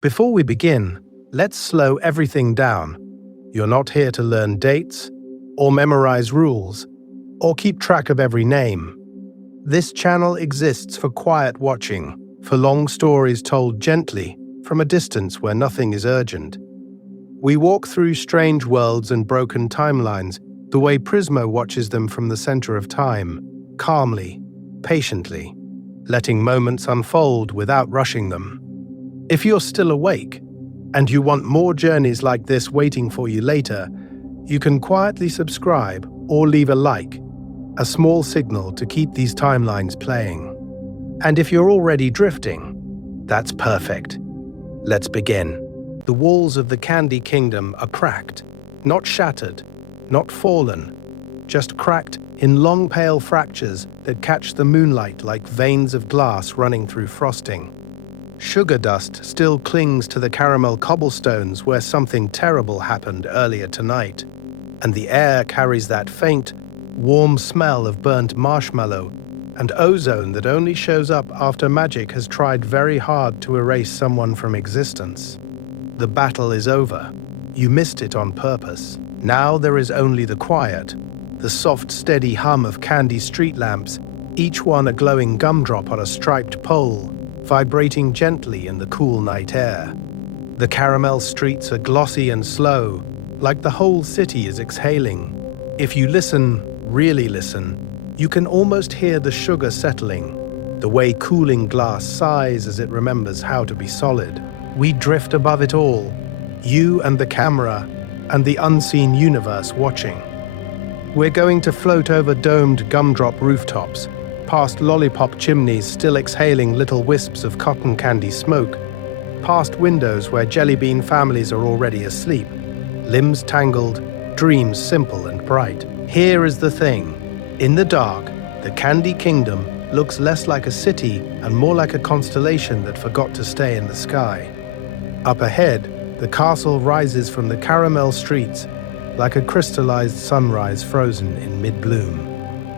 Before we begin, let's slow everything down. You're not here to learn dates, or memorize rules, or keep track of every name. This channel exists for quiet watching, for long stories told gently, from a distance where nothing is urgent. We walk through strange worlds and broken timelines, the way Prismo watches them from the center of time, calmly, patiently, letting moments unfold without rushing them. If you're still awake, and you want more journeys like this waiting for you later, you can quietly subscribe or leave a like, a small signal to keep these timelines playing. And if you're already drifting, that's perfect. Let's begin. The walls of the Candy Kingdom are cracked, not shattered, not fallen, just cracked in long pale fractures that catch the moonlight like veins of glass running through frosting. Sugar dust still clings to the caramel cobblestones where something terrible happened earlier tonight, and the air carries that faint, warm smell of burnt marshmallow and ozone that only shows up after magic has tried very hard to erase someone from existence. The battle is over. You missed it on purpose. Now there is only the quiet, the soft, steady hum of candy street lamps, each one a glowing gumdrop on a striped pole, vibrating gently in the cool night air. The caramel streets are glossy and slow, like the whole city is exhaling. If you listen, really listen, you can almost hear the sugar settling, the way cooling glass sighs as it remembers how to be solid. We drift above it all, you and the camera, and the unseen universe watching. We're going to float over domed gumdrop rooftops, past lollipop chimneys still exhaling little wisps of cotton candy smoke, past windows where jelly bean families are already asleep, limbs tangled, dreams simple and bright. Here is the thing. In the dark, the Candy Kingdom looks less like a city and more like a constellation that forgot to stay in the sky. Up ahead, the castle rises from the caramel streets like a crystallized sunrise frozen in mid-bloom.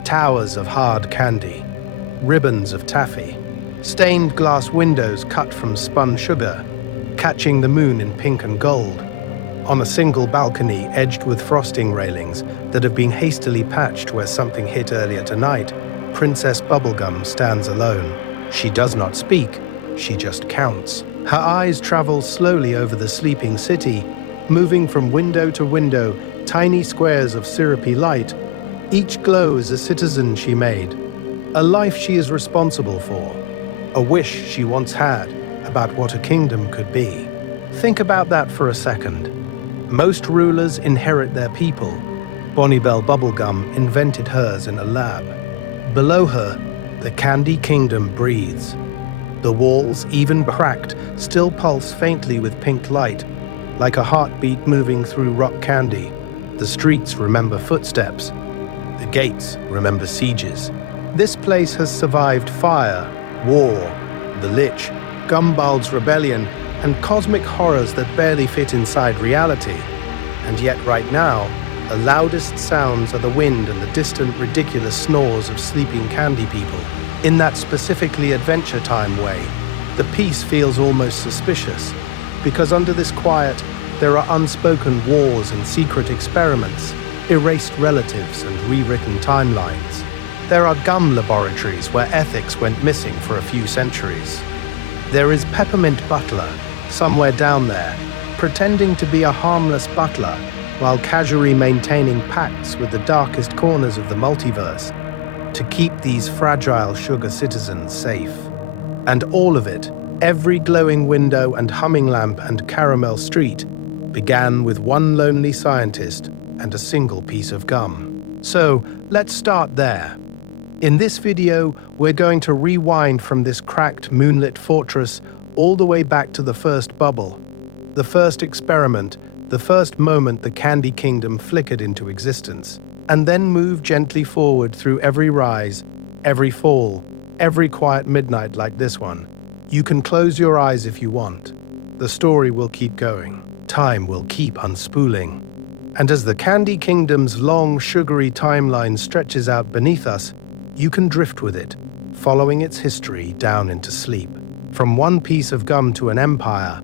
Towers of hard candy, ribbons of taffy, stained glass windows cut from spun sugar, catching the moon in pink and gold. On a single balcony edged with frosting railings that have been hastily patched where something hit earlier tonight, Princess Bubblegum stands alone. She does not speak, she just counts. Her eyes travel slowly over the sleeping city, moving from window to window, tiny squares of syrupy light. Each glow is a citizen she made, a life she is responsible for, a wish she once had about what a kingdom could be. Think about that for a second. Most rulers inherit their people. Bonibel Bubblegum invented hers in a lab. Below her, the Candy Kingdom breathes. The walls, even cracked, still pulse faintly with pink light, like a heartbeat moving through rock candy. The streets remember footsteps. The gates remember sieges. This place has survived fire, war, the Lich, Gumbald's rebellion, and cosmic horrors that barely fit inside reality. And yet right now, the loudest sounds are the wind and the distant, ridiculous snores of sleeping candy people. In that specifically Adventure Time way, the peace feels almost suspicious, because under this quiet, there are unspoken wars and secret experiments, erased relatives and rewritten timelines. There are gum laboratories where ethics went missing for a few centuries. There is Peppermint Butler, somewhere down there, pretending to be a harmless butler while casually maintaining pacts with the darkest corners of the multiverse to keep these fragile sugar citizens safe. And all of it, every glowing window and humming lamp and caramel street, began with one lonely scientist and a single piece of gum. So let's start there. In this video, we're going to rewind from this cracked, moonlit fortress all the way back to the first bubble, the first experiment, the first moment the Candy Kingdom flickered into existence, and then move gently forward through every rise, every fall, every quiet midnight like this one. You can close your eyes if you want. The story will keep going. Time will keep unspooling. And as the Candy Kingdom's long, sugary timeline stretches out beneath us, you can drift with it, following its history down into sleep. From one piece of gum to an empire,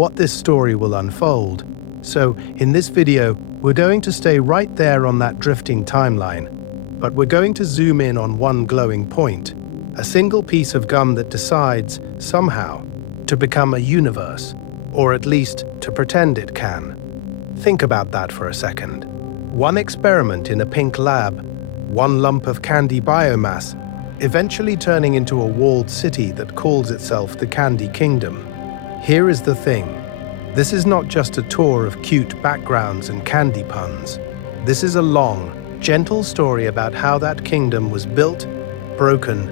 what this story will unfold. So, in this video, we're going to stay right there on that drifting timeline, but we're going to zoom in on one glowing point, a single piece of gum that decides, somehow, to become a universe, or at least to pretend it can. Think about that for a second. One experiment in a pink lab, one lump of candy biomass, eventually turning into a walled city that calls itself the Candy Kingdom. Here is the thing. This is not just a tour of cute backgrounds and candy puns. This is a long, gentle story about how that kingdom was built, broken,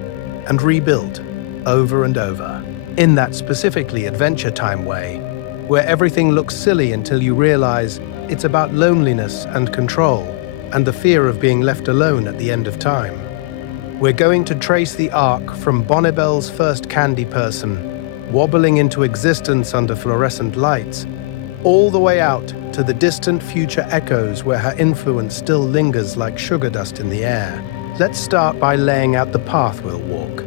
and rebuilt over and over. In that specifically Adventure Time way, where everything looks silly until you realize it's about loneliness and control, and the fear of being left alone at the end of time. We're going to trace the arc from Bonnibel's first candy person, wobbling into existence under fluorescent lights, all the way out to the distant future echoes where her influence still lingers like sugar dust in the air. Let's start by laying out the path we'll walk.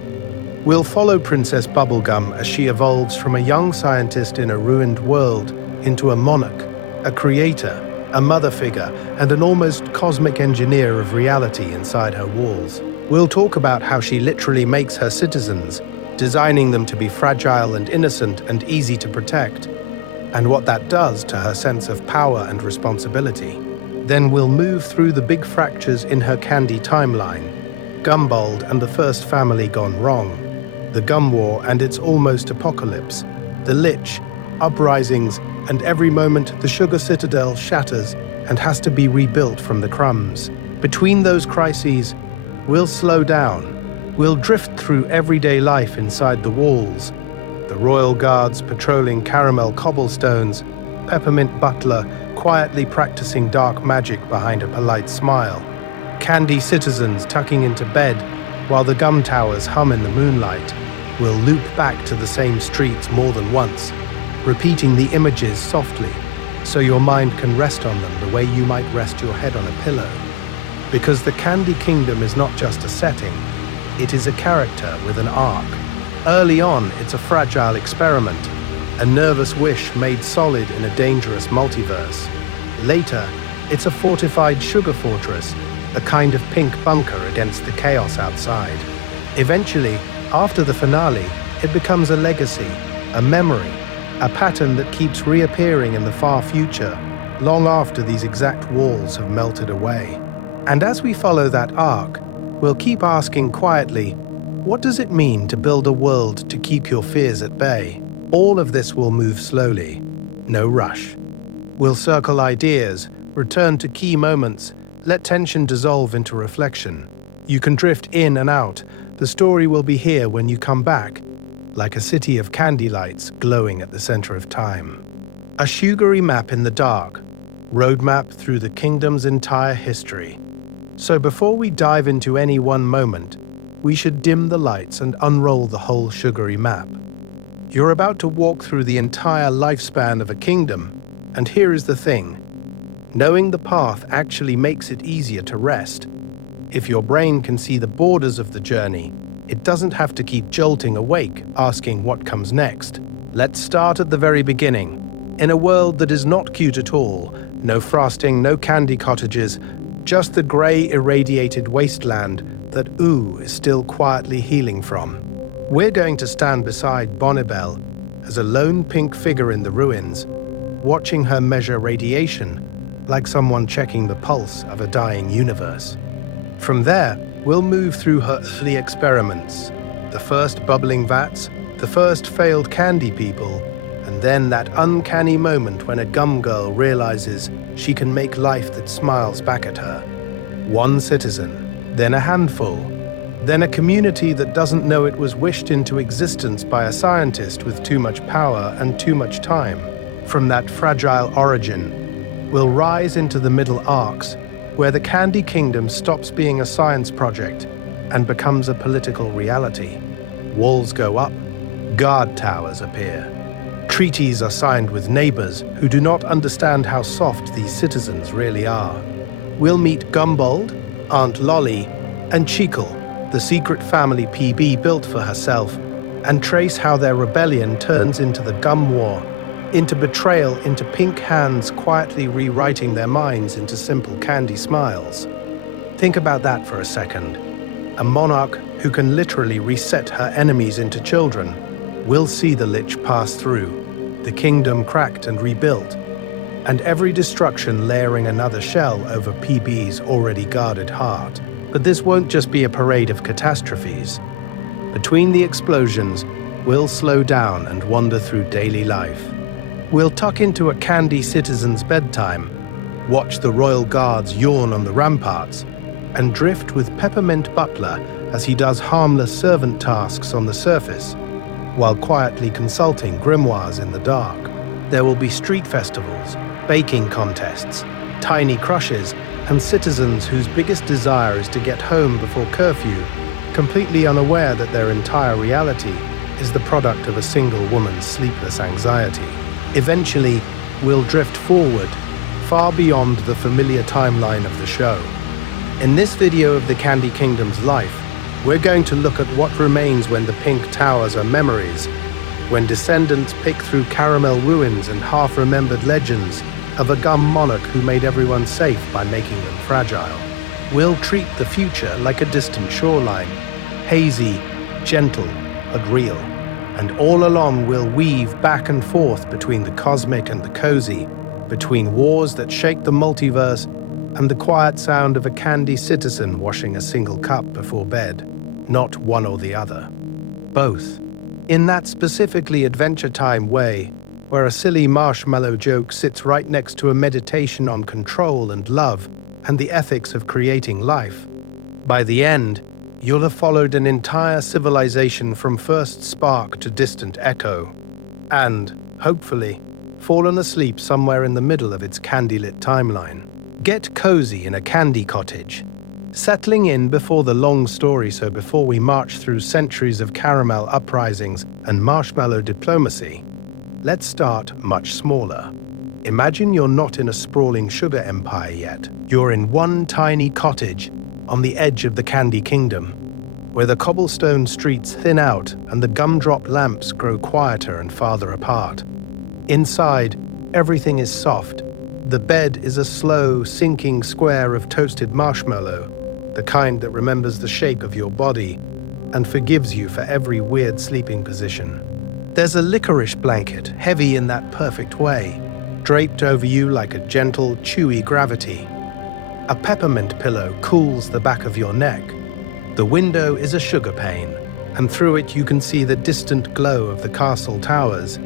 We'll follow Princess Bubblegum as she evolves from a young scientist in a ruined world into a monarch, a creator, a mother figure, and an almost cosmic engineer of reality inside her walls. We'll talk about how she literally makes her citizens, designing them to be fragile and innocent and easy to protect, and what that does to her sense of power and responsibility. Then we'll move through the big fractures in her candy timeline, Gumball and the first family gone wrong, the Gum War and its almost apocalypse, the Lich, uprisings, and every moment the Sugar Citadel shatters and has to be rebuilt from the crumbs. Between those crises, we'll slow down. We'll drift through everyday life inside the walls. The royal guards patrolling caramel cobblestones, Peppermint Butler quietly practicing dark magic behind a polite smile, candy citizens tucking into bed while the gum towers hum in the moonlight. We'll loop back to the same streets more than once, repeating the images softly so your mind can rest on them the way you might rest your head on a pillow. Because the Candy Kingdom is not just a setting, it is a character with an arc. Early on, it's a fragile experiment, a nervous wish made solid in a dangerous multiverse. Later, it's a fortified sugar fortress, a kind of pink bunker against the chaos outside. Eventually, after the finale, it becomes a legacy, a memory, a pattern that keeps reappearing in the far future, long after these exact walls have melted away. And as we follow that arc, we'll keep asking quietly, what does it mean to build a world to keep your fears at bay? All of this will move slowly, no rush. We'll circle ideas, return to key moments, let tension dissolve into reflection. You can drift in and out. The story will be here when you come back, like a city of candy lights glowing at the center of time. A sugary map in the dark, roadmap through the kingdom's entire history. So before we dive into any one moment, we should dim the lights and unroll the whole sugary map. You're about to walk through the entire lifespan of a kingdom, and here is the thing. Knowing the path actually makes it easier to rest. If your brain can see the borders of the journey, it doesn't have to keep jolting awake, asking what comes next. Let's start at the very beginning. In a world that is not cute at all, no frosting, no candy cottages, just the grey irradiated wasteland that Ooo is still quietly healing from. We're going to stand beside Bonnibel as a lone pink figure in the ruins, watching her measure radiation like someone checking the pulse of a dying universe. From there, we'll move through her early experiments, the first bubbling vats, the first failed candy people, and then that uncanny moment when a gum girl realizes she can make life that smiles back at her. One citizen, then a handful, then a community that doesn't know it was wished into existence by a scientist with too much power and too much time. From that fragile origin, we'll rise into the middle arcs, where the Candy Kingdom stops being a science project and becomes a political reality. Walls go up, guard towers appear. Treaties are signed with neighbors who do not understand how soft these citizens really are. We'll meet Gumball, Aunt Lolly, and Cheerful, the secret family PB built for herself, and trace how their rebellion turns into the Gum War, into betrayal, into pink hands quietly rewriting their minds into simple candy smiles. Think about that for a second. A monarch who can literally reset her enemies into children will see the lich pass through, the kingdom cracked and rebuilt, and every destruction layering another shell over PB's already guarded heart. But this won't just be a parade of catastrophes. Between the explosions, we'll slow down and wander through daily life. We'll tuck into a candy citizen's bedtime, watch the royal guards yawn on the ramparts, and drift with Peppermint Butler as he does harmless servant tasks on the surface, while quietly consulting grimoires in the dark. There will be street festivals, baking contests, tiny crushes, and citizens whose biggest desire is to get home before curfew, completely unaware that their entire reality is the product of a single woman's sleepless anxiety. Eventually, we'll drift forward, far beyond the familiar timeline of the show. In this video of the Candy Kingdom's life, we're going to look at what remains when the pink towers are memories, when descendants pick through caramel ruins and half-remembered legends of a gum monarch who made everyone safe by making them fragile. We'll treat the future like a distant shoreline, hazy, gentle, but real. And all along we'll weave back and forth between the cosmic and the cozy, between wars that shake the multiverse and the quiet sound of a candy citizen washing a single cup before bed. Not one or the other. Both. In that specifically Adventure Time way, where a silly marshmallow joke sits right next to a meditation on control and love and the ethics of creating life. By the end, you'll have followed an entire civilization from first spark to distant echo, and, hopefully, fallen asleep somewhere in the middle of its candy-lit timeline. Get cozy in a candy cottage, settling in before the long story, so before we march through centuries of caramel uprisings and marshmallow diplomacy, let's start much smaller. Imagine you're not in a sprawling sugar empire yet. You're in one tiny cottage on the edge of the Candy Kingdom, where the cobblestone streets thin out and the gumdrop lamps grow quieter and farther apart. Inside, everything is soft. The bed is a slow, sinking square of toasted marshmallow, the kind that remembers the shape of your body and forgives you for every weird sleeping position. There's a licorice blanket, heavy in that perfect way, draped over you like a gentle, chewy gravity. A peppermint pillow cools the back of your neck. The window is a sugar pane, and through it you can see the distant glow of the castle towers,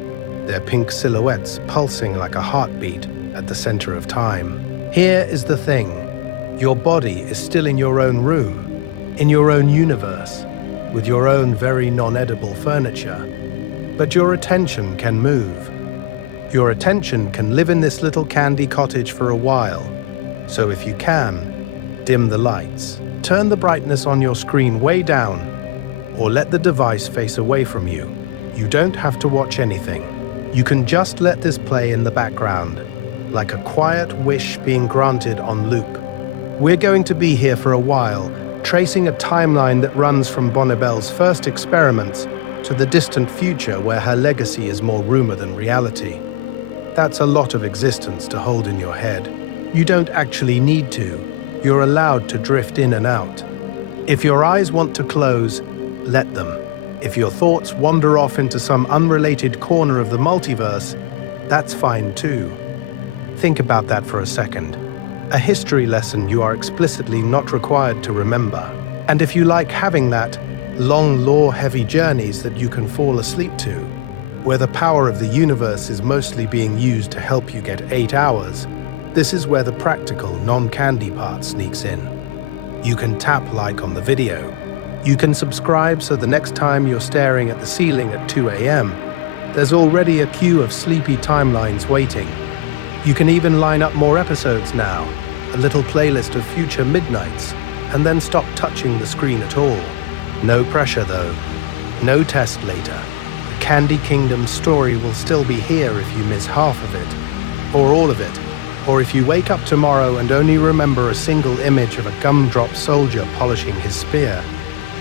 their pink silhouettes pulsing like a heartbeat at the center of time. Here is the thing. Your body is still in your own room, in your own universe, with your own very non-edible furniture. But your attention can move. Your attention can live in this little candy cottage for a while. So if you can, dim the lights. Turn the brightness on your screen way down, or let the device face away from you. You don't have to watch anything. You can just let this play in the background, like a quiet wish being granted on loop. We're going to be here for a while, tracing a timeline that runs from Bonnibel's first experiments to the distant future where her legacy is more rumor than reality. That's a lot of existence to hold in your head. You don't actually need to. You're allowed to drift in and out. If your eyes want to close, let them. If your thoughts wander off into some unrelated corner of the multiverse, that's fine too. Think about that for a second. A history lesson you are explicitly not required to remember. And if you like having that, long lore-heavy journeys that you can fall asleep to, where the power of the universe is mostly being used to help you get 8 hours, this is where the practical, non-candy part sneaks in. You can tap like on the video. You can subscribe so the next time you're staring at the ceiling at 2 a.m., there's already a queue of sleepy timelines waiting. You can even line up more episodes now, a little playlist of future midnights, and then stop touching the screen at all. No pressure though. No test later. The Candy Kingdom story will still be here if you miss half of it, or all of it, or if you wake up tomorrow and only remember a single image of a gumdrop soldier polishing his spear.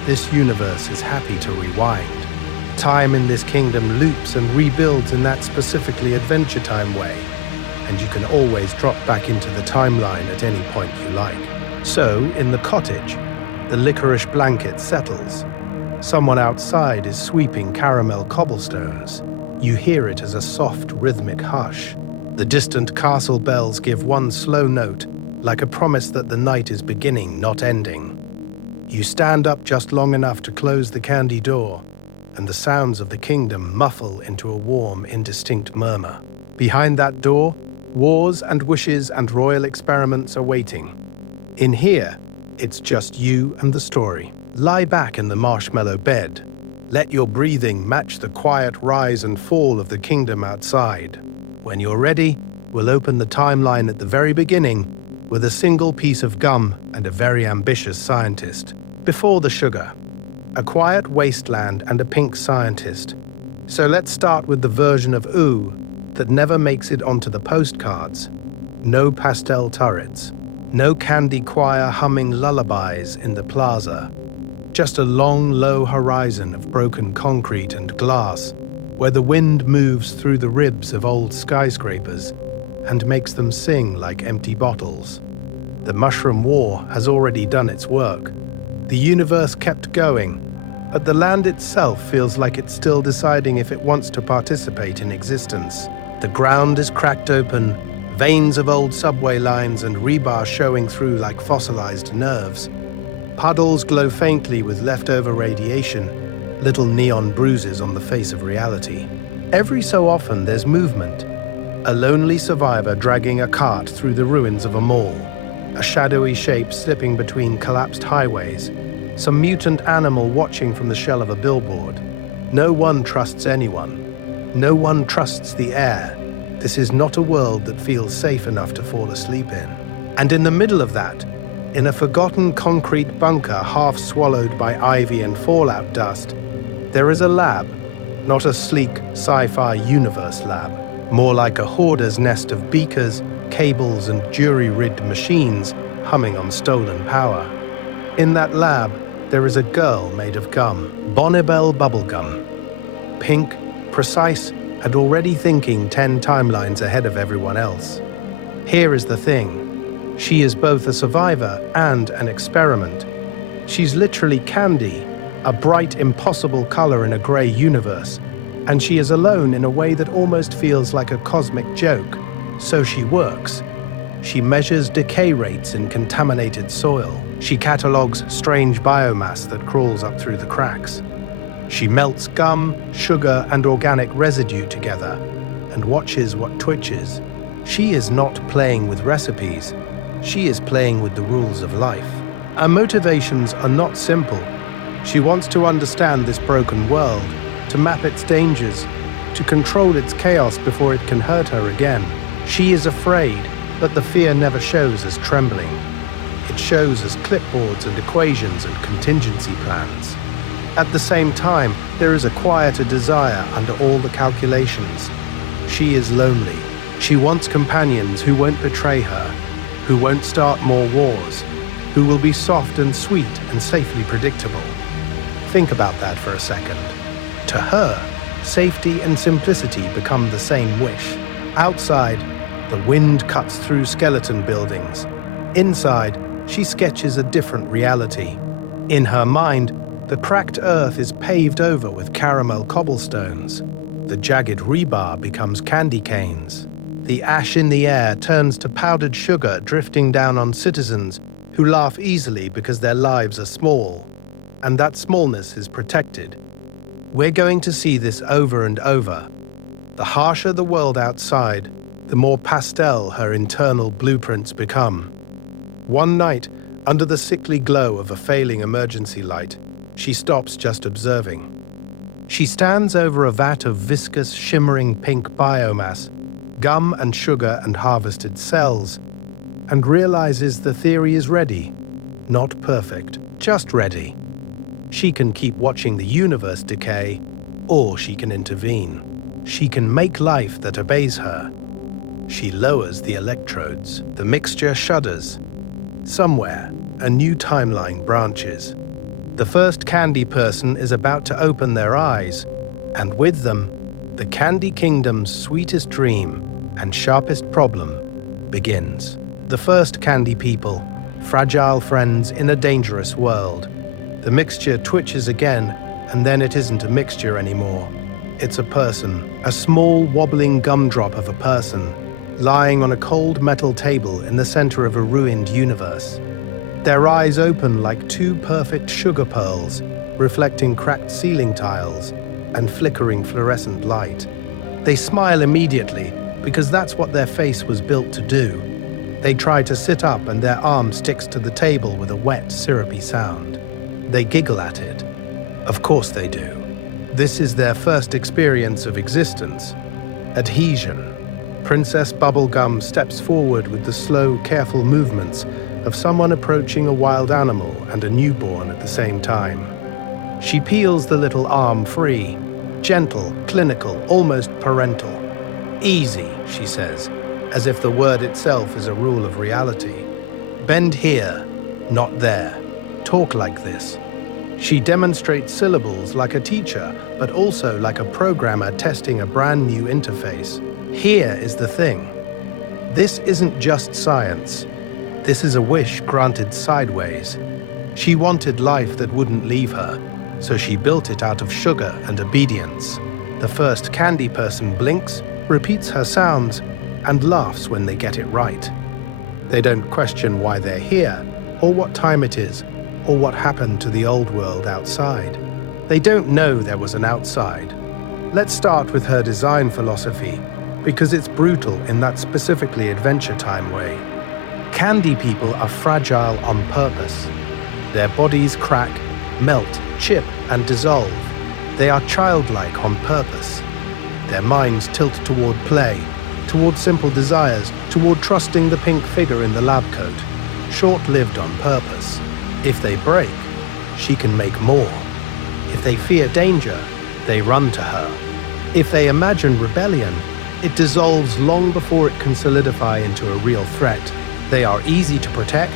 This universe is happy to rewind. Time in this kingdom loops and rebuilds in that specifically Adventure Time way, and you can always drop back into the timeline at any point you like. So, in the cottage, the licorice blanket settles. Someone outside is sweeping caramel cobblestones. You hear it as a soft, rhythmic hush. The distant castle bells give one slow note, like a promise that the night is beginning, not ending. You stand up just long enough to close the candy door, and the sounds of the kingdom muffle into a warm, indistinct murmur. Behind that door, wars and wishes and royal experiments are waiting. In here, it's just you and the story. Lie back in the marshmallow bed. Let your breathing match the quiet rise and fall of the kingdom outside. When you're ready, we'll open the timeline at the very beginning with a single piece of gum and a very ambitious scientist. Before the sugar, a quiet wasteland and a pink scientist. So let's start with the version of Ooo that never makes it onto the postcards. No pastel turrets. No candy choir humming lullabies in the plaza. Just a long, low horizon of broken concrete and glass, where the wind moves through the ribs of old skyscrapers and makes them sing like empty bottles. The Mushroom War has already done its work. The universe kept going, but the land itself feels like it's still deciding if it wants to participate in existence. The ground is cracked open, veins of old subway lines and rebar showing through like fossilized nerves. Puddles glow faintly with leftover radiation, little neon bruises on the face of reality. Every so often there's movement. A lonely survivor dragging a cart through the ruins of a mall. A shadowy shape slipping between collapsed highways. Some mutant animal watching from the shell of a billboard. No one trusts anyone. No one trusts the air. This is not a world that feels safe enough to fall asleep in. And in the middle of that, in a forgotten concrete bunker half swallowed by ivy and fallout dust, there is a lab, not a sleek sci-fi universe lab, more like a hoarder's nest of beakers, cables and jury-rigged machines humming on stolen power. In that lab, there is a girl made of gum, Princess Bubblegum. Pink, precise, and already thinking 10 timelines ahead of everyone else. Here is the thing. She is both a survivor and an experiment. She's literally candy, a bright, impossible color in a gray universe, and she is alone in a way that almost feels like a cosmic joke. So she works. She measures decay rates in contaminated soil. She catalogs strange biomass that crawls up through the cracks. She melts gum, sugar, and organic residue together and watches what twitches. She is not playing with recipes. She is playing with the rules of life. Her motivations are not simple. She wants to understand this broken world, to map its dangers, to control its chaos before it can hurt her again. She is afraid, but the fear never shows as trembling. It shows as clipboards and equations and contingency plans. At the same time, there is a quieter desire under all the calculations. She is lonely. She wants companions who won't betray her, who won't start more wars, who will be soft and sweet and safely predictable. Think about that for a second. To her, safety and simplicity become the same wish. Outside, the wind cuts through skeleton buildings. Inside, she sketches a different reality. In her mind, the cracked earth is paved over with caramel cobblestones. The jagged rebar becomes candy canes. The ash in the air turns to powdered sugar drifting down on citizens who laugh easily because their lives are small, and that smallness is protected. We're going to see this over and over. The harsher the world outside, the more pastel her internal blueprints become. One night, under the sickly glow of a failing emergency light, she stops just observing. She stands over a vat of viscous, shimmering pink biomass, gum and sugar and harvested cells, and realizes the theory is ready. Not perfect, just ready. She can keep watching the universe decay, or she can intervene. She can make life that obeys her. She lowers the electrodes. The mixture shudders. Somewhere, a new timeline branches. The first candy person is about to open their eyes, And with them, the Candy Kingdom's sweetest dream and sharpest problem begins. The first candy people, fragile friends in a dangerous world. The mixture twitches again, and then it isn't a mixture anymore. It's a person, a small wobbling gumdrop of a person, lying on a cold metal table in the center of a ruined universe. Their eyes open like two perfect sugar pearls, reflecting cracked ceiling tiles and flickering fluorescent light. They smile immediately because that's what their face was built to do. They try to sit up and their arm sticks to the table with a wet, syrupy sound. They giggle at it. Of course they do. This is their first experience of existence. Adhesion. Princess Bubblegum steps forward with the slow, careful movements of someone approaching a wild animal and a newborn at the same time. She peels the little arm free. Gentle, clinical, almost parental. Easy, she says, as if the word itself is a rule of reality. Bend here, not there. Talk like this. She demonstrates syllables like a teacher, but also like a programmer testing a brand new interface. Here is the thing. This isn't just science. This is a wish granted sideways. She wanted life that wouldn't leave her, so she built it out of sugar and obedience. The first candy person blinks, repeats her sounds, and laughs when they get it right. They don't question why they're here, or what time it is, or what happened to the old world outside. They don't know there was an outside. Let's start with her design philosophy, because it's brutal in that specifically Adventure Time way. Candy people are fragile on purpose. Their bodies crack, melt, chip, and dissolve. They are childlike on purpose. Their minds tilt toward play, toward simple desires, toward trusting the pink figure in the lab coat. Short-lived on purpose. If they break, she can make more. If they fear danger, they run to her. If they imagine rebellion, it dissolves long before it can solidify into a real threat. They are easy to protect,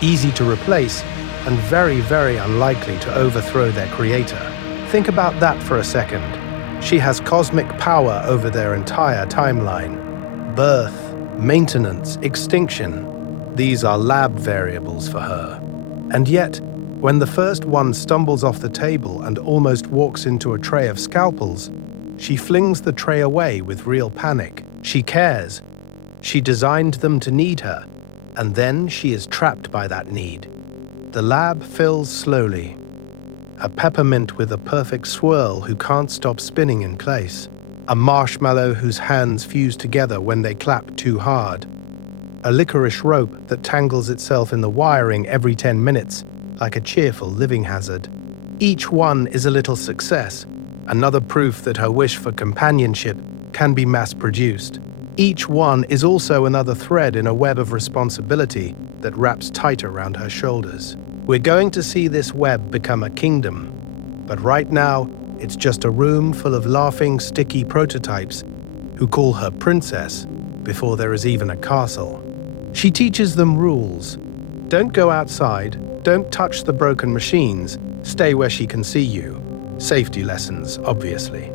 easy to replace, and very, very unlikely to overthrow their creator. Think about that for a second. She has cosmic power over their entire timeline. Birth, maintenance, extinction. These are lab variables for her. And yet, when the first one stumbles off the table and almost walks into a tray of scalpels, she flings the tray away with real panic. She cares. She designed them to need her, and then she is trapped by that need. The lab fills slowly. A peppermint with a perfect swirl who can't stop spinning in place. A marshmallow whose hands fuse together when they clap too hard. A licorice rope that tangles itself in the wiring every 10 minutes, like a cheerful living hazard. Each one is a little success, another proof that her wish for companionship can be mass-produced. Each one is also another thread in a web of responsibility that wraps tight around her shoulders. We're going to see this web become a kingdom, but right now, it's just a room full of laughing, sticky prototypes who call her princess before there is even a castle. She teaches them rules. Don't go outside, don't touch the broken machines, stay where she can see you. Safety lessons, obviously.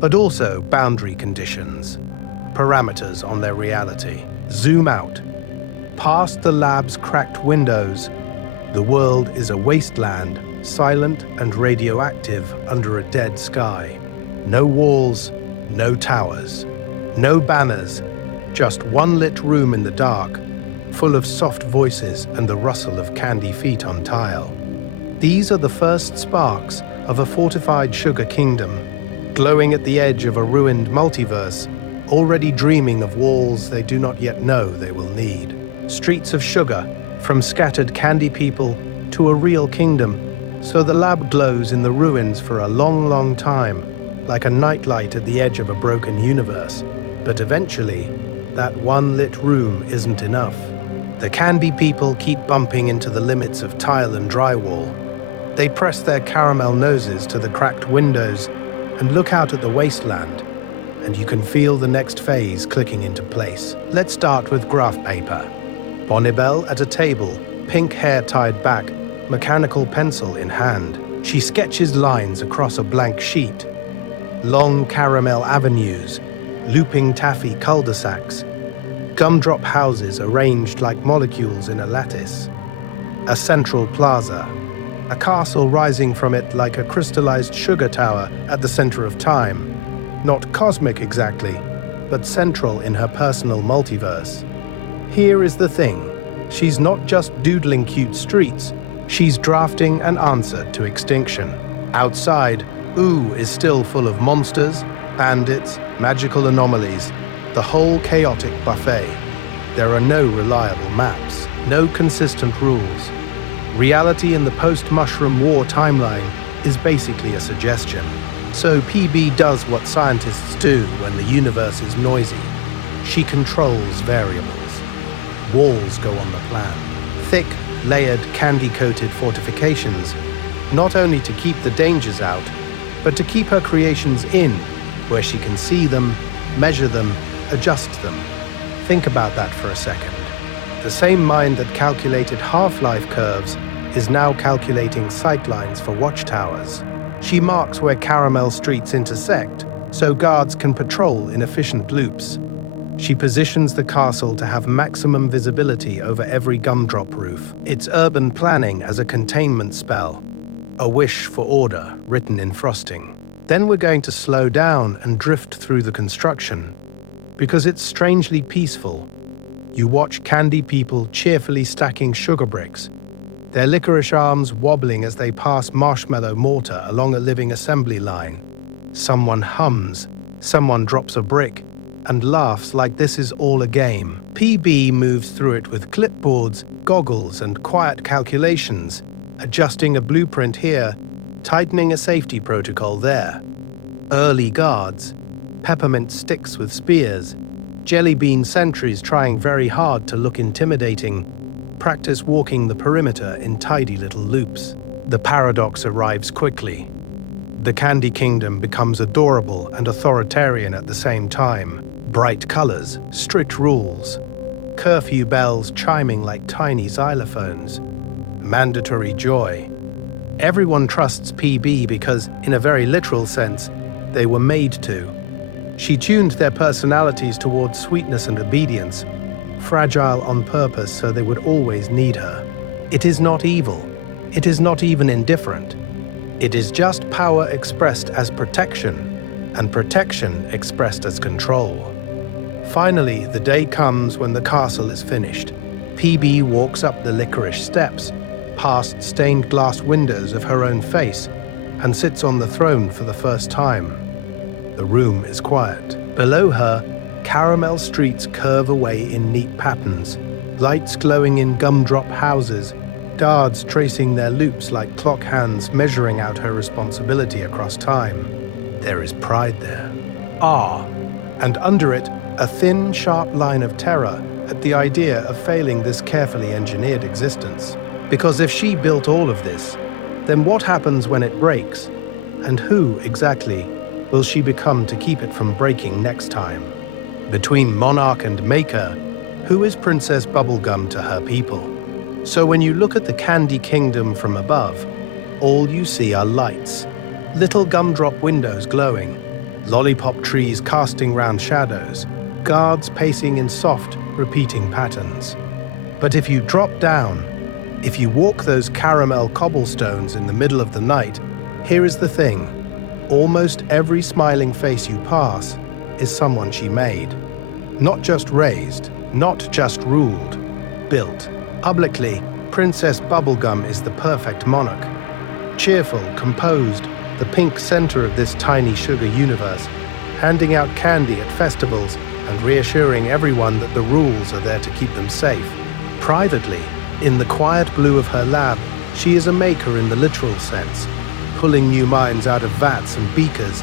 But also boundary conditions, parameters on their reality. Zoom out. Past the lab's cracked windows, the world is a wasteland, silent and radioactive under a dead sky. No walls, no towers, no banners, just one lit room in the dark, full of soft voices and the rustle of candy feet on tile. These are the first sparks of a fortified sugar kingdom, glowing at the edge of a ruined multiverse, already dreaming of walls they do not yet know they will need. Streets of sugar, from scattered candy people to a real kingdom, so the lab glows in the ruins for a long, long time, like a nightlight at the edge of a broken universe. But eventually, that one lit room isn't enough. The candy people keep bumping into the limits of tile and drywall. They press their caramel noses to the cracked windows and look out at the wasteland, and you can feel the next phase clicking into place. Let's start with graph paper. Bonibel at a table, pink hair tied back, mechanical pencil in hand. She sketches lines across a blank sheet. long caramel avenues, looping taffy cul-de-sacs, gumdrop houses arranged like molecules in a lattice, a central plaza, a castle rising from it like a crystallized sugar tower at the center of time, not cosmic exactly, but central in her personal multiverse. Here is the thing. She's not just doodling cute streets, she's drafting an answer to extinction. Outside, Ooo is still full of monsters, bandits, magical anomalies, the whole chaotic buffet. There are no reliable maps, no consistent rules. Reality in the post-Mushroom War timeline is basically a suggestion. So PB does what scientists do when the universe is noisy. She controls variables. Walls go on the plan. Thick, layered, candy-coated fortifications, not only to keep the dangers out, but to keep her creations in, where she can see them, measure them, adjust them. Think about that for a second. The same mind that calculated half-life curves is now calculating sightlines for watchtowers. She marks where caramel streets intersect, so guards can patrol in efficient loops. She positions the castle to have maximum visibility over every gumdrop roof. It's urban planning as a containment spell, a wish for order written in frosting. Then we're going to slow down and drift through the construction, because it's strangely peaceful. You watch candy people cheerfully stacking sugar bricks, their licorice arms wobbling as they pass marshmallow mortar along a living assembly line. Someone hums, someone drops a brick, and laughs like this is all a game. PB moves through it with clipboards, goggles, and quiet calculations, adjusting a blueprint here, tightening a safety protocol there. Early guards, peppermint sticks with spears, jelly bean sentries trying very hard to look intimidating, practice walking the perimeter in tidy little loops. The paradox arrives quickly. The Candy Kingdom becomes adorable and authoritarian at the same time. Bright colors, strict rules, curfew bells chiming like tiny xylophones, mandatory joy. Everyone trusts PB because, in a very literal sense, they were made to. She tuned their personalities towards sweetness and obedience, fragile on purpose so they would always need her. It is not evil. It is not even indifferent. It is just power expressed as protection, and protection expressed as control. Finally, the day comes when the castle is finished. PB walks up the licorice steps, past stained glass windows of her own face, and sits on the throne for the first time. The room is quiet. Below her, caramel streets curve away in neat patterns, lights glowing in gumdrop houses, guards tracing their loops like clock hands measuring out her responsibility across time. There is pride there. Awe. And under it, a thin, sharp line of terror at the idea of failing this carefully engineered existence. Because if she built all of this, then what happens when it breaks? And who, exactly, will she become to keep it from breaking next time? Between monarch and maker, who is Princess Bubblegum to her people? So when you look at the Candy Kingdom from above, all you see are lights, little gumdrop windows glowing, lollipop trees casting round shadows, guards pacing in soft, repeating patterns. But if you drop down, if you walk those caramel cobblestones in the middle of the night, here is the thing. Almost every smiling face you pass is someone she made. Not just raised, not just ruled, built. Publicly, Princess Bubblegum is the perfect monarch. Cheerful, composed, the pink center of this tiny sugar universe, handing out candy at festivals and reassuring everyone that the rules are there to keep them safe. Privately, in the quiet blue of her lab, she is a maker in the literal sense, pulling new minds out of vats and beakers,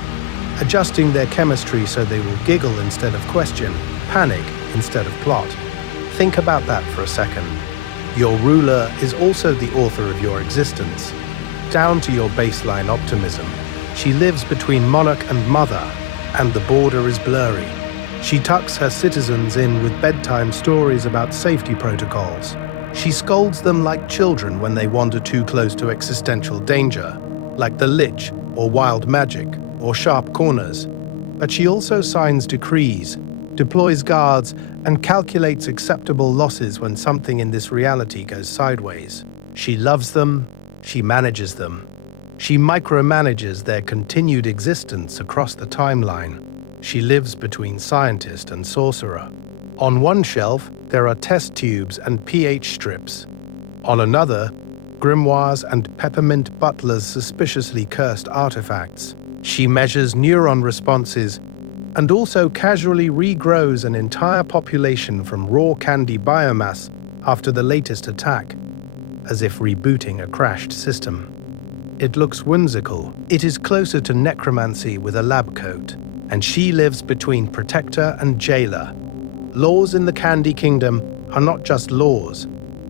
adjusting their chemistry so they will giggle instead of question, panic instead of plot. Think about that for a second. Your ruler is also the author of your existence. Down to your baseline optimism. She lives between monarch and mother, and the border is blurry. She tucks her citizens in with bedtime stories about safety protocols. She scolds them like children when they wander too close to existential danger, like the Lich or wild magic. or sharp corners, but she also signs decrees, deploys guards, and calculates acceptable losses when something in this reality goes sideways. She loves them, she manages them. She micromanages their continued existence across the timeline. She lives between scientist and sorcerer. On one shelf, there are test tubes and pH strips. On another, grimoires and peppermint butlers suspiciously cursed artifacts. She measures neuron responses and also casually regrows an entire population from raw candy biomass after the latest attack, as if rebooting a crashed system. It looks whimsical. It is closer to necromancy with a lab coat, and she lives between protector and jailer. Laws in the Candy Kingdom are not just laws,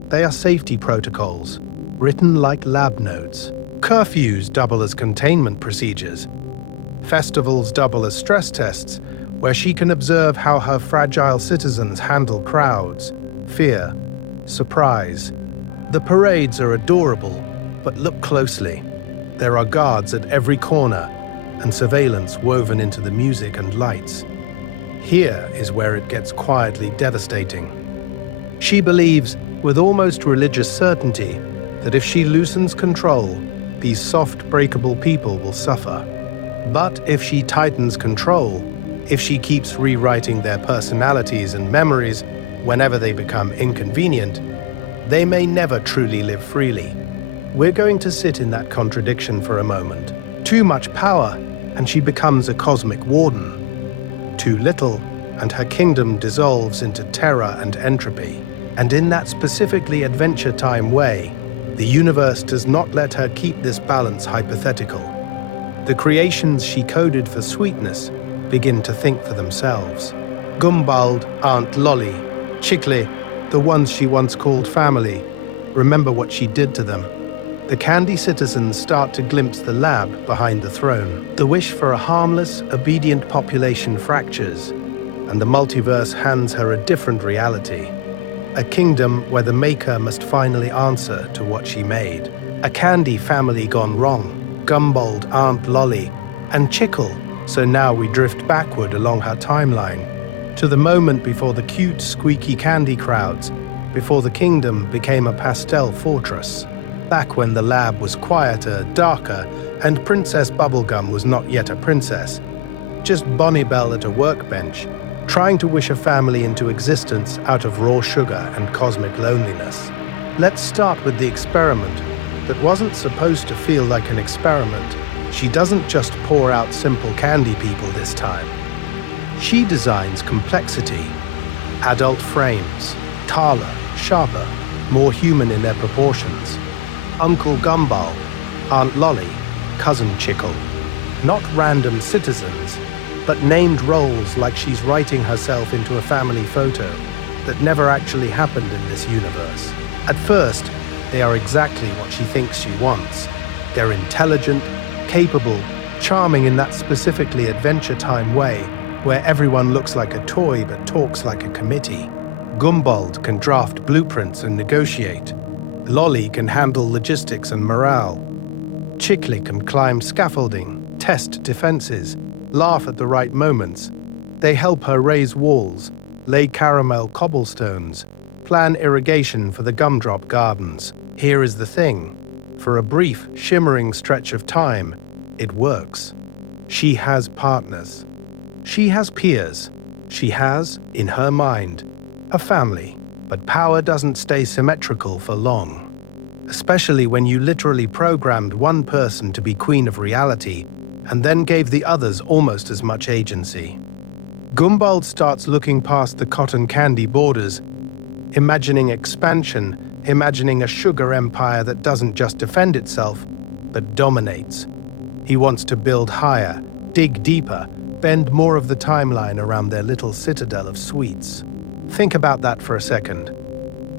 they are safety protocols, written like lab notes. Curfews double as containment procedures. Festivals double as stress tests, where she can observe how her fragile citizens handle crowds, fear, surprise. The parades are adorable, but look closely. There are guards at every corner, and surveillance woven into the music and lights. Here is where it gets quietly devastating. She believes, with almost religious certainty, that if she loosens control, these soft, breakable people will suffer. But if she tightens control, if she keeps rewriting their personalities and memories whenever they become inconvenient, they may never truly live freely. We're going to sit in that contradiction for a moment. Too much power, and she becomes a cosmic warden. Too little, and her kingdom dissolves into terror and entropy. And in that specifically Adventure Time way, the universe does not let her keep this balance hypothetical. The creations she coded for sweetness begin to think for themselves. Gumbald, Aunt Lolly, Chickly, the ones she once called family, remember what she did to them. The candy citizens start to glimpse the lab behind the throne. The wish for a harmless, obedient population fractures, and the multiverse hands her a different reality. A kingdom where the maker must finally answer to what she made. A candy family gone wrong. Gumbald, Aunt Lolly, and Chickle. So now we drift backward along her timeline, to the moment before the cute, squeaky candy crowds, before the kingdom became a pastel fortress. Back when the lab was quieter, darker, and Princess Bubblegum was not yet a princess. Just Bonnie Bell at a workbench, trying to wish a family into existence out of raw sugar and cosmic loneliness. Let's start with the experiment that wasn't supposed to feel like an experiment. She doesn't just pour out simple candy people this time. She designs complexity. Adult frames, taller, sharper, more human in their proportions. Uncle Gumball, Aunt Lolly, Cousin Chickle. Not random citizens, but named roles like she's writing herself into a family photo that never actually happened in this universe. At first, they are exactly what she thinks she wants. They're intelligent, capable, charming in that specifically Adventure Time way, where everyone looks like a toy but talks like a committee. Gumbald can draft blueprints and negotiate. Lolly can handle logistics and morale. Chickly can climb scaffolding, test defenses, laugh at the right moments. They help her raise walls, lay caramel cobblestones, plan irrigation for the gumdrop gardens. Here is the thing. For a brief, shimmering stretch of time, it works. She has partners. She has peers. She has, in her mind, a family. But power doesn't stay symmetrical for long. Especially when you literally programmed one person to be queen of reality and then gave the others almost as much agency. Gumbald starts looking past the cotton candy borders, imagining expansion, imagining a sugar empire that doesn't just defend itself, but dominates. He wants to build higher, dig deeper, bend more of the timeline around their little citadel of sweets. Think about that for a second.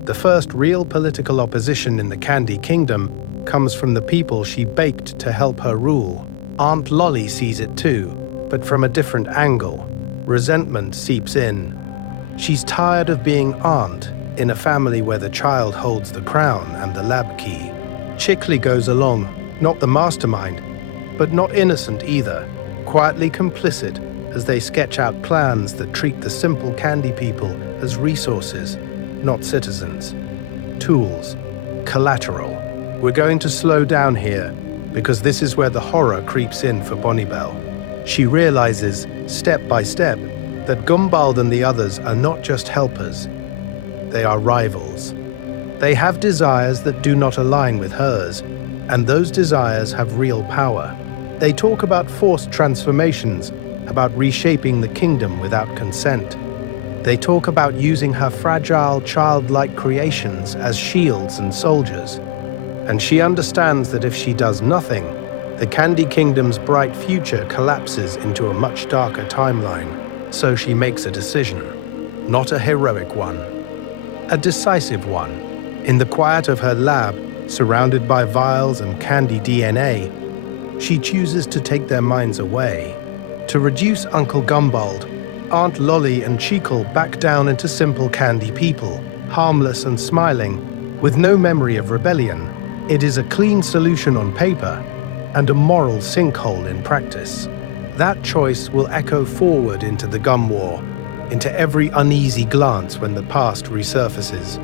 The first real political opposition in the Candy Kingdom comes from the people she baked to help her rule. Aunt Lolly sees it too, but from a different angle. Resentment seeps in. She's tired of being aunt in a family where the child holds the crown and the lab key. Chickly goes along, not the mastermind, but not innocent either, quietly complicit as they sketch out plans that treat the simple candy people as resources, not citizens, tools, collateral. We're going to slow down here because this is where the horror creeps in for Bonibel. She realizes, step by step, that Gumbald and the others are not just helpers, they are rivals. They have desires that do not align with hers, and those desires have real power. They talk about forced transformations, about reshaping the kingdom without consent. They talk about using her fragile, childlike creations as shields and soldiers. And she understands that if she does nothing, the Candy Kingdom's bright future collapses into a much darker timeline. So she makes a decision. Not a heroic one, a decisive one. In the quiet of her lab, surrounded by vials and candy DNA, she chooses to take their minds away, to reduce Uncle Gumbald, Aunt Lolly and Cheekle back down into simple candy people, harmless and smiling, with no memory of rebellion. It is a clean solution on paper and a moral sinkhole in practice. That choice will echo forward into the Gum War, into every uneasy glance when the past resurfaces.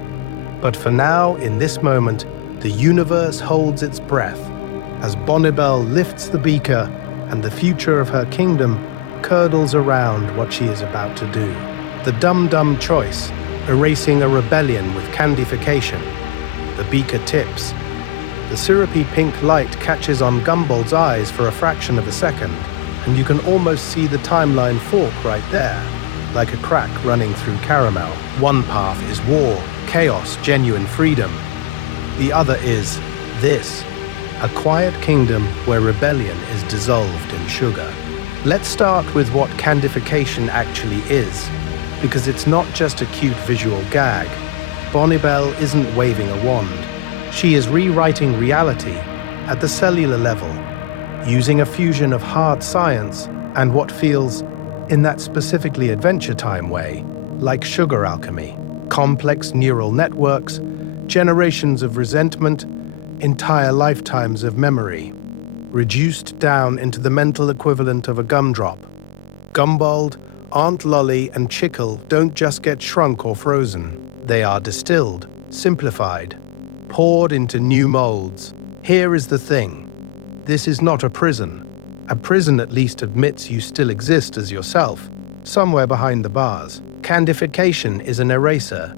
But for now, in this moment, the universe holds its breath as Bonibel lifts the beaker and the future of her kingdom curdles around what she is about to do. The dumb choice, erasing a rebellion with candification. The beaker tips. The syrupy pink light catches on Gumbald's eyes for a fraction of a second, and you can almost see the timeline fork right there, like a crack running through caramel. One path is war, chaos, genuine freedom. The other is this, a quiet kingdom where rebellion is dissolved in sugar. Let's start with what candification actually is, because it's not just a cute visual gag. Bonibel isn't waving a wand. She is rewriting reality at the cellular level, using a fusion of hard science and what feels, in that specifically Adventure Time way, like sugar alchemy. Complex neural networks, generations of resentment, entire lifetimes of memory, reduced down into the mental equivalent of a gumdrop. Gumbald, Aunt Lolly, and Cheekle don't just get shrunk or frozen. They are distilled, simplified, poured into new molds. Here is the thing. This is not a prison. A prison at least admits you still exist as yourself, somewhere behind the bars. Candification is an eraser.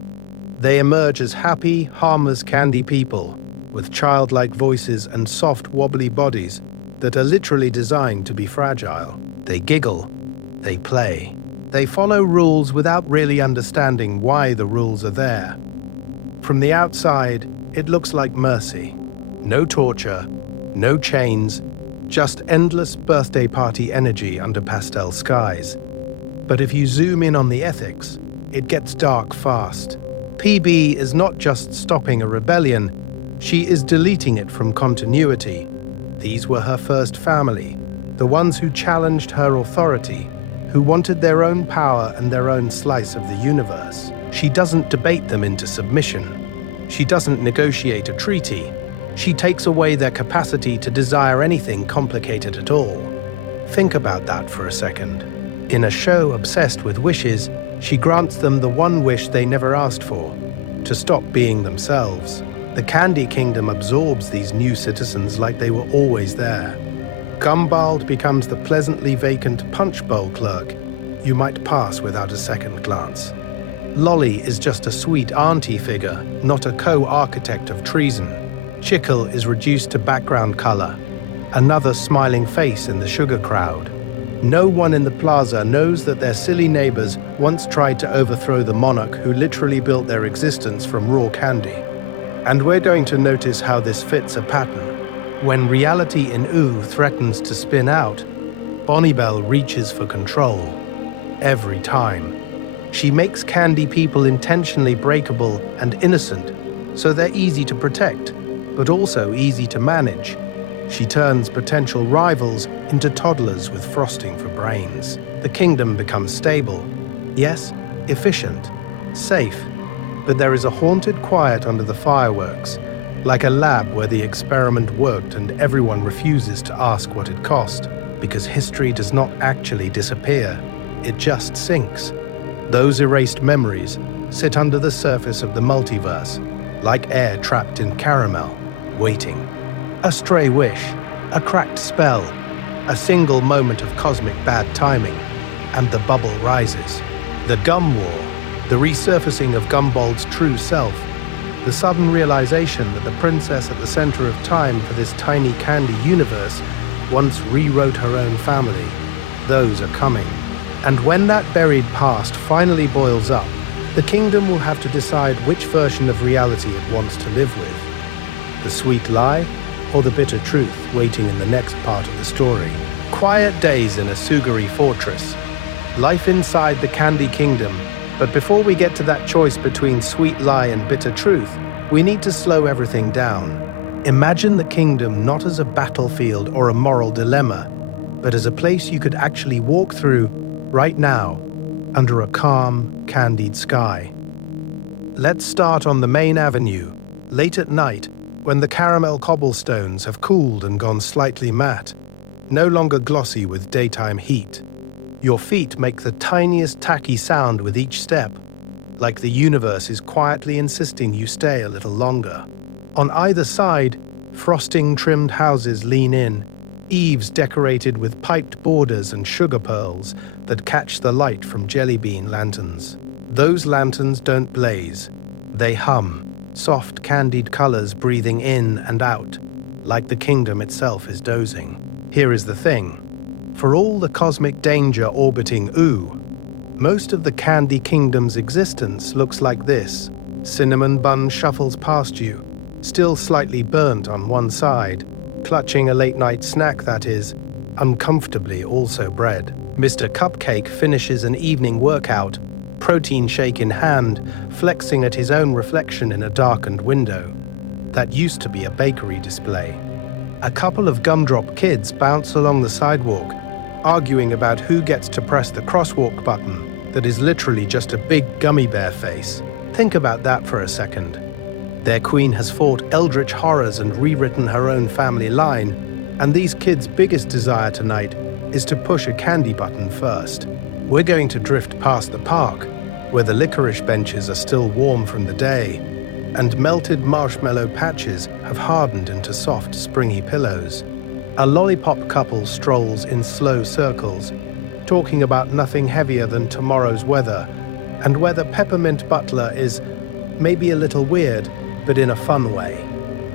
They emerge as happy, harmless candy people, with childlike voices and soft, wobbly bodies that are literally designed to be fragile. They giggle, they play. They follow rules without really understanding why the rules are there. From the outside, it looks like mercy. No torture, no chains, just endless birthday party energy under pastel skies. But if you zoom in on the ethics, it gets dark fast. PB is not just stopping a rebellion, she is deleting it from continuity. These were her first family, the ones who challenged her authority, who wanted their own power and their own slice of the universe. She doesn't debate them into submission. She doesn't negotiate a treaty. She takes away their capacity to desire anything complicated at all. Think about that for a second. In a show obsessed with wishes, she grants them the one wish they never asked for, to stop being themselves. The Candy Kingdom absorbs these new citizens like they were always there. Gumbald becomes the pleasantly vacant punch bowl clerk you might pass without a second glance. Lolly is just a sweet auntie figure, not a co-architect of treason. Cheekle is reduced to background color, another smiling face in the sugar crowd. No one in the plaza knows that their silly neighbors once tried to overthrow the monarch who literally built their existence from raw candy. And we're going to notice how this fits a pattern. When reality in Ooo threatens to spin out, Bonibel reaches for control. Every time. She makes candy people intentionally breakable and innocent, so they're easy to protect, but also easy to manage. She turns potential rivals into toddlers with frosting for brains. The kingdom becomes stable. Yes, efficient, safe, but there is a haunted quiet under the fireworks, like a lab where the experiment worked and everyone refuses to ask what it cost. because history does not actually disappear, it just sinks. Those erased memories sit under the surface of the multiverse, like air trapped in caramel, waiting. A stray wish, a cracked spell, a single moment of cosmic bad timing, and the bubble rises. The Gum War, the resurfacing of Gumball's true self, the sudden realization that the princess at the center of time for this tiny candy universe once rewrote her own family, those are coming. And when that buried past finally boils up, the kingdom will have to decide which version of reality it wants to live with. The sweet lie or the bitter truth waiting in the next part of the story. Quiet days in a Sugary fortress. Life inside the Candy Kingdom. But before we get to that choice between sweet lie and bitter truth, we need to slow everything down. Imagine the kingdom not as a battlefield or a moral dilemma, but as a place you could actually walk through right now, under a calm, candied sky. Let's start on the main avenue, late at night, when the caramel cobblestones have cooled and gone slightly matte, no longer glossy with daytime heat. Your feet make the tiniest tacky sound with each step, like the universe is quietly insisting you stay a little longer. On either side, frosting-trimmed houses lean in, eaves decorated with piped borders and sugar pearls that catch the light from jelly bean lanterns. Those lanterns don't blaze, they hum, soft candied colors breathing in and out, like the kingdom itself is dozing. Here is the thing. For all the cosmic danger orbiting Ooo, most of the Candy Kingdom's existence looks like this. Cinnamon Bun shuffles past you, still slightly burnt on one side, clutching a late-night snack that is, uncomfortably also bread. Mr. Cupcake finishes an evening workout, protein shake in hand, flexing at his own reflection in a darkened window. That used to be a bakery display. A couple of gumdrop kids bounce along the sidewalk, arguing about who gets to press the crosswalk button that is literally just a big gummy bear face. Think about that for a second. Their queen has fought eldritch horrors and rewritten her own family line, and these kids' biggest desire tonight is to push a candy button first. We're going to drift past the park, where the licorice benches are still warm from the day, and melted marshmallow patches have hardened into soft, springy pillows. A lollipop couple strolls in slow circles, talking about nothing heavier than tomorrow's weather, and whether Peppermint Butler is maybe a little weird, but in a fun way.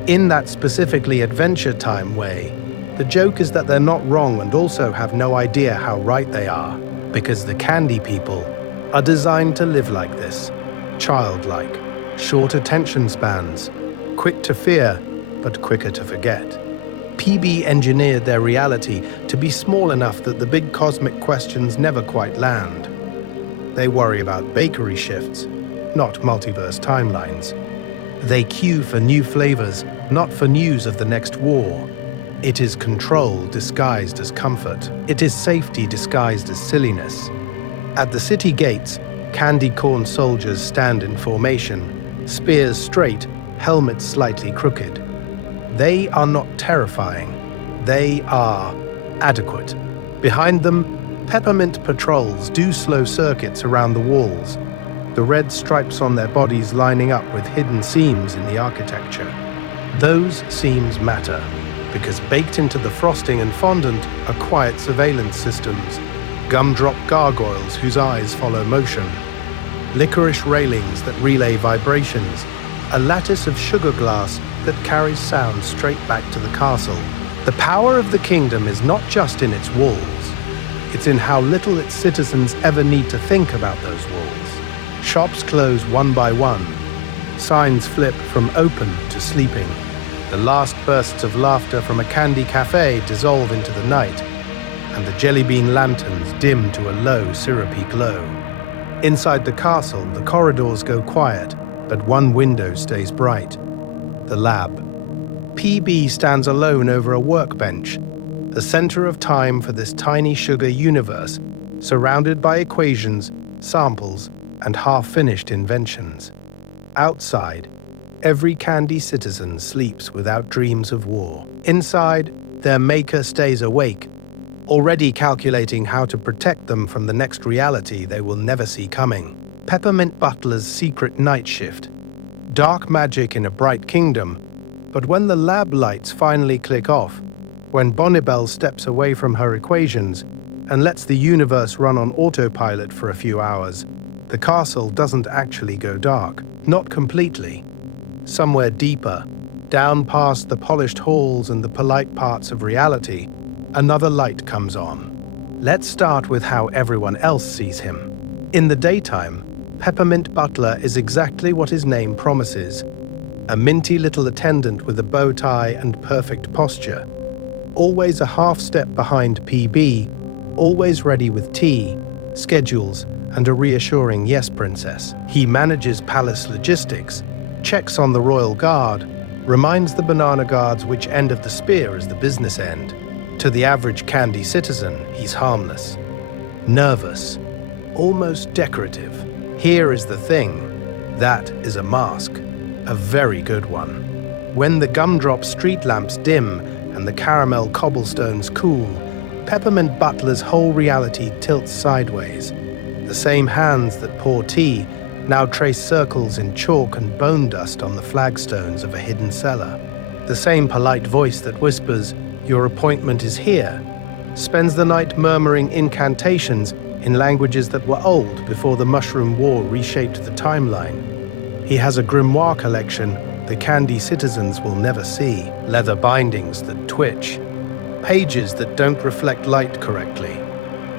In that specifically Adventure Time way, the joke is that they're not wrong and also have no idea how right they are, because the candy people are designed to live like this, childlike, short attention spans, quick to fear, but quicker to forget. PB engineered their reality to be small enough that the big cosmic questions never quite land. They worry about bakery shifts, not multiverse timelines. They queue for new flavors, not for news of the next war. It is control disguised as comfort. It is safety disguised as silliness. At the city gates, candy corn soldiers stand in formation, spears straight, helmets slightly crooked. They are not terrifying. They are adequate. Behind them, peppermint patrols do slow circuits around the walls, the red stripes on their bodies lining up with hidden seams in the architecture. Those seams matter, because baked into the frosting and fondant are quiet surveillance systems, gumdrop gargoyles whose eyes follow motion, licorice railings that relay vibrations, a lattice of sugar glass that carries sound straight back to the castle. The power of the kingdom is not just in its walls, it's in how little its citizens ever need to think about those walls. Shops close one by one, signs flip from open to sleeping. The last bursts of laughter from a candy cafe dissolve into the night, and the jelly bean lanterns dim to a low, syrupy glow. Inside the castle, the corridors go quiet, but one window stays bright. The lab. PB stands alone over a workbench, the center of time for this tiny sugar universe, surrounded by equations, samples, and half-finished inventions. Outside, every candy citizen sleeps without dreams of war. Inside, their maker stays awake, already calculating how to protect them from the next reality they will never see coming. Peppermint Butler's secret night shift. Dark magic in a bright kingdom, but when the lab lights finally click off, when Bonibel steps away from her equations and lets the universe run on autopilot for a few hours, the castle doesn't actually go dark. Not completely. Somewhere deeper, down past the polished halls and the polite parts of reality, another light comes on. Let's start with how everyone else sees him. In the daytime, Peppermint Butler is exactly what his name promises. A minty little attendant with a bow tie and perfect posture. Always a half step behind PB, always ready with tea, schedules, and a reassuring yes, princess. He manages palace logistics, checks on the royal guard, reminds the banana guards which end of the spear is the business end. To the average candy citizen, he's harmless. Nervous, almost decorative. Here is the thing. That is a mask. A very good one. When the gumdrop street lamps dim and the caramel cobblestones cool, Peppermint Butler's whole reality tilts sideways. The same hands that pour tea now trace circles in chalk and bone dust on the flagstones of a hidden cellar. The same polite voice that whispers, "Your appointment is here," spends the night murmuring incantations in languages that were old before the Mushroom War reshaped the timeline. He has a grimoire collection the candy citizens will never see, leather bindings that twitch, pages that don't reflect light correctly,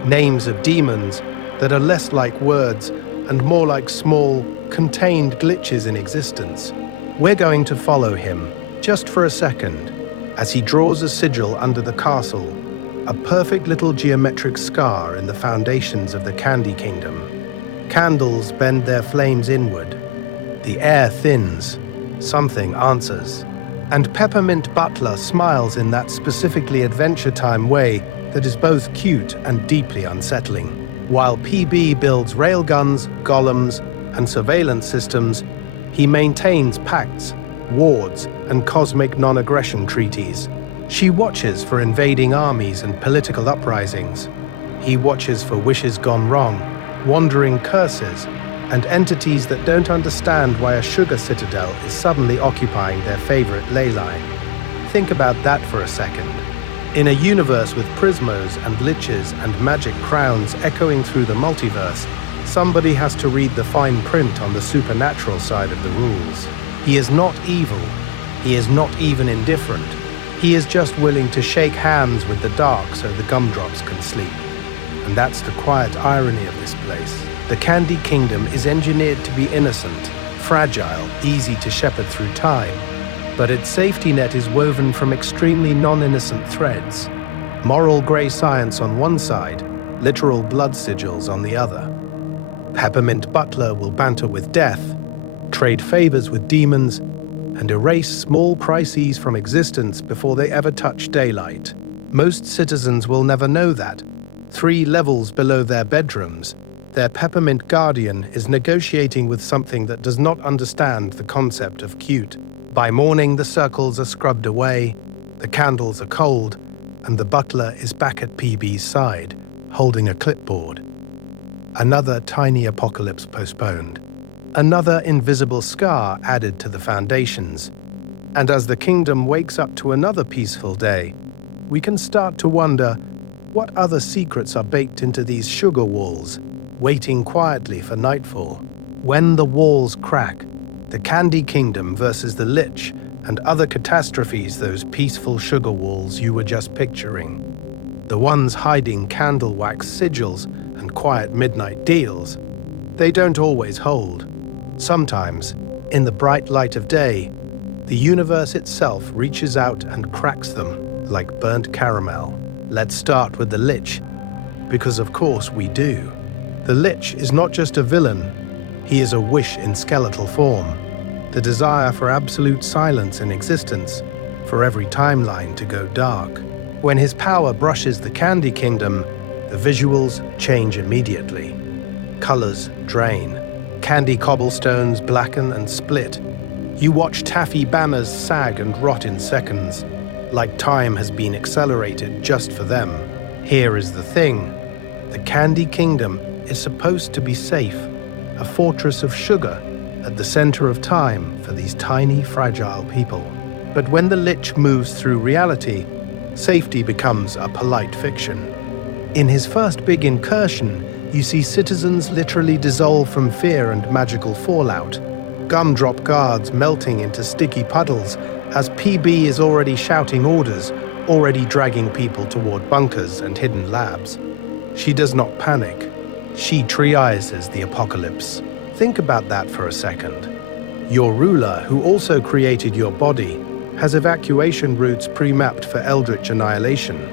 names of demons that are less like words and more like small, contained glitches in existence. We're going to follow him, just for a second, as he draws a sigil under the castle, a perfect little geometric scar in the foundations of the Candy Kingdom. Candles bend their flames inward. The air thins. Something answers. And Peppermint Butler smiles in that specifically Adventure Time way that is both cute and deeply unsettling. While PB builds railguns, golems, and surveillance systems, he maintains pacts, wards, and cosmic non-aggression treaties. She watches for invading armies and political uprisings. He watches for wishes gone wrong, wandering curses, and entities that don't understand why a sugar citadel is suddenly occupying their favorite ley line. Think about that for a second. In a universe with prismos and liches and magic crowns echoing through the multiverse, somebody has to read the fine print on the supernatural side of the rules. He is not evil. He is not even indifferent. He is just willing to shake hands with the dark so the gumdrops can sleep. And that's the quiet irony of this place. The Candy Kingdom is engineered to be innocent, fragile, easy to shepherd through time. But its safety net is woven from extremely non-innocent threads. Moral grey science on one side, literal blood sigils on the other. Peppermint Butler will banter with death, trade favors with demons, and erase small crises from existence before they ever touch daylight. Most citizens will never know that. 3 levels below their bedrooms, their Peppermint Guardian is negotiating with something that does not understand the concept of cute. By morning, the circles are scrubbed away, the candles are cold, and the butler is back at PB's side, holding a clipboard. Another tiny apocalypse postponed. Another invisible scar added to the foundations. And as the kingdom wakes up to another peaceful day, we can start to wonder what other secrets are baked into these sugar walls, waiting quietly for nightfall. When the walls crack, the Candy Kingdom versus the Lich and other catastrophes, those peaceful sugar walls you were just picturing. The ones hiding candle wax sigils and quiet midnight deals. They don't always hold. Sometimes, in the bright light of day, the universe itself reaches out and cracks them like burnt caramel. Let's start with the Lich, because of course we do. The Lich is not just a villain, he is a wish in skeletal form. The desire for absolute silence in existence, for every timeline to go dark. When his power brushes the Candy Kingdom, the visuals change immediately. Colors drain. Candy cobblestones blacken and split. You watch taffy banners sag and rot in seconds, like time has been accelerated just for them. Here is the thing. The Candy Kingdom is supposed to be safe, a fortress of sugar at the center of time for these tiny, fragile people. But when the Lich moves through reality, safety becomes a polite fiction. In his first big incursion, you see citizens literally dissolve from fear and magical fallout. Gumdrop guards melting into sticky puddles as PB is already shouting orders, already dragging people toward bunkers and hidden labs. She does not panic. She triases the apocalypse. Think about that for a second. Your ruler, who also created your body, has evacuation routes pre-mapped for eldritch annihilation.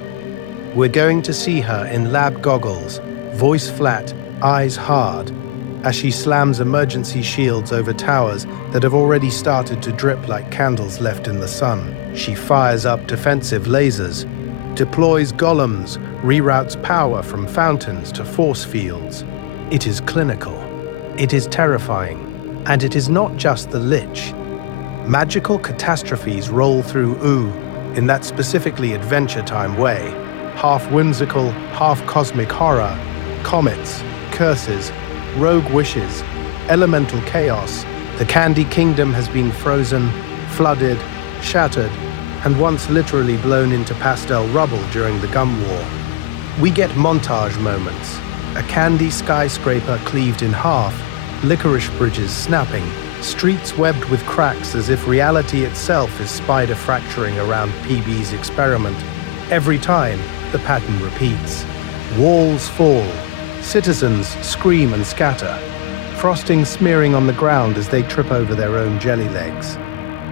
We're going to see her in lab goggles, voice flat, eyes hard, as she slams emergency shields over towers that have already started to drip like candles left in the sun. She fires up defensive lasers, deploys golems, reroutes power from fountains to force fields. It is clinical. It is terrifying. And it is not just the Lich. Magical catastrophes roll through Ooo in that specifically Adventure Time way. Half whimsical, half cosmic horror, comets, curses, rogue wishes, elemental chaos. The Candy Kingdom has been frozen, flooded, shattered, and once literally blown into pastel rubble during the Gum War. We get montage moments, a candy skyscraper cleaved in half, licorice bridges snapping, streets webbed with cracks as if reality itself is spider fracturing around PB's experiment. Every time, the pattern repeats. Walls fall, citizens scream and scatter, frosting smearing on the ground as they trip over their own jelly legs.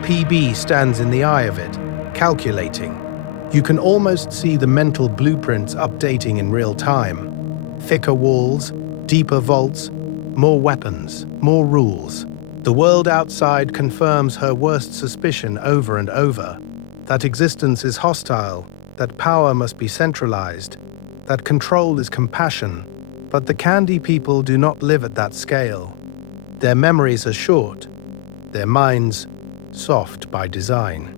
PB stands in the eye of it, calculating. You can almost see the mental blueprints updating in real time. Thicker walls, deeper vaults, more weapons, more rules. The world outside confirms her worst suspicion over and over, that existence is hostile, that power must be centralized, that control is compassion. But the Candy people do not live at that scale. Their memories are short, their minds soft by design.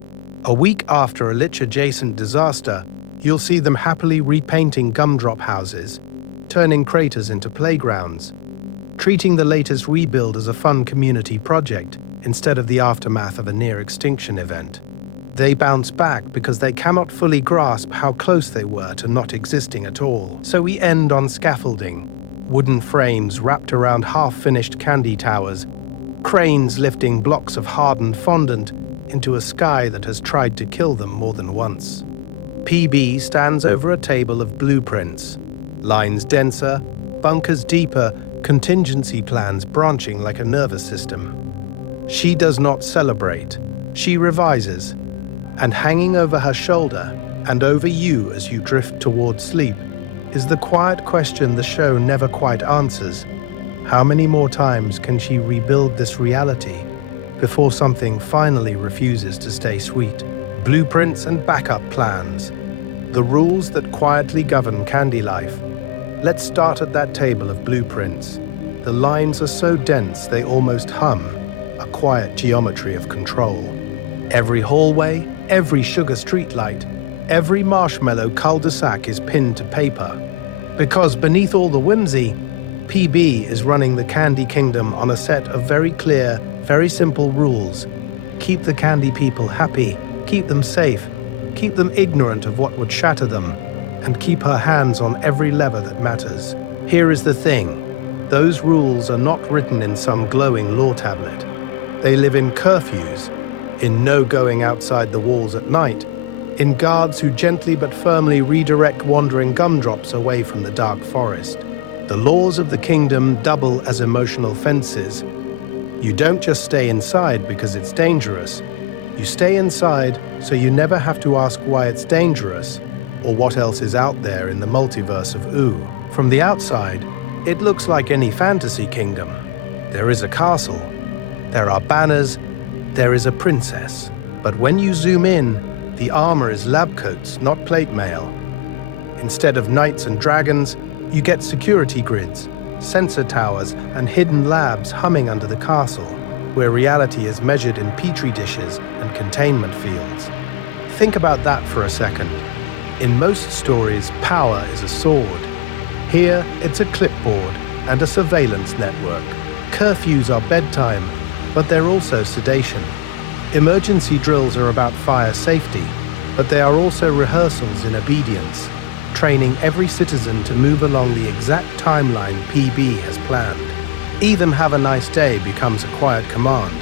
A week after a Lich-adjacent disaster, you'll see them happily repainting gumdrop houses, turning craters into playgrounds, treating the latest rebuild as a fun community project instead of the aftermath of a near-extinction event. They bounce back because they cannot fully grasp how close they were to not existing at all. So we end on scaffolding, wooden frames wrapped around half-finished candy towers, cranes lifting blocks of hardened fondant into a sky that has tried to kill them more than once. PB stands over a table of blueprints, lines denser, bunkers deeper, contingency plans branching like a nervous system. She does not celebrate, she revises. And hanging over her shoulder, and over you as you drift toward sleep, is the quiet question the show never quite answers. How many more times can she rebuild this reality before something finally refuses to stay sweet? Blueprints and backup plans. The rules that quietly govern candy life. Let's start at that table of blueprints. The lines are so dense they almost hum, a quiet geometry of control. Every hallway, every sugar streetlight, every marshmallow cul-de-sac is pinned to paper. Because beneath all the whimsy, PB is running the Candy Kingdom on a set of very clear, very simple rules. Keep the candy people happy, keep them safe, keep them ignorant of what would shatter them, and keep her hands on every lever that matters. Here is the thing. Those rules are not written in some glowing law tablet. They live in curfews, in no going outside the walls at night, in guards who gently but firmly redirect wandering gumdrops away from the dark forest. The laws of the kingdom double as emotional fences. You don't just stay inside because it's dangerous. You stay inside so you never have to ask why it's dangerous or what else is out there in the multiverse of Ooo. From the outside, it looks like any fantasy kingdom. There is a castle, there are banners, there is a princess. But when you zoom in, the armor is lab coats, not plate mail. Instead of knights and dragons, you get security grids, sensor towers, and hidden labs humming under the castle, where reality is measured in petri dishes and containment fields. Think about that for a second. In most stories, power is a sword. Here, it's a clipboard and a surveillance network. Curfews are bedtime, but they're also sedation. Emergency drills are about fire safety, but they are also rehearsals in obedience, training every citizen to move along the exact timeline PB has planned. Even "have a nice day" becomes a quiet command.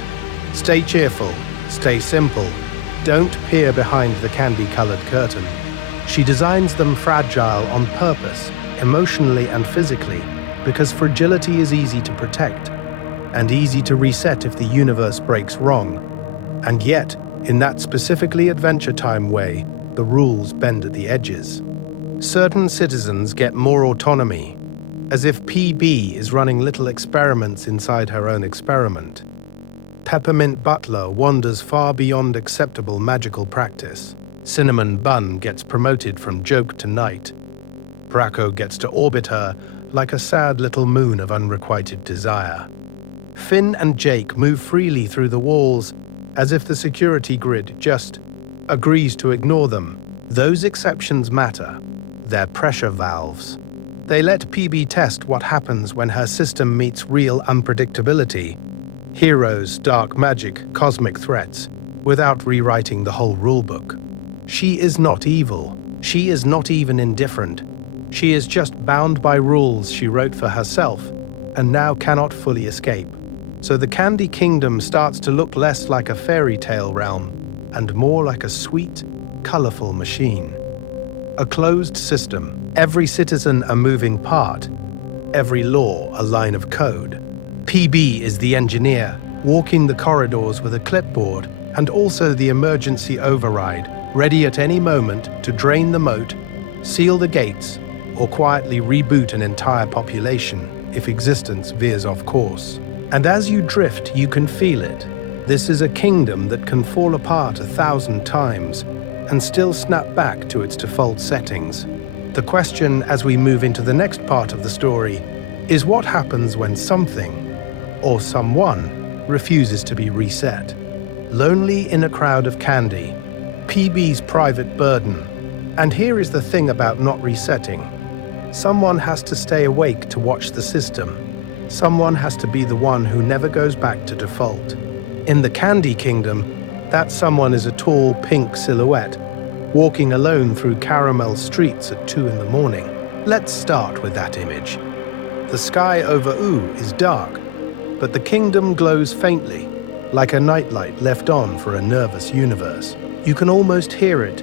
Stay cheerful, stay simple, don't peer behind the candy-colored curtain. She designs them fragile on purpose, emotionally and physically, because fragility is easy to protect and easy to reset if the universe breaks wrong. And yet, in that specifically Adventure Time way, the rules bend at the edges. Certain citizens get more autonomy, as if PB is running little experiments inside her own experiment. Peppermint Butler wanders far beyond acceptable magical practice. Cinnamon Bun gets promoted from joke to knight. Braco gets to orbit her like a sad little moon of unrequited desire. Finn and Jake move freely through the walls, as if the security grid just agrees to ignore them. Those exceptions matter. They're pressure valves. They let PB test what happens when her system meets real unpredictability. Heroes, dark magic, cosmic threats, without rewriting the whole rulebook. She is not evil. She is not even indifferent. She is just bound by rules she wrote for herself and now cannot fully escape. So the Candy Kingdom starts to look less like a fairy tale realm and more like a sweet, colorful machine. A closed system, every citizen a moving part, every law a line of code. PB is the engineer, walking the corridors with a clipboard, and also the emergency override, ready at any moment to drain the moat, seal the gates, or quietly reboot an entire population if existence veers off course. And as you drift, you can feel it. This is a kingdom that can fall apart 1,000 times and still snap back to its default settings. The question as we move into the next part of the story is what happens when something, or someone, refuses to be reset. Lonely in a crowd of candy, PB's private burden. And here is the thing about not resetting. Someone has to stay awake to watch the system. Someone has to be the one who never goes back to default. In the Candy Kingdom, that someone is a tall pink silhouette, walking alone through caramel streets at 2 in the morning. Let's start with that image. The sky over Ooo is dark, but the kingdom glows faintly, like a nightlight left on for a nervous universe. You can almost hear it,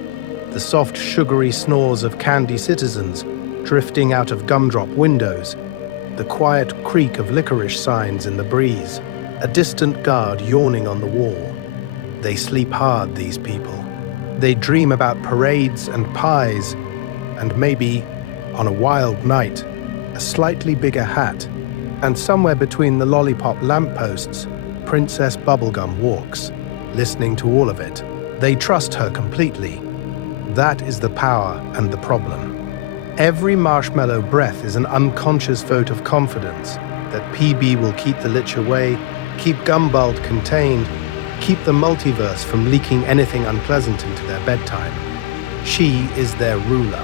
the soft, sugary snores of candy citizens drifting out of gumdrop windows, the quiet creak of licorice signs in the breeze, a distant guard yawning on the wall. They sleep hard, these people. They dream about parades and pies, and maybe, on a wild night, a slightly bigger hat. And somewhere between the lollipop lampposts, Princess Bubblegum walks, listening to all of it. They trust her completely. That is the power and the problem. Every marshmallow breath is an unconscious vote of confidence that PB will keep the lich away, keep Gumbald contained, keep the multiverse from leaking anything unpleasant into their bedtime. She is their ruler.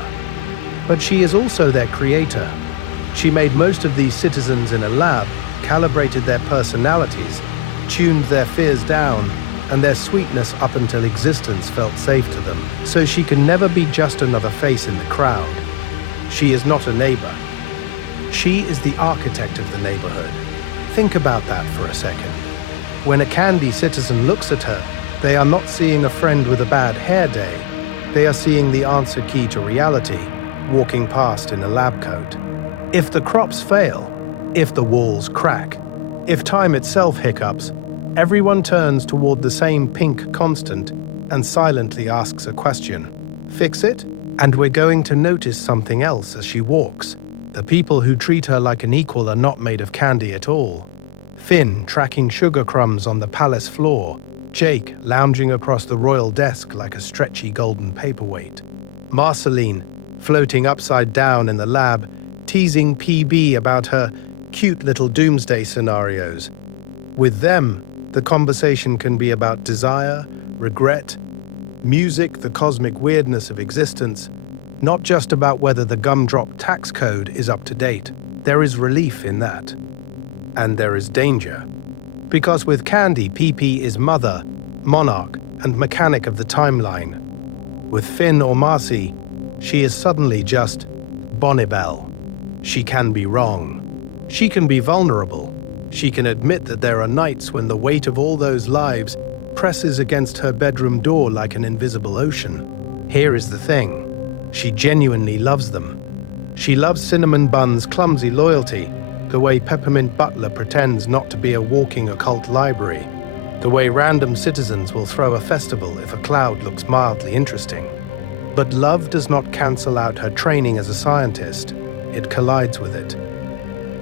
But she is also their creator. She made most of these citizens in a lab, calibrated their personalities, tuned their fears down, and their sweetness up until existence felt safe to them. So she can never be just another face in the crowd. She is not a neighbor. She is the architect of the neighborhood. Think about that for a second. When a candy citizen looks at her, they are not seeing a friend with a bad hair day. They are seeing the answer key to reality, walking past in a lab coat. If the crops fail, if the walls crack, if time itself hiccups, everyone turns toward the same pink constant and silently asks a question. Fix it? And we're going to notice something else as she walks. The people who treat her like an equal are not made of candy at all. Finn tracking sugar crumbs on the palace floor, Jake lounging across the royal desk like a stretchy golden paperweight. Marceline floating upside down in the lab, teasing PB about her cute little doomsday scenarios. With them, the conversation can be about desire, regret, music, the cosmic weirdness of existence, Not just about whether the gumdrop tax code is up to date. There is relief in that. And there is danger. Because with Candy, PP is mother, monarch, and mechanic of the timeline. With Finn or Marcy, she is suddenly just Bonibel. She can be wrong. She can be vulnerable. She can admit that there are nights when the weight of all those lives presses against her bedroom door like an invisible ocean. Here is the thing. She genuinely loves them. She loves Cinnamon Bun's clumsy loyalty, the way Peppermint Butler pretends not to be a walking occult library, the way random citizens will throw a festival if a cloud looks mildly interesting. But love does not cancel out her training as a scientist. It collides with it.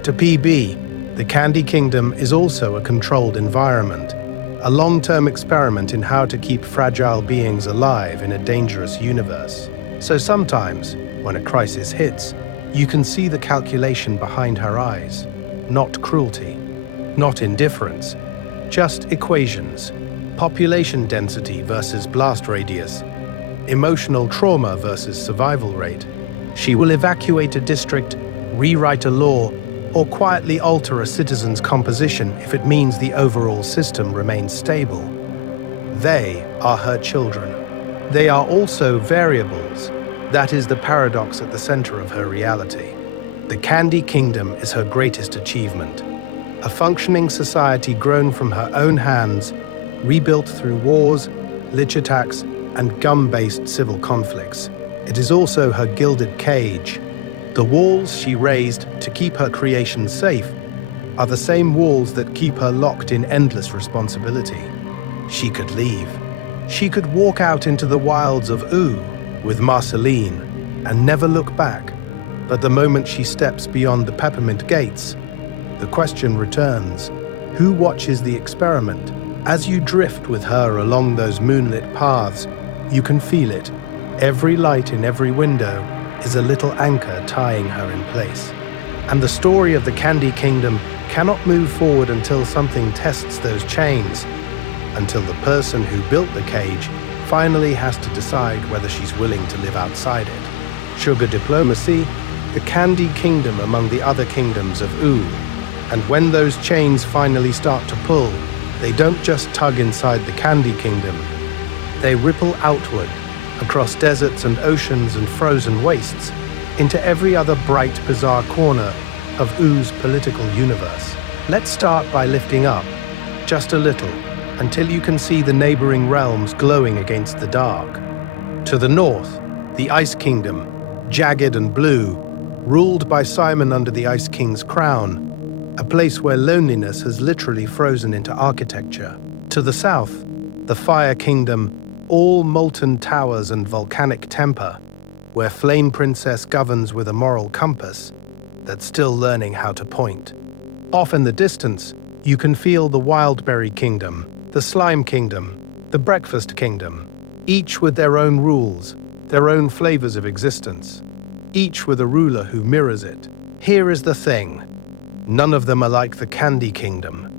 To PB, the Candy Kingdom is also a controlled environment, a long-term experiment in how to keep fragile beings alive in a dangerous universe. So sometimes, when a crisis hits, you can see the calculation behind her eyes. Not cruelty, not indifference, just equations. Population density versus blast radius, emotional trauma versus survival rate. She will evacuate a district, rewrite a law, or quietly alter a citizen's composition if it means the overall system remains stable. They are her children. They are also variables. That is the paradox at the center of her reality. The Candy Kingdom is her greatest achievement. A functioning society grown from her own hands, rebuilt through wars, lich attacks, and gum-based civil conflicts. It is also her gilded cage. The walls she raised to keep her creation safe are the same walls that keep her locked in endless responsibility. She could leave. She could walk out into the wilds of Ooo with Marceline and never look back. But the moment she steps beyond the peppermint gates, the question returns: who watches the experiment? As you drift with her along those moonlit paths, you can feel it. Every light in every window is a little anchor tying her in place. And the story of the Candy Kingdom cannot move forward until something tests those chains, until the person who built the cage finally has to decide whether she's willing to live outside it. Sugar diplomacy, the Candy Kingdom among the other kingdoms of Ooo. And when those chains finally start to pull, they don't just tug inside the Candy Kingdom. They ripple outward, across deserts and oceans and frozen wastes, into every other bright, bizarre corner of Oo's political universe. Let's start by lifting up, just a little, until you can see the neighboring realms glowing against the dark. To the north, the Ice Kingdom, jagged and blue, ruled by Simon under the Ice King's crown, a place where loneliness has literally frozen into architecture. To the south, the Fire Kingdom, all molten towers and volcanic temper, where Flame Princess governs with a moral compass that's still learning how to point. Off in the distance, you can feel the Wildberry Kingdom, the Slime Kingdom, the Breakfast Kingdom, each with their own rules, their own flavors of existence, each with a ruler who mirrors it. Here is the thing. None of them are like the Candy Kingdom.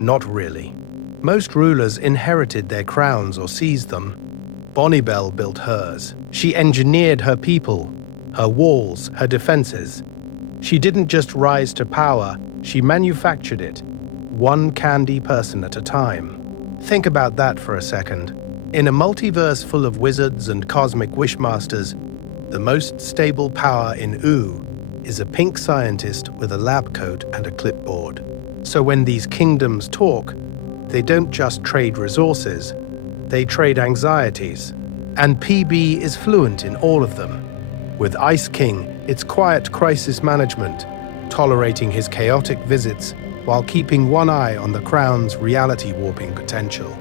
Not really. Most rulers inherited their crowns or seized them. Bonibel built hers. She engineered her people, her walls, her defenses. She didn't just rise to power, she manufactured it, one candy person at a time. Think about that for a second. In a multiverse full of wizards and cosmic wishmasters, the most stable power in Ooo is a pink scientist with a lab coat and a clipboard. So when these kingdoms talk, they don't just trade resources, they trade anxieties. And PB is fluent in all of them. With Ice King, it's quiet crisis management, tolerating his chaotic visits while keeping one eye on the crown's reality warping potential.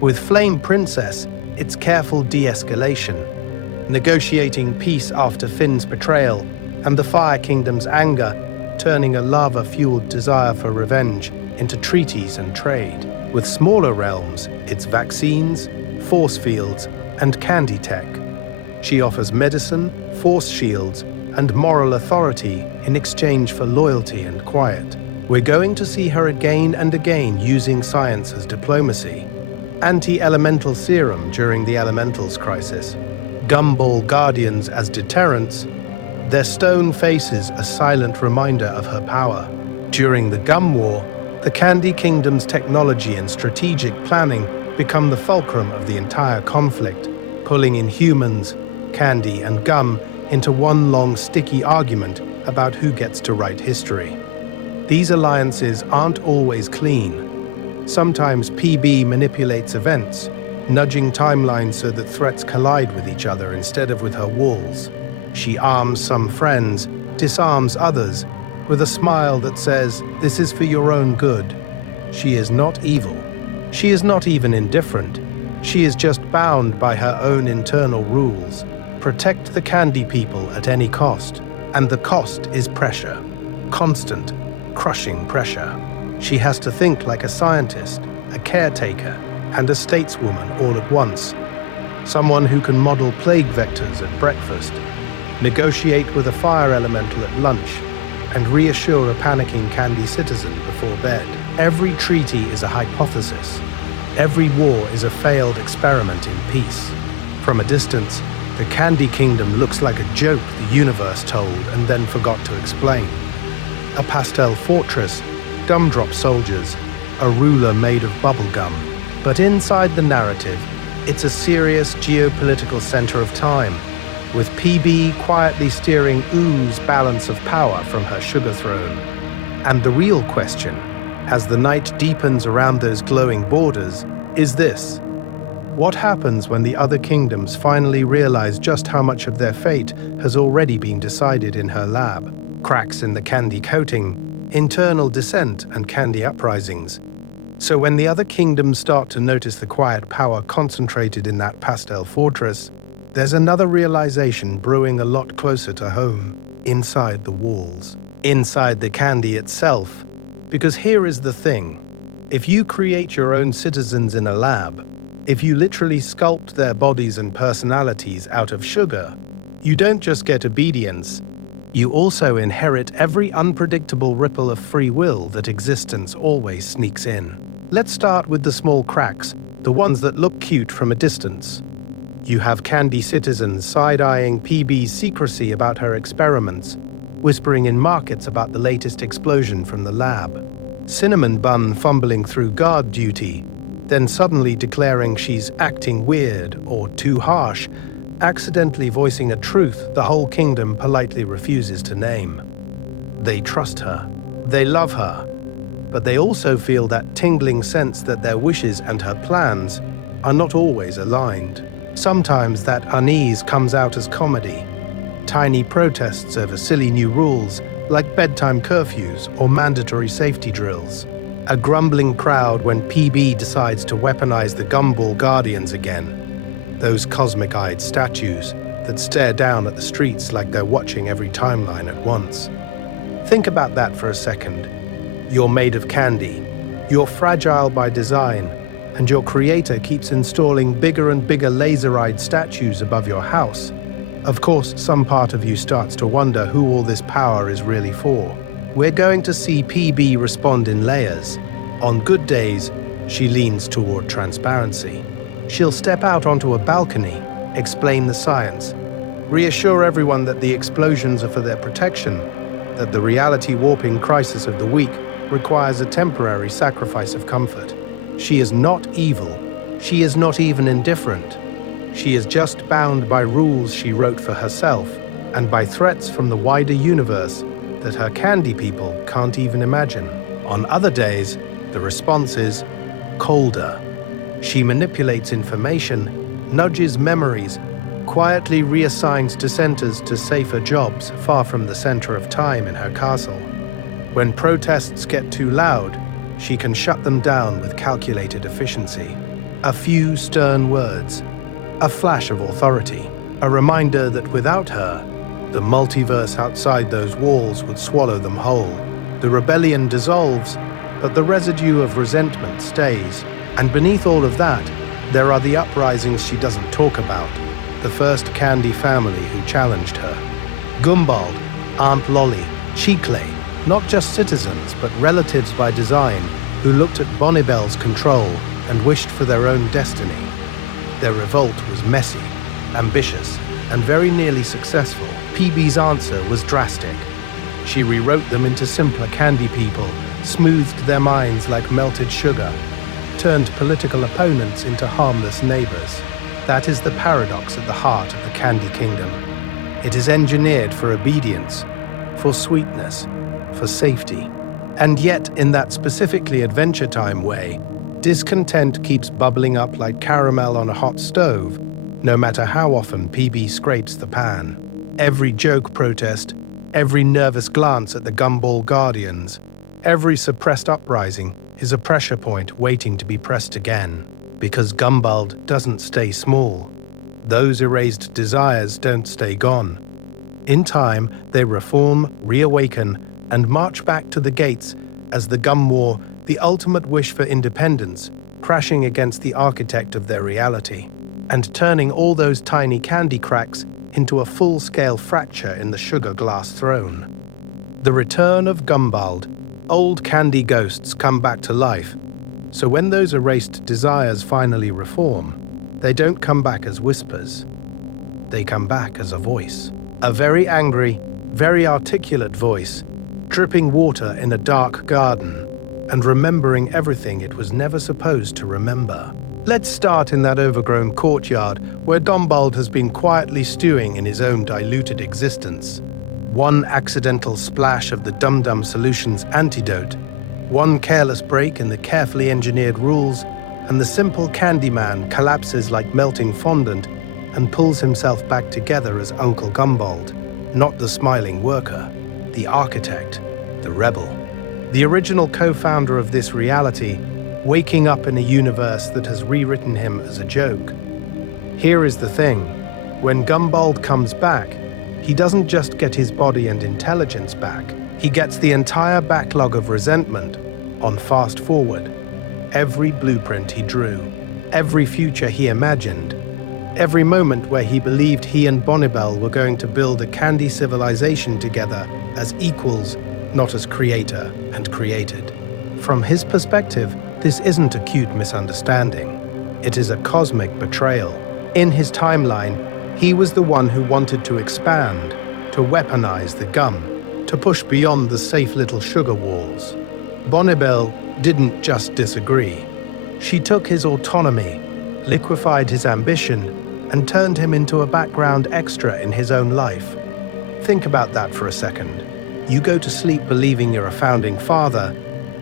With Flame Princess, it's careful de-escalation, negotiating peace after Finn's betrayal and the Fire Kingdom's anger, turning a lava-fueled desire for revenge into treaties and trade. With smaller realms, it's vaccines, force fields, and candy tech. She offers medicine, force shields, and moral authority in exchange for loyalty and quiet. We're going to see her again and again using science as diplomacy. Anti-elemental serum during the Elementals crisis. gumball guardians as deterrents, their stone faces a silent reminder of her power. During the Gum War, the Candy Kingdom's technology and strategic planning become the fulcrum of the entire conflict, pulling in humans, candy, and gum into one long sticky argument about who gets to write history. These alliances aren't always clean. Sometimes PB manipulates events, nudging timelines so that threats collide with each other instead of with her walls. She arms some friends, disarms others, with a smile that says, "This is for your own good." She is not evil. She is not even indifferent. She is just bound by her own internal rules. Protect the candy people at any cost. And the cost is pressure. Constant, crushing pressure. She has to think like a scientist, a caretaker, and a stateswoman all at once. Someone who can model plague vectors at breakfast, negotiate with a fire elemental at lunch, and reassure a panicking candy citizen before bed. Every treaty is a hypothesis. Every war is a failed experiment in peace. From a distance, the Candy Kingdom looks like a joke the universe told and then forgot to explain. A pastel fortress, gumdrop soldiers, a ruler made of bubblegum. But inside the narrative, it's a serious geopolitical center of time, with PB quietly steering Oo's balance of power from her sugar throne. And the real question, as the night deepens around those glowing borders, is this: what happens when the other kingdoms finally realize just how much of their fate has already been decided in her lab? Cracks in the candy coating, internal dissent, and candy uprisings. So when the other kingdoms start to notice the quiet power concentrated in that pastel fortress, there's another realization brewing a lot closer to home, inside the walls, inside the candy itself. Because here is the thing: if you create your own citizens in a lab, if you literally sculpt their bodies and personalities out of sugar, you don't just get obedience, you also inherit every unpredictable ripple of free will that existence always sneaks in. Let's start with the small cracks, the ones that look cute from a distance. You have candy citizens side-eyeing PB's secrecy about her experiments, whispering in markets about the latest explosion from the lab. Cinnamon Bun fumbling through guard duty, then suddenly declaring she's acting weird or too harsh, accidentally voicing a truth the whole kingdom politely refuses to name. They trust her. They love her. But they also feel that tingling sense that their wishes and her plans are not always aligned. Sometimes that unease comes out as comedy. Tiny protests over silly new rules, like bedtime curfews or mandatory safety drills. A grumbling crowd when PB decides to weaponize the Gumball Guardians again. Those cosmic-eyed statues that stare down at the streets like they're watching every timeline at once. Think about that for a second. You're made of candy. You're fragile by design. And your creator keeps installing bigger and bigger laser-eyed statues above your house. Of course, some part of you starts to wonder who all this power is really for. We're going to see PB respond in layers. On good days, she leans toward transparency. She'll step out onto a balcony, explain the science, reassure everyone that the explosions are for their protection, that the reality-warping crisis of the week requires a temporary sacrifice of comfort. She is not evil. She is not even indifferent. She is just bound by rules she wrote for herself and by threats from the wider universe that her candy people can't even imagine. On other days, the response is colder. She manipulates information, nudges memories, quietly reassigns dissenters to safer jobs far from the center of time in her castle. When protests get too loud, she can shut them down with calculated efficiency. A few stern words, a flash of authority, a reminder that without her, the multiverse outside those walls would swallow them whole. The rebellion dissolves, but the residue of resentment stays. And beneath all of that, there are the uprisings she doesn't talk about, the first candy family who challenged her. Gumball, Aunt Lolly, Chicley, not just citizens, but relatives by design, who looked at Bonnibel's control and wished for their own destiny. Their revolt was messy, ambitious, and very nearly successful, PB's answer was drastic. She rewrote them into simpler candy people, smoothed their minds like melted sugar, turned political opponents into harmless neighbors. That is the paradox at the heart of the Candy Kingdom. It is engineered for obedience, for sweetness, for safety. And yet, in that specifically Adventure Time way, discontent keeps bubbling up like caramel on a hot stove, no matter how often PB scrapes the pan. Every joke protest, every nervous glance at the Gumball Guardians, every suppressed uprising is a pressure point waiting to be pressed again. Because Gumball doesn't stay small. Those erased desires don't stay gone. In time, they reform, reawaken, and march back to the gates as the Gum War, the ultimate wish for independence, crashing against the architect of their reality, and turning all those tiny candy cracks into a full-scale fracture in the sugar glass throne. The return of Gumball. Old candy ghosts come back to life, so when those erased desires finally reform, they don't come back as whispers. They come back as a voice. A very angry, very articulate voice, dripping water in a dark garden, and remembering everything it was never supposed to remember. Let's start in that overgrown courtyard where Gumball has been quietly stewing in his own diluted existence. One accidental splash of the Dum Dum Solutions antidote, one careless break in the carefully engineered rules, and the simple Candyman collapses like melting fondant and pulls himself back together as Uncle Gumball, not the smiling worker, the architect, the rebel. The original co-founder of this reality, waking up in a universe that has rewritten him as a joke. Here is the thing, when Gumball comes back, he doesn't just get his body and intelligence back, he gets the entire backlog of resentment on fast forward. Every blueprint he drew, every future he imagined, every moment where he believed he and Bonibel were going to build a candy civilization together as equals, not as creator and created. From his perspective, this isn't a cute misunderstanding. It is a cosmic betrayal. In his timeline, he was the one who wanted to expand, to weaponize the gum, to push beyond the safe little sugar walls. Bonibel didn't just disagree. She took his autonomy, liquefied his ambition, and turned him into a background extra in his own life. Think about that for a second. You go to sleep believing you're a founding father,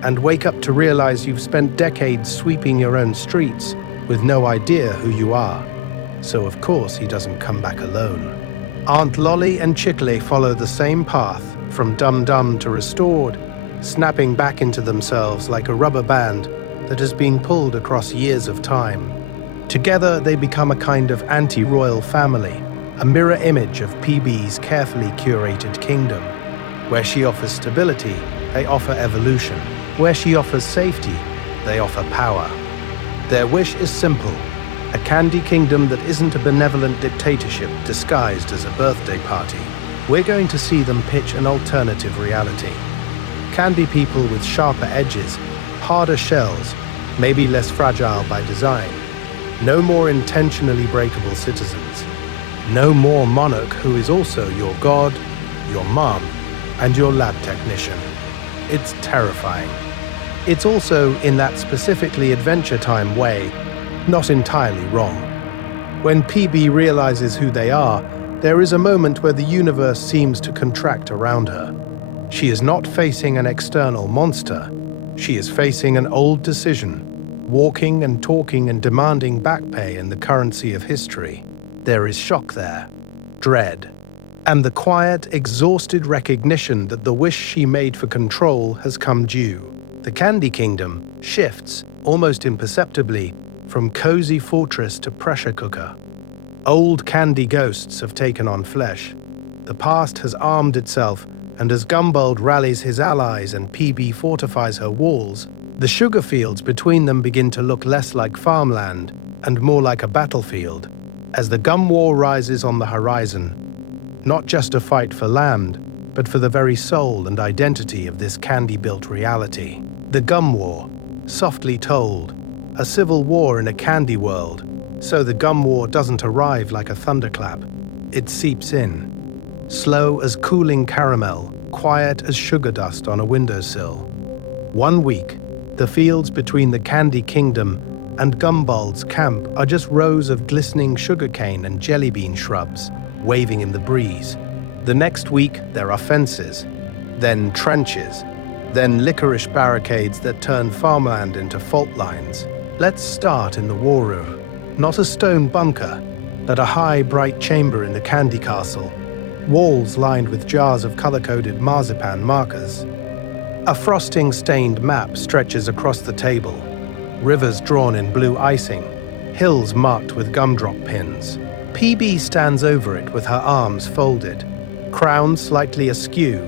and wake up to realize you've spent decades sweeping your own streets with no idea who you are. So of course he doesn't come back alone. Aunt Lolly and Chickley follow the same path, from dum-dum to restored, snapping back into themselves like a rubber band that has been pulled across years of time. Together they become a kind of anti-royal family, a mirror image of PB's carefully curated kingdom. Where she offers stability, they offer evolution. Where she offers safety, they offer power. Their wish is simple, a candy kingdom that isn't a benevolent dictatorship disguised as a birthday party. We're going to see them pitch an alternative reality. Candy people with sharper edges, harder shells, maybe less fragile by design. No more intentionally breakable citizens. No more monarch who is also your god, your mom, and your lab technician. It's terrifying. It's also, in that specifically Adventure Time way, not entirely wrong. When PB realizes who they are, there is a moment where the universe seems to contract around her. She is not facing an external monster. She is facing an old decision, walking and talking and demanding back pay in the currency of history. There is shock there, dread, and the quiet, exhausted recognition that the wish she made for control has come due. The Candy Kingdom shifts, almost imperceptibly, from cozy fortress to pressure cooker. Old candy ghosts have taken on flesh. The past has armed itself, and as Gumball rallies his allies and PB fortifies her walls, the sugar fields between them begin to look less like farmland and more like a battlefield. As the Gum War rises on the horizon, not just a fight for land, but for the very soul and identity of this candy-built reality. The Gum War, softly told, a civil war in a candy world, So the gum war doesn't arrive like a thunderclap. It seeps in, slow as cooling caramel, quiet as sugar dust on a windowsill. One week, the fields between the Candy Kingdom and Gumbald's camp are just rows of glistening sugarcane and jellybean shrubs, waving in the breeze. The next week, there are fences, then trenches, then licorice barricades that turn farmland into fault lines. Let's start in the war room. Not a stone bunker, but a high, bright chamber in the Candy Castle. Walls lined with jars of color-coded marzipan markers. A frosting-stained map stretches across the table. Rivers drawn in blue icing. Hills marked with gumdrop pins. PB stands over it with her arms folded, crown slightly askew,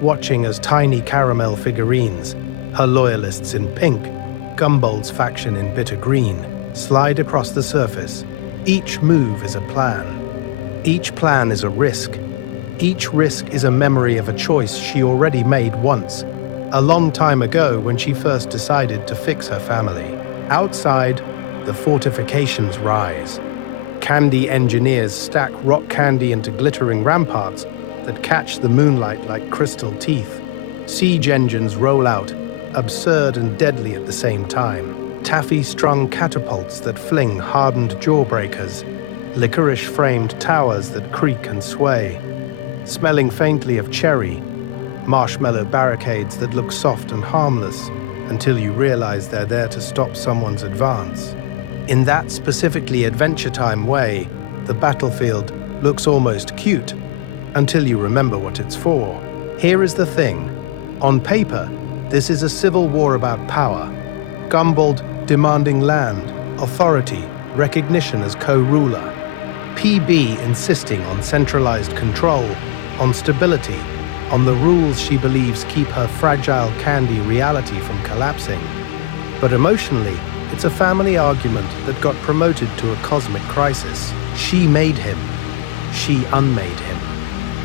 watching as tiny caramel figurines, her loyalists in pink, Gumbald's faction in bitter green, slide across the surface. Each move is a plan. Each plan is a risk. Each risk is a memory of a choice she already made once, a long time ago when she first decided to fix her family. Outside, the fortifications rise. Candy engineers stack rock candy into glittering ramparts that catch the moonlight like crystal teeth. Siege engines roll out, absurd and deadly at the same time. Taffy-strung catapults that fling hardened jawbreakers, licorice-framed towers that creak and sway, smelling faintly of cherry, marshmallow barricades that look soft and harmless until you realize they're there to stop someone's advance. In that specifically Adventure Time way, the battlefield looks almost cute until you remember what it's for. Here is the thing. On paper, this is a civil war about power. Gumbald demanding land, authority, recognition as co-ruler. PB insisting on centralized control, on stability, on the rules she believes keep her fragile candy reality from collapsing. But emotionally, it's a family argument that got promoted to a cosmic crisis. She made him. She unmade him.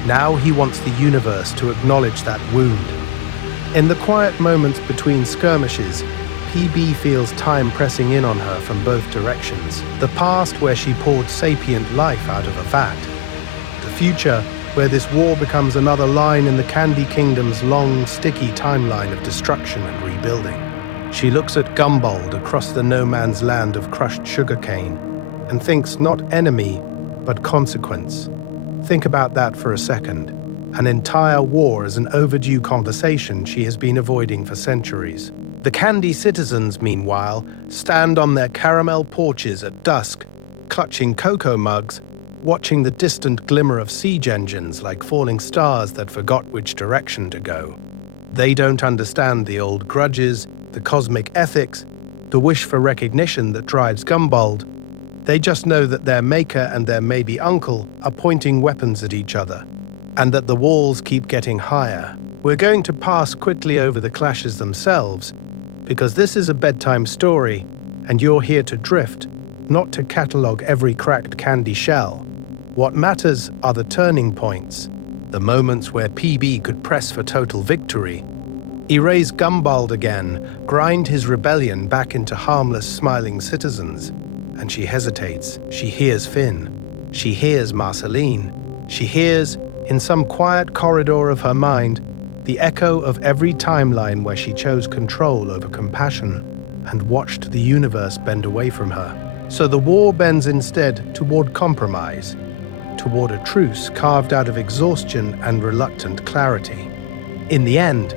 Now he wants the universe to acknowledge that wound. In the quiet moments between skirmishes, PB feels time pressing in on her from both directions. The past where she poured sapient life out of a vat. The future where this war becomes another line in the Candy Kingdom's long, sticky timeline of destruction and rebuilding. She looks at Gumbald across the no-man's land of crushed sugarcane and thinks not enemy, but consequence. Think about that for a second. An entire war is an overdue conversation she has been avoiding for centuries. The Candy citizens, meanwhile, stand on their caramel porches at dusk, clutching cocoa mugs, watching the distant glimmer of siege engines like falling stars that forgot which direction to go. They don't understand the old grudges, the cosmic ethics, the wish for recognition that drives Gumbald. They just know that their maker and their maybe uncle are pointing weapons at each other, and that the walls keep getting higher. We're going to pass quickly over the clashes themselves, because this is a bedtime story, and you're here to drift, not to catalogue every cracked candy shell. What matters are the turning points, the moments where PB could press for total victory, erase Gumbald again, grind his rebellion back into harmless, smiling citizens. And she hesitates. She hears Finn. She hears Marceline. She hears, in some quiet corridor of her mind, the echo of every timeline where she chose control over compassion and watched the universe bend away from her. So the war bends instead toward compromise, toward a truce carved out of exhaustion and reluctant clarity. In the end,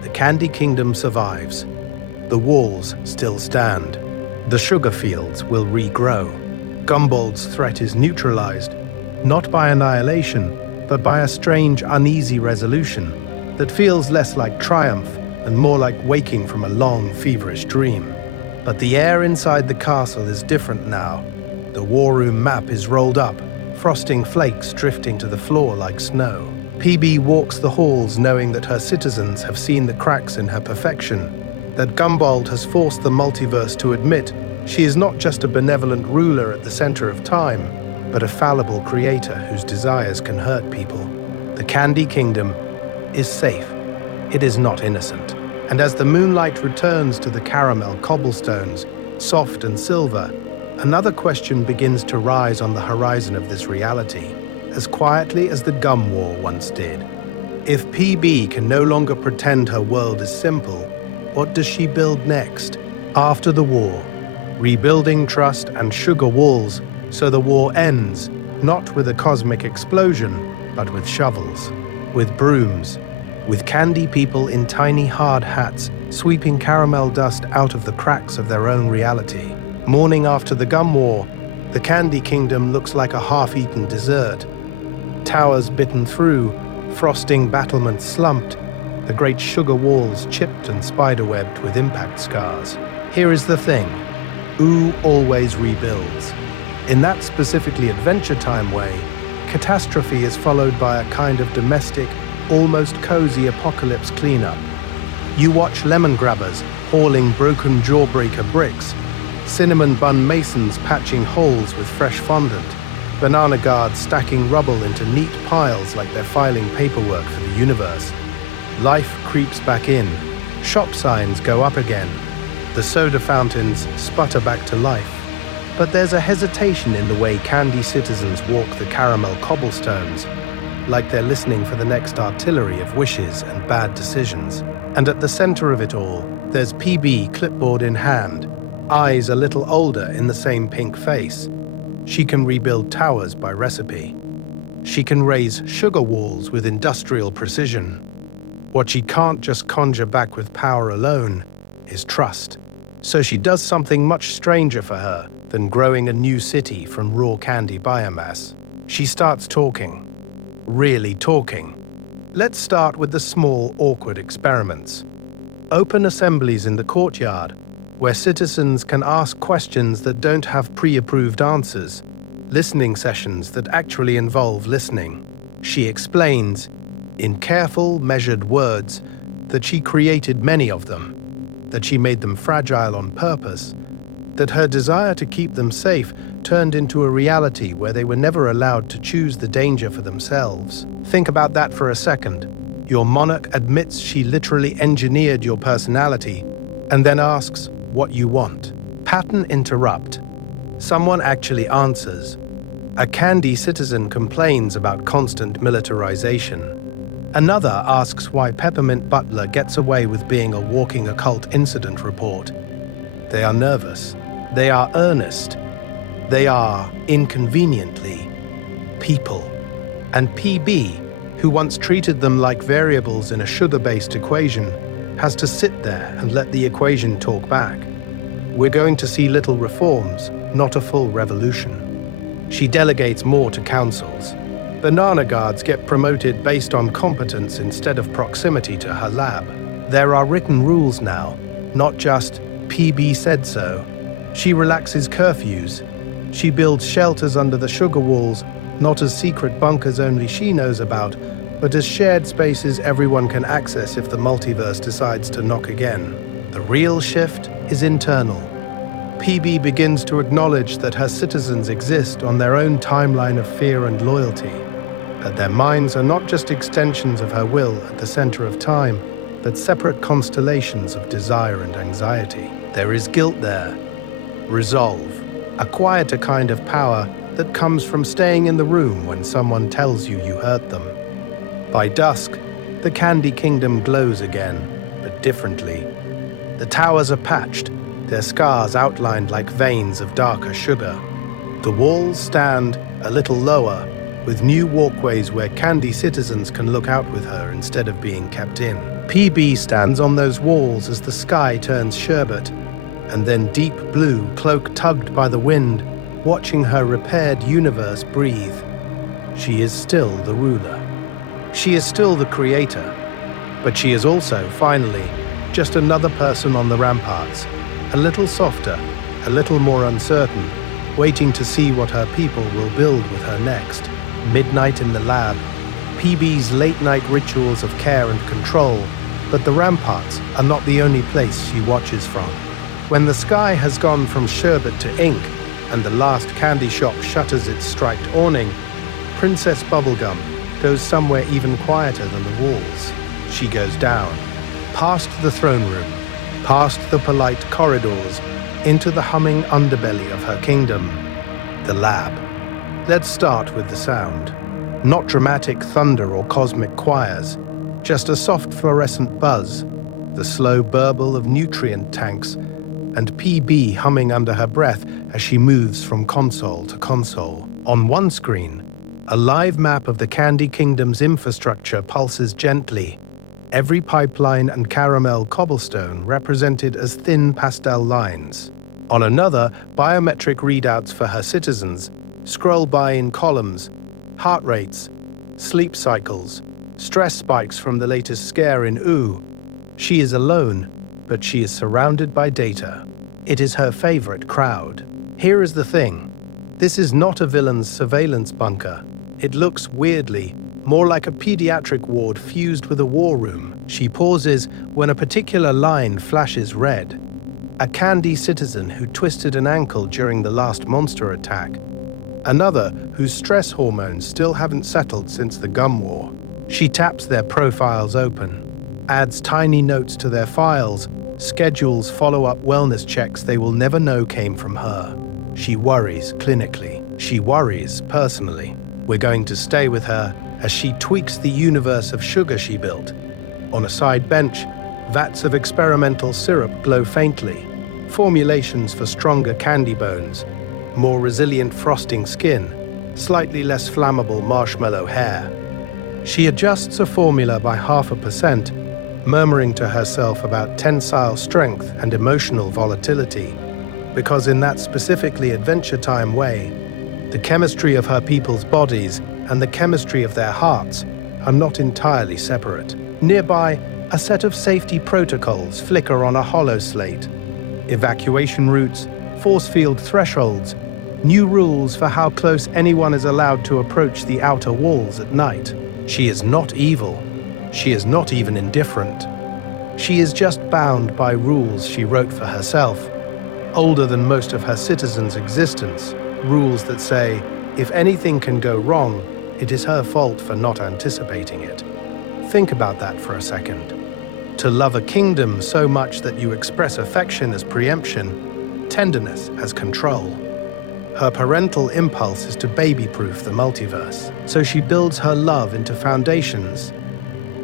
the Candy Kingdom survives. The walls still stand. The sugar fields will regrow. Gumbald's threat is neutralized, not by annihilation, but by a strange, uneasy resolution that feels less like triumph and more like waking from a long, feverish dream. But the air inside the castle is different now. The war room map is rolled up, frosting flakes drifting to the floor like snow. PB walks the halls knowing that her citizens have seen the cracks in her perfection, that Gumbald has forced the multiverse to admit she is not just a benevolent ruler at the center of time, but a fallible creator whose desires can hurt people. The Candy Kingdom is safe. It is not innocent. And as the moonlight returns to the caramel cobblestones, soft and silver, Another question begins to rise on the horizon of this reality, as quietly as the gum war once did. If PB can no longer pretend her world is simple, what does she build next? After the war, rebuilding trust and sugar walls so the war ends, not with a cosmic explosion, but with shovels, with brooms, with candy people in tiny hard hats sweeping caramel dust out of the cracks of their own reality. Morning after the gum war, the Candy Kingdom looks like a half-eaten dessert. Towers bitten through, frosting battlements slumped, the great sugar walls chipped and spiderwebbed with impact scars. Here is the thing, Ooo always rebuilds. In that specifically Adventure Time way, catastrophe is followed by a kind of domestic, almost cozy apocalypse cleanup. You watch lemon grabbers hauling broken jawbreaker bricks, cinnamon bun masons patching holes with fresh fondant, banana guards stacking rubble into neat piles like they're filing paperwork for the universe. Life creeps back in, shop signs go up again, the soda fountains sputter back to life. But there's a hesitation in the way candy citizens walk the caramel cobblestones, like they're listening for the next artillery of wishes and bad decisions. And at the center of it all, there's PB clipboard in hand, eyes a little older in the same pink face. She can rebuild towers by recipe. She can raise sugar walls with industrial precision. What she can't just conjure back with power alone is trust. So she does something much stranger for her than growing a new city from raw candy biomass. She starts talking. Really talking. Let's start with the small, awkward experiments. Open assemblies in the courtyard, where citizens can ask questions that don't have pre-approved answers, listening sessions that actually involve listening. She explains, in careful, measured words, that she created many of them, that she made them fragile on purpose, that her desire to keep them safe turned into a reality where they were never allowed to choose the danger for themselves. Think about that for a second. Your monarch admits she literally engineered your personality and then asks what you want. Pattern interrupt. Someone actually answers. A candy citizen complains about constant militarization. Another asks why Peppermint Butler gets away with being a walking occult incident report. They are nervous. They are earnest. They are, inconveniently, people. And PB, who once treated them like variables in a sugar-based equation, has to sit there and let the equation talk back. We're going to see little reforms, not a full revolution. She delegates more to councils. Banana guards get promoted based on competence instead of proximity to her lab. There are written rules now, not just PB said so. She relaxes curfews. She builds shelters under the sugar walls, not as secret bunkers only she knows about, but as shared spaces everyone can access if the multiverse decides to knock again. The real shift is internal. PB begins to acknowledge that her citizens exist on their own timeline of fear and loyalty, that their minds are not just extensions of her will at the center of time, but separate constellations of desire and anxiety. There is guilt there, resolve, a quieter kind of power that comes from staying in the room when someone tells you you hurt them. By dusk, the Candy Kingdom glows again, but differently. The towers are patched, their scars outlined like veins of darker sugar. The walls stand a little lower, with new walkways where candy citizens can look out with her instead of being kept in. PB stands on those walls as the sky turns sherbet, and then deep blue, cloak tugged by the wind, watching her repaired universe breathe. She is still the ruler. She is still the creator. But she is also, finally, just another person on the ramparts, a little softer, a little more uncertain, waiting to see what her people will build with her next. Midnight in the lab, PB's late-night rituals of care and control, but the ramparts are not the only place she watches from. When the sky has gone from sherbet to ink, and the last candy shop shutters its striped awning, Princess Bubblegum goes somewhere even quieter than the walls. She goes down, past the throne room, past the polite corridors, into the humming underbelly of her kingdom, the lab. Let's start with the sound. Not dramatic thunder or cosmic choirs, just a soft fluorescent buzz, the slow burble of nutrient tanks, and PB humming under her breath as she moves from console to console. On one screen, a live map of the Candy Kingdom's infrastructure pulses gently, every pipeline and caramel cobblestone represented as thin pastel lines. On another, biometric readouts for her citizens scroll by in columns: heart rates, sleep cycles, stress spikes from the latest scare in Ooo. She is alone, but she is surrounded by data. It is her favorite crowd. Here is the thing. This is not a villain's surveillance bunker. It looks weirdly more like a pediatric ward fused with a war room. She pauses when a particular line flashes red. A Candy citizen who twisted an ankle during the last monster attack. Another whose stress hormones still haven't settled since the gum war. She taps their profiles open, adds tiny notes to their files, schedules follow-up wellness checks they will never know came from her. She worries clinically. She worries personally. We're going to stay with her as she tweaks the universe of sugar she built. On a side bench, vats of experimental syrup glow faintly, formulations for stronger candy bones, more resilient frosting skin, slightly less flammable marshmallow hair. She adjusts a formula by 0.5%, murmuring to herself about tensile strength and emotional volatility, because in that specifically Adventure Time way, the chemistry of her people's bodies and the chemistry of their hearts are not entirely separate. Nearby, a set of safety protocols flicker on a hollow slate. Evacuation routes, force field thresholds, new rules for how close anyone is allowed to approach the outer walls at night. She is not evil. She is not even indifferent. She is just bound by rules she wrote for herself, older than most of her citizens' existence, rules that say, if anything can go wrong, it is her fault for not anticipating it. Think about that for a second. To love a kingdom so much that you express affection as preemption, tenderness as control. Her parental impulse is to baby-proof the multiverse, so she builds her love into foundations,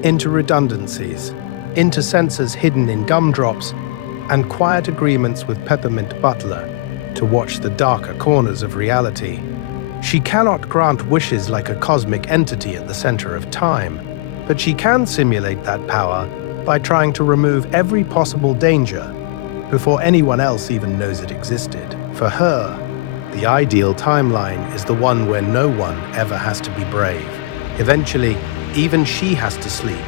into redundancies, into sensors hidden in gumdrops, and quiet agreements with Peppermint Butler to watch the darker corners of reality. She cannot grant wishes like a cosmic entity at the center of time, but she can simulate that power by trying to remove every possible danger before anyone else even knows it existed. For her, the ideal timeline is the one where no one ever has to be brave. Eventually, even she has to sleep.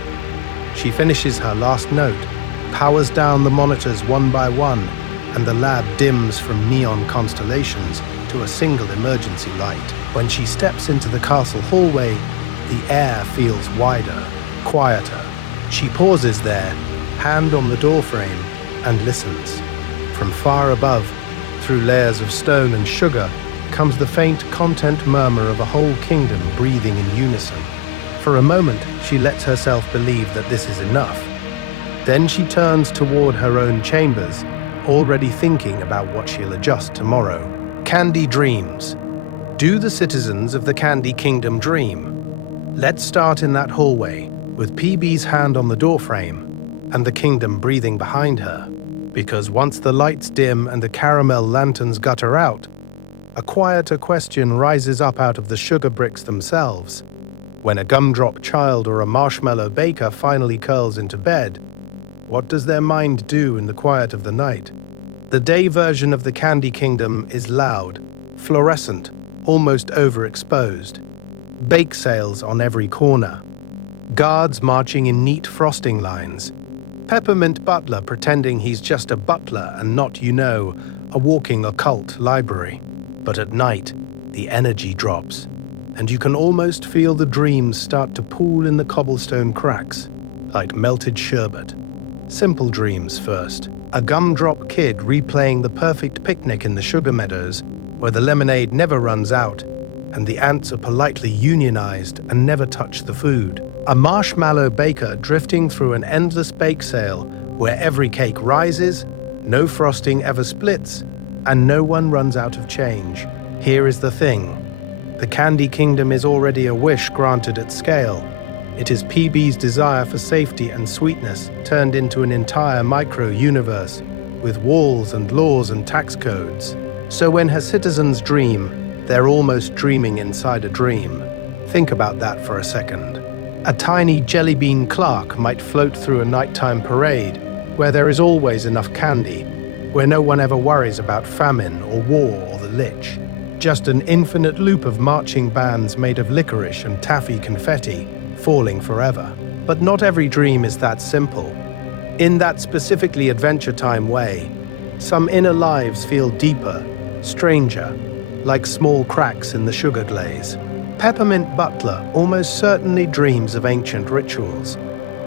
She finishes her last note, powers down the monitors one by one, and the lab dims from neon constellations to a single emergency light. When she steps into the castle hallway, the air feels wider, quieter. She pauses there, hand on the doorframe, and listens. From far above, through layers of stone and sugar, comes the faint content murmur of a whole kingdom breathing in unison. For a moment, she lets herself believe that this is enough. Then she turns toward her own chambers, already thinking about what she'll adjust tomorrow. Candy dreams. Do the citizens of the Candy Kingdom dream? Let's start in that hallway, with PB's hand on the doorframe, and the kingdom breathing behind her. Because once the lights dim and the caramel lanterns gutter out, a quieter question rises up out of the sugar bricks themselves. When a gumdrop child or a marshmallow baker finally curls into bed, what does their mind do in the quiet of the night? The day version of the Candy Kingdom is loud, fluorescent, almost overexposed. Bake sales on every corner. Guards marching in neat frosting lines. Peppermint Butler pretending he's just a butler and not, a walking occult library. But at night, the energy drops, and you can almost feel the dreams start to pool in the cobblestone cracks, like melted sherbet. Simple dreams first. A gumdrop kid replaying the perfect picnic in the sugar meadows, where the lemonade never runs out, and the ants are politely unionized and never touch the food. A marshmallow baker drifting through an endless bake sale, where every cake rises, No frosting ever splits, and no one runs out of change. Here is the thing. The Candy Kingdom is already a wish granted at scale. It is PB's desire for safety and sweetness turned into an entire micro-universe, with walls and laws and tax codes. So when her citizens dream, they're almost dreaming inside a dream. Think about that for a second. A tiny jellybean clerk might float through a nighttime parade where there is always enough candy, where no one ever worries about famine or war or the lich. Just an infinite loop of marching bands made of licorice and taffy confetti, falling forever. But not every dream is that simple. In that specifically Adventure Time way, some inner lives feel deeper, stranger, like small cracks in the sugar glaze. Peppermint Butler almost certainly dreams of ancient rituals,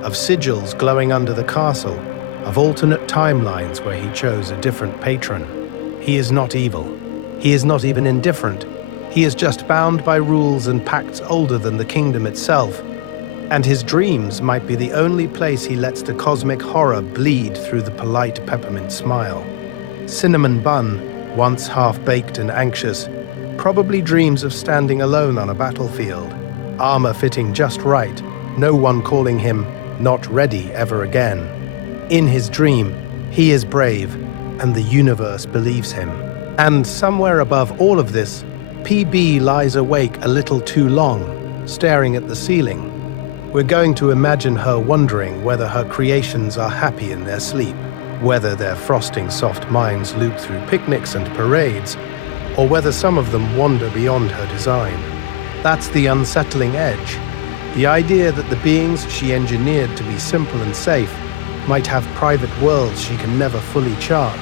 of sigils glowing under the castle, of alternate timelines where he chose a different patron. He is not evil. He is not even indifferent. He is just bound by rules and pacts older than the kingdom itself, and his dreams might be the only place he lets the cosmic horror bleed through the polite peppermint smile. Cinnamon Bun, once half-baked and anxious, probably dreams of standing alone on a battlefield, armor fitting just right, no one calling him not ready ever again. In his dream, he is brave, and the universe believes him. And somewhere above all of this, PB lies awake a little too long, staring at the ceiling. We're going to imagine her wondering whether her creations are happy in their sleep, whether their frosting soft minds loop through picnics and parades, or whether some of them wander beyond her design. That's the unsettling edge. The idea that the beings she engineered to be simple and safe might have private worlds she can never fully chart,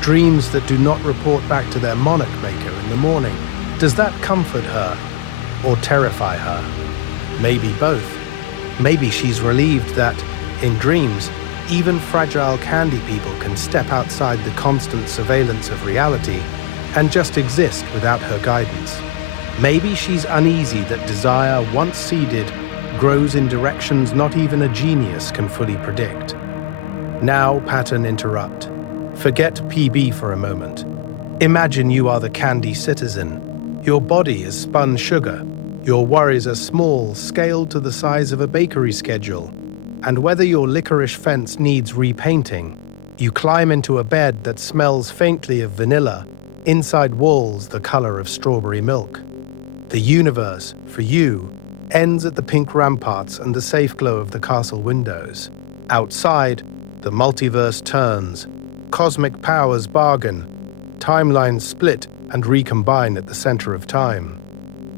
dreams that do not report back to their monarch maker in the morning. Does that comfort her or terrify her? Maybe both. Maybe she's relieved that, in dreams, even fragile candy people can step outside the constant surveillance of reality and just exist without her guidance. Maybe she's uneasy that desire, once seeded, grows in directions not even a genius can fully predict. Now, pattern interrupt. Forget PB for a moment. Imagine you are the candy citizen. Your body is spun sugar. Your worries are small, scaled to the size of a bakery schedule. And whether your licorice fence needs repainting, you climb into a bed that smells faintly of vanilla, inside walls the color of strawberry milk. The universe, for you, ends at the pink ramparts and the safe glow of the castle windows. Outside, the multiverse turns. Cosmic powers bargain. Timelines split and recombine at the center of time.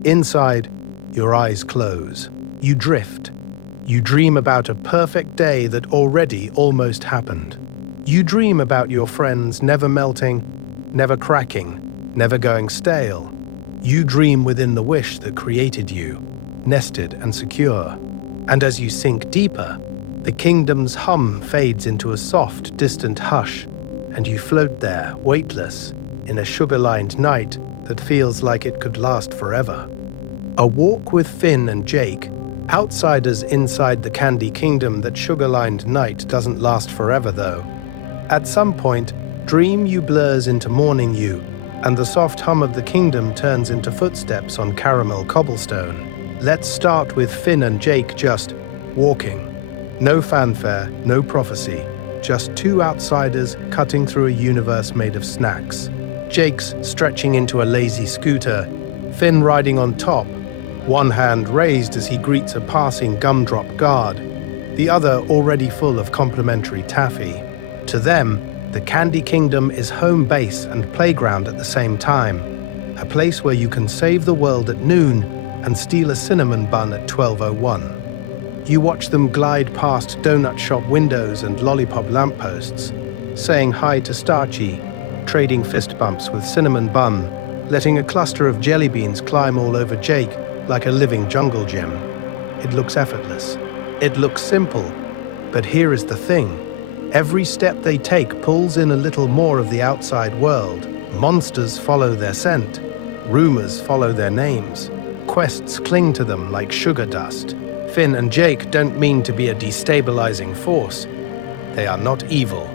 Inside, your eyes close. You drift. You dream about a perfect day that already almost happened. You dream about your friends never melting, never cracking, never going stale. You dream within the wish that created you, nested and secure. And as you sink deeper, the kingdom's hum fades into a soft, distant hush, and you float there, weightless, in a sugar-lined night that feels like it could last forever. A walk with Finn and Jake, outsiders inside the candy kingdom. That sugar-lined night doesn't last forever, though. At some point, dream you blurs into morning you, and the soft hum of the kingdom turns into footsteps on caramel cobblestone. Let's start with Finn and Jake just walking. No fanfare, no prophecy, just two outsiders cutting through a universe made of snacks. Jake's stretching into a lazy scooter, Finn riding on top, one hand raised as he greets a passing gumdrop guard, the other already full of complimentary taffy. To them, the Candy Kingdom is home base and playground at the same time, a place where you can save the world at noon and steal a cinnamon bun at 12:01. You watch them glide past donut shop windows and lollipop lampposts, saying hi to Starchy, trading fist bumps with Cinnamon Bun, letting a cluster of jelly beans climb all over Jake like a living jungle gym. It looks effortless. It looks simple. But here is the thing. Every step they take pulls in a little more of the outside world. Monsters follow their scent. Rumors follow their names. Quests cling to them like sugar dust. Finn and Jake don't mean to be a destabilizing force. They are not evil.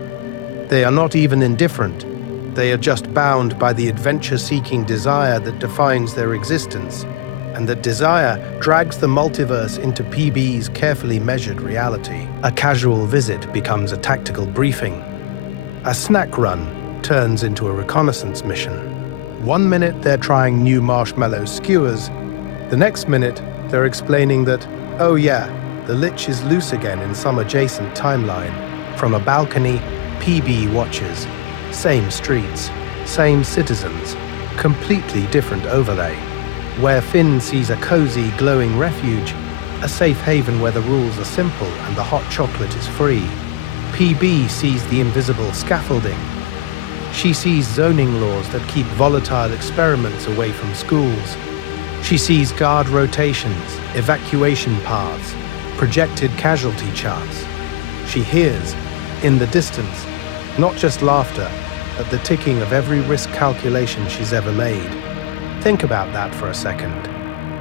They are not even indifferent. They are just bound by the adventure-seeking desire that defines their existence, and that desire drags the multiverse into PB's carefully measured reality. A casual visit becomes a tactical briefing. A snack run turns into a reconnaissance mission. 1 minute they're trying new marshmallow skewers, the next minute they're explaining that, oh yeah, the Lich is loose again in some adjacent timeline. From a balcony, PB watches. Same streets, same citizens, completely different overlay. Where Finn sees a cozy, glowing refuge, a safe haven where the rules are simple and the hot chocolate is free, PB sees the invisible scaffolding. She sees zoning laws that keep volatile experiments away from schools. She sees guard rotations, evacuation paths, projected casualty charts. She hears, in the distance, not just laughter, but the ticking of every risk calculation she's ever made. Think about that for a second.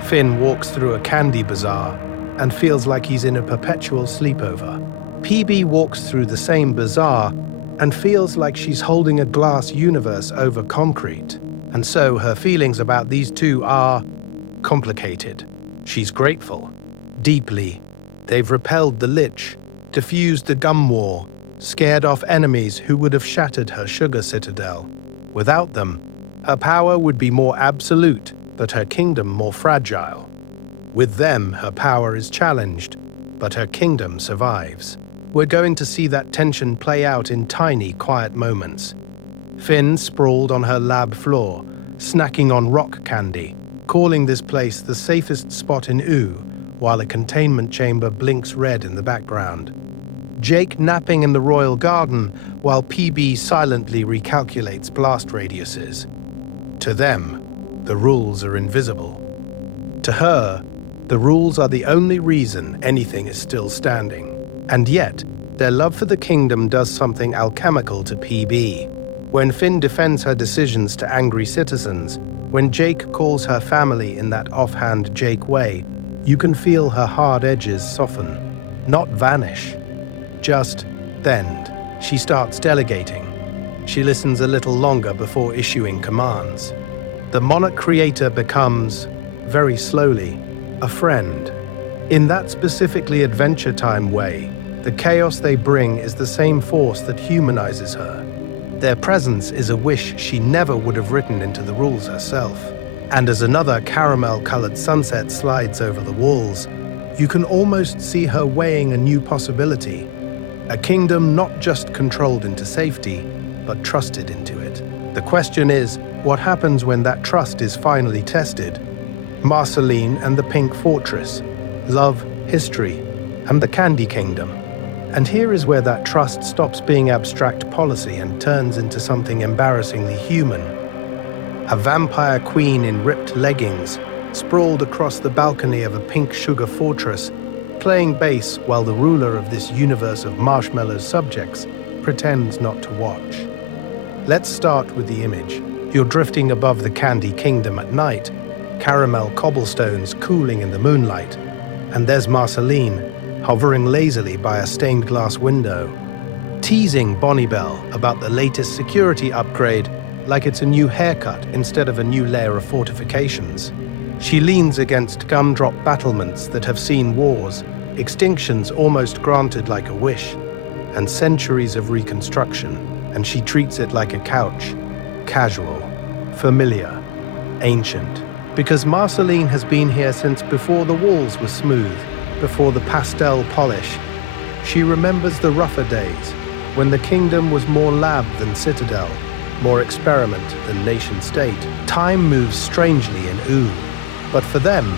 Finn walks through a candy bazaar and feels like he's in a perpetual sleepover. PB walks through the same bazaar and feels like she's holding a glass universe over concrete. And so her feelings about these two are complicated. She's grateful, deeply. They've repelled the Lich, diffused the gum war, scared off enemies who would have shattered her sugar citadel. Without them, her power would be more absolute, but her kingdom more fragile. With them, her power is challenged, but her kingdom survives. We're going to see that tension play out in tiny, quiet moments. Finn sprawled on her lab floor, snacking on rock candy, calling this place the safest spot in Ooo, while a containment chamber blinks red in the background. Jake napping in the royal garden, while PB silently recalculates blast radiuses. To them, the rules are invisible. To her, the rules are the only reason anything is still standing. And yet, their love for the kingdom does something alchemical to PB. When Finn defends her decisions to angry citizens, when Jake calls her family in that offhand Jake way, you can feel her hard edges soften, not vanish, just bend. She starts delegating. She listens a little longer before issuing commands. The monarch creator becomes, very slowly, a friend. In that specifically Adventure Time way, the chaos they bring is the same force that humanizes her. Their presence is a wish she never would have written into the rules herself. And as another caramel-colored sunset slides over the walls, you can almost see her weighing a new possibility. A kingdom not just controlled into safety, but trusted into it. The question is, what happens when that trust is finally tested? Marceline and the Pink Fortress, love, history, and the Candy Kingdom. And here is where that trust stops being abstract policy and turns into something embarrassingly human. A vampire queen in ripped leggings, sprawled across the balcony of a pink sugar fortress, playing bass while the ruler of this universe of marshmallow subjects pretends not to watch. Let's start with the image. You're drifting above the Candy Kingdom at night, caramel cobblestones cooling in the moonlight, and there's Marceline, hovering lazily by a stained glass window, teasing Bonnie Bell about the latest security upgrade like it's a new haircut instead of a new layer of fortifications. She leans against gumdrop battlements that have seen wars, extinctions almost granted like a wish, and centuries of reconstruction, and she treats it like a couch, casual, familiar, ancient. Because Marceline has been here since before the walls were smooth, before the pastel polish. She remembers the rougher days, when the kingdom was more lab than citadel, more experiment than nation-state. Time moves strangely in Ooo, but for them,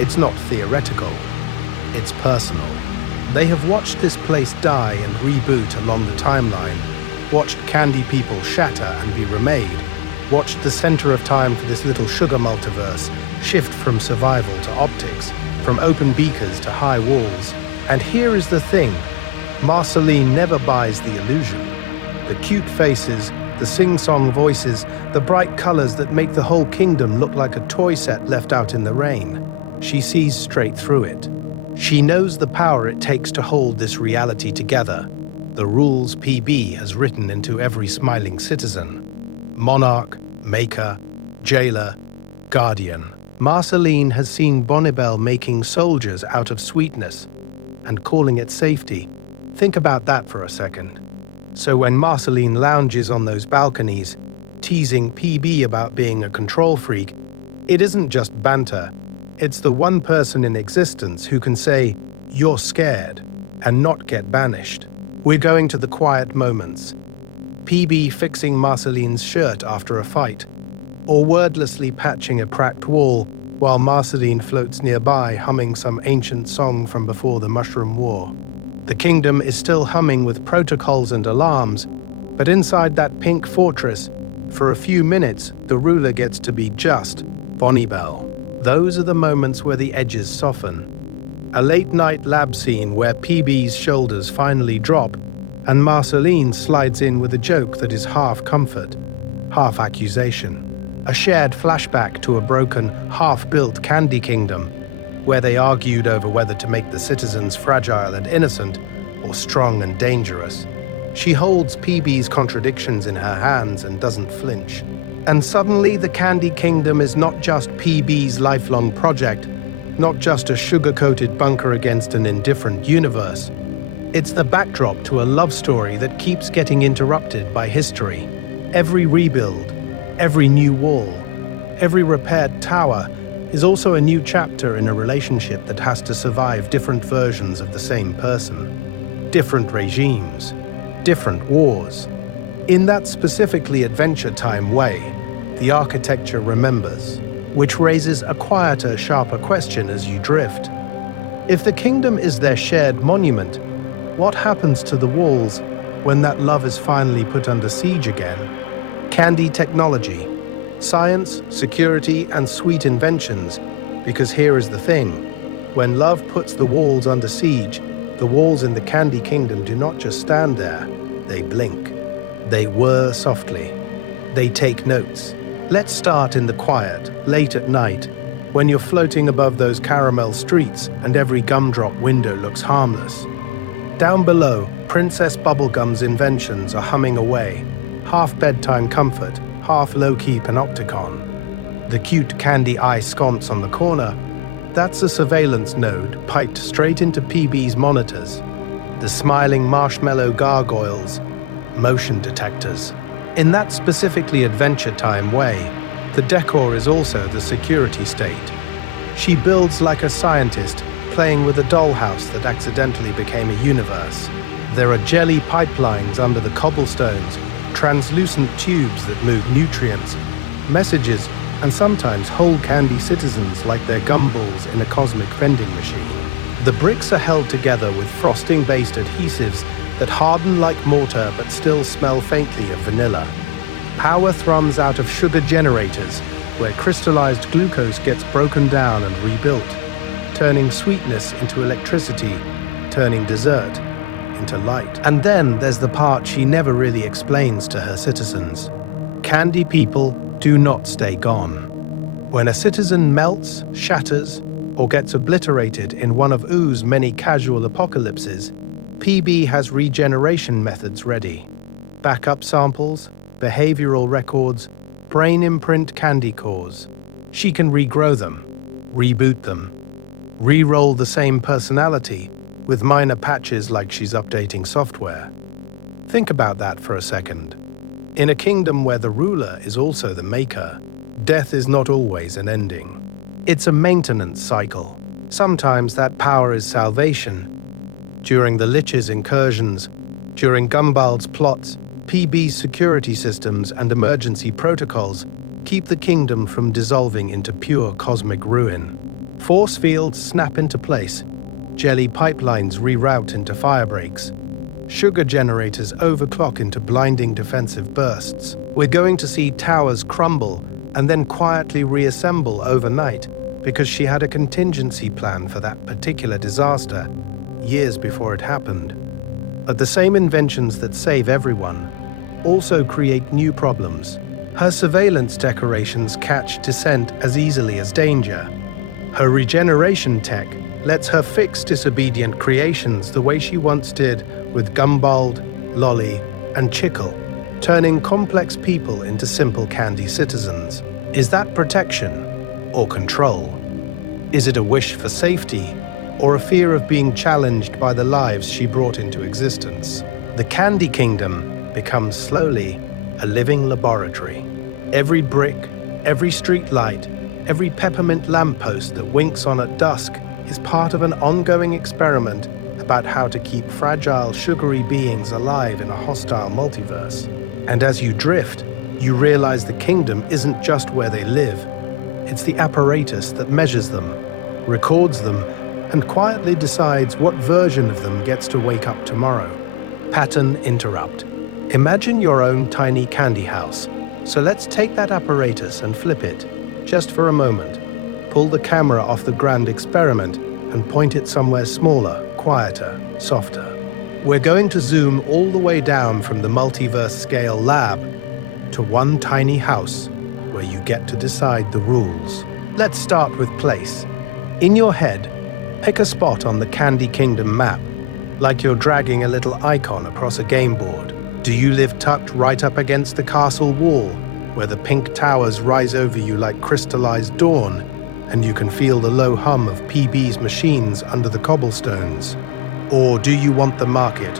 it's not theoretical, it's personal. They have watched this place die and reboot along the timeline, watched candy people shatter and be remade, watched the center of time for this little sugar multiverse shift from survival to optics, from open beakers to high walls. And here is the thing, Marceline never buys the illusion. The cute faces, the sing-song voices, the bright colors that make the whole kingdom look like a toy set left out in the rain. She sees straight through it. She knows the power it takes to hold this reality together. the rules PB has written into every smiling citizen. Monarch, maker, jailer, guardian. Marceline has seen Bonibel making soldiers out of sweetness and calling it safety. Think about that for a second. So when Marceline lounges on those balconies, teasing PB about being a control freak, it isn't just banter. It's the one person in existence who can say, "You're scared," and not get banished. We're going to the quiet moments. PB fixing Marceline's shirt after a fight, or wordlessly patching a cracked wall while Marceline floats nearby humming some ancient song from before the Mushroom War. The kingdom is still humming with protocols and alarms, but inside that pink fortress, for a few minutes, the ruler gets to be just Bonibel. Those are the moments where the edges soften. A late-night lab scene where PB's shoulders finally drop, and Marceline slides in with a joke that is half comfort, half accusation. A shared flashback to a broken, half-built Candy Kingdom, where they argued over whether to make the citizens fragile and innocent or strong and dangerous. She holds PB's contradictions in her hands and doesn't flinch. And suddenly the Candy Kingdom is not just PB's lifelong project, not just a sugar-coated bunker against an indifferent universe. It's the backdrop to a love story that keeps getting interrupted by history. Every rebuild, every new wall, every repaired tower is also a new chapter in a relationship that has to survive different versions of the same person, different regimes, different wars. In that specifically Adventure Time way, the architecture remembers, which raises a quieter, sharper question as you drift. If the kingdom is their shared monument, what happens to the walls when that love is finally put under siege again? Candy technology, science, security, and sweet inventions, because here is the thing. When love puts the walls under siege, the walls in the Candy Kingdom do not just stand there, they blink. They whir softly. They take notes. Let's start in the quiet, late at night, when you're floating above those caramel streets and every gumdrop window looks harmless. Down below, Princess Bubblegum's inventions are humming away, half bedtime comfort, half low-key panopticon. The cute candy eye sconce on the corner, that's a surveillance node piped straight into PB's monitors. The smiling marshmallow gargoyles, motion detectors. In that specifically Adventure Time way, the decor is also the security state. She builds like a scientist, playing with a dollhouse that accidentally became a universe. There are jelly pipelines under the cobblestones, translucent tubes that move nutrients, messages, and sometimes whole candy citizens like they're gumballs in a cosmic vending machine. The bricks are held together with frosting-based adhesives that harden like mortar but still smell faintly of vanilla. Power thrums out of sugar generators, where crystallized glucose gets broken down and rebuilt, turning sweetness into electricity, turning dessert into light. And then there's the part she never really explains to her citizens. Candy people do not stay gone. When a citizen melts, shatters, or gets obliterated in one of Oo's many casual apocalypses, PB has regeneration methods ready. Backup samples, behavioral records, brain imprint candy cores. She can regrow them, reboot them, re-roll the same personality with minor patches like she's updating software. Think about that for a second. In a kingdom where the ruler is also the maker, death is not always an ending. It's a maintenance cycle. Sometimes that power is salvation. During the Lich's incursions, during Gumbald's plots, PB's security systems and emergency protocols keep the kingdom from dissolving into pure cosmic ruin. Force fields snap into place, jelly pipelines reroute into firebreaks, sugar generators overclock into blinding defensive bursts. We're going to see towers crumble and then quietly reassemble overnight because she had a contingency plan for that particular disaster years before it happened. But the same inventions that save everyone also create new problems. Her surveillance decorations catch dissent as easily as danger. Her regeneration tech lets her fix disobedient creations the way she once did with Gumbald, Lolly, and Chickle, turning complex people into simple candy citizens. Is that protection or control? Is it a wish for safety or a fear of being challenged by the lives she brought into existence? The Candy Kingdom becomes slowly a living laboratory. Every brick, every street light, every peppermint lamppost that winks on at dusk is part of an ongoing experiment about how to keep fragile, sugary beings alive in a hostile multiverse. And as you drift, you realize the kingdom isn't just where they live. It's the apparatus that measures them, records them, and quietly decides what version of them gets to wake up tomorrow. Pattern interrupt. Imagine your own tiny candy house. So let's take that apparatus and flip it, just for a moment. Pull the camera off the grand experiment and point it somewhere smaller, quieter, softer. We're going to zoom all the way down from the multiverse-scale lab to one tiny house where you get to decide the rules. Let's start with place. In your head, pick a spot on the Candy Kingdom map, like you're dragging a little icon across a game board. Do you live tucked right up against the castle wall, where the pink towers rise over you like crystallized dawn, and you can feel the low hum of PB's machines under the cobblestones? Or do you want the market,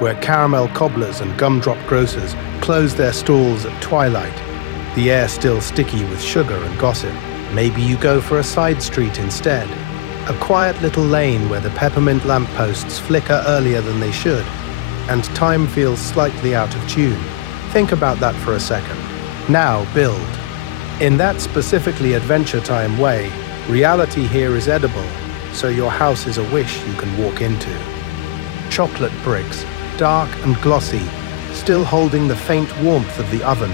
where caramel cobblers and gumdrop grocers close their stalls at twilight, the air still sticky with sugar and gossip? Maybe you go for a side street instead, a quiet little lane where the peppermint lampposts flicker earlier than they should, and time feels slightly out of tune. Think about that for a second. Now build. In that specifically Adventure Time way, reality here is edible, so your house is a wish you can walk into. Chocolate bricks, dark and glossy, still holding the faint warmth of the oven.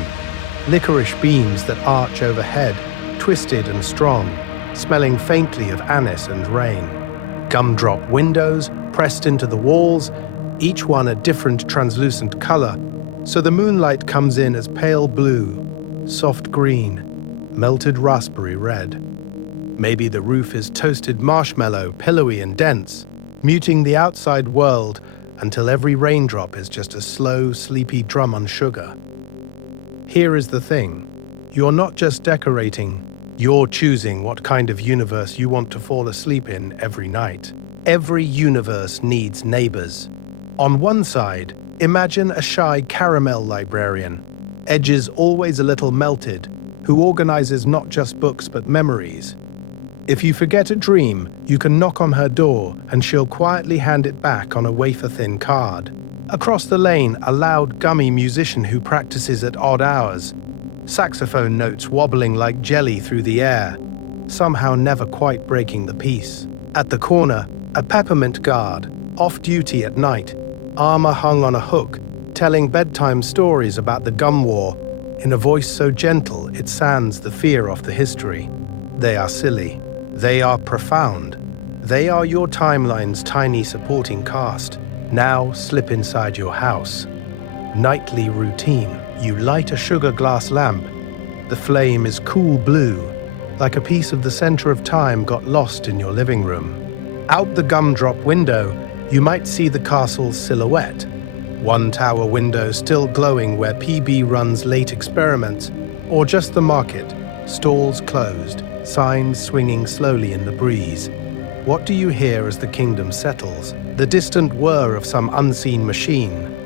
Licorice beams that arch overhead, twisted and strong, smelling faintly of anise and rain. Gumdrop windows pressed into the walls, each one a different translucent color, so the moonlight comes in as pale blue, soft green, melted raspberry red. Maybe the roof is toasted marshmallow, pillowy and dense, muting the outside world until every raindrop is just a slow, sleepy drum on sugar. Here is the thing. You're not just decorating, you're choosing what kind of universe you want to fall asleep in every night. Every universe needs neighbors. On one side, imagine a shy caramel librarian, edges always a little melted, who organizes not just books but memories. If you forget a dream, you can knock on her door and she'll quietly hand it back on a wafer-thin card. Across the lane, a loud, gummy musician who practices at odd hours, saxophone notes wobbling like jelly through the air, somehow never quite breaking the peace. At the corner, a peppermint guard, off-duty at night, armor hung on a hook, telling bedtime stories about the gum war in a voice so gentle it sands the fear off the history. They are silly. They are profound. They are your timeline's tiny supporting cast. Now slip inside your house. Nightly routine. You light a sugar glass lamp. The flame is cool blue, like a piece of the center of time got lost in your living room. Out the gumdrop window, you might see the castle's silhouette. One tower window still glowing where PB runs late experiments, or just the market, stalls closed, signs swinging slowly in the breeze. What do you hear as the kingdom settles? The distant whir of some unseen machine,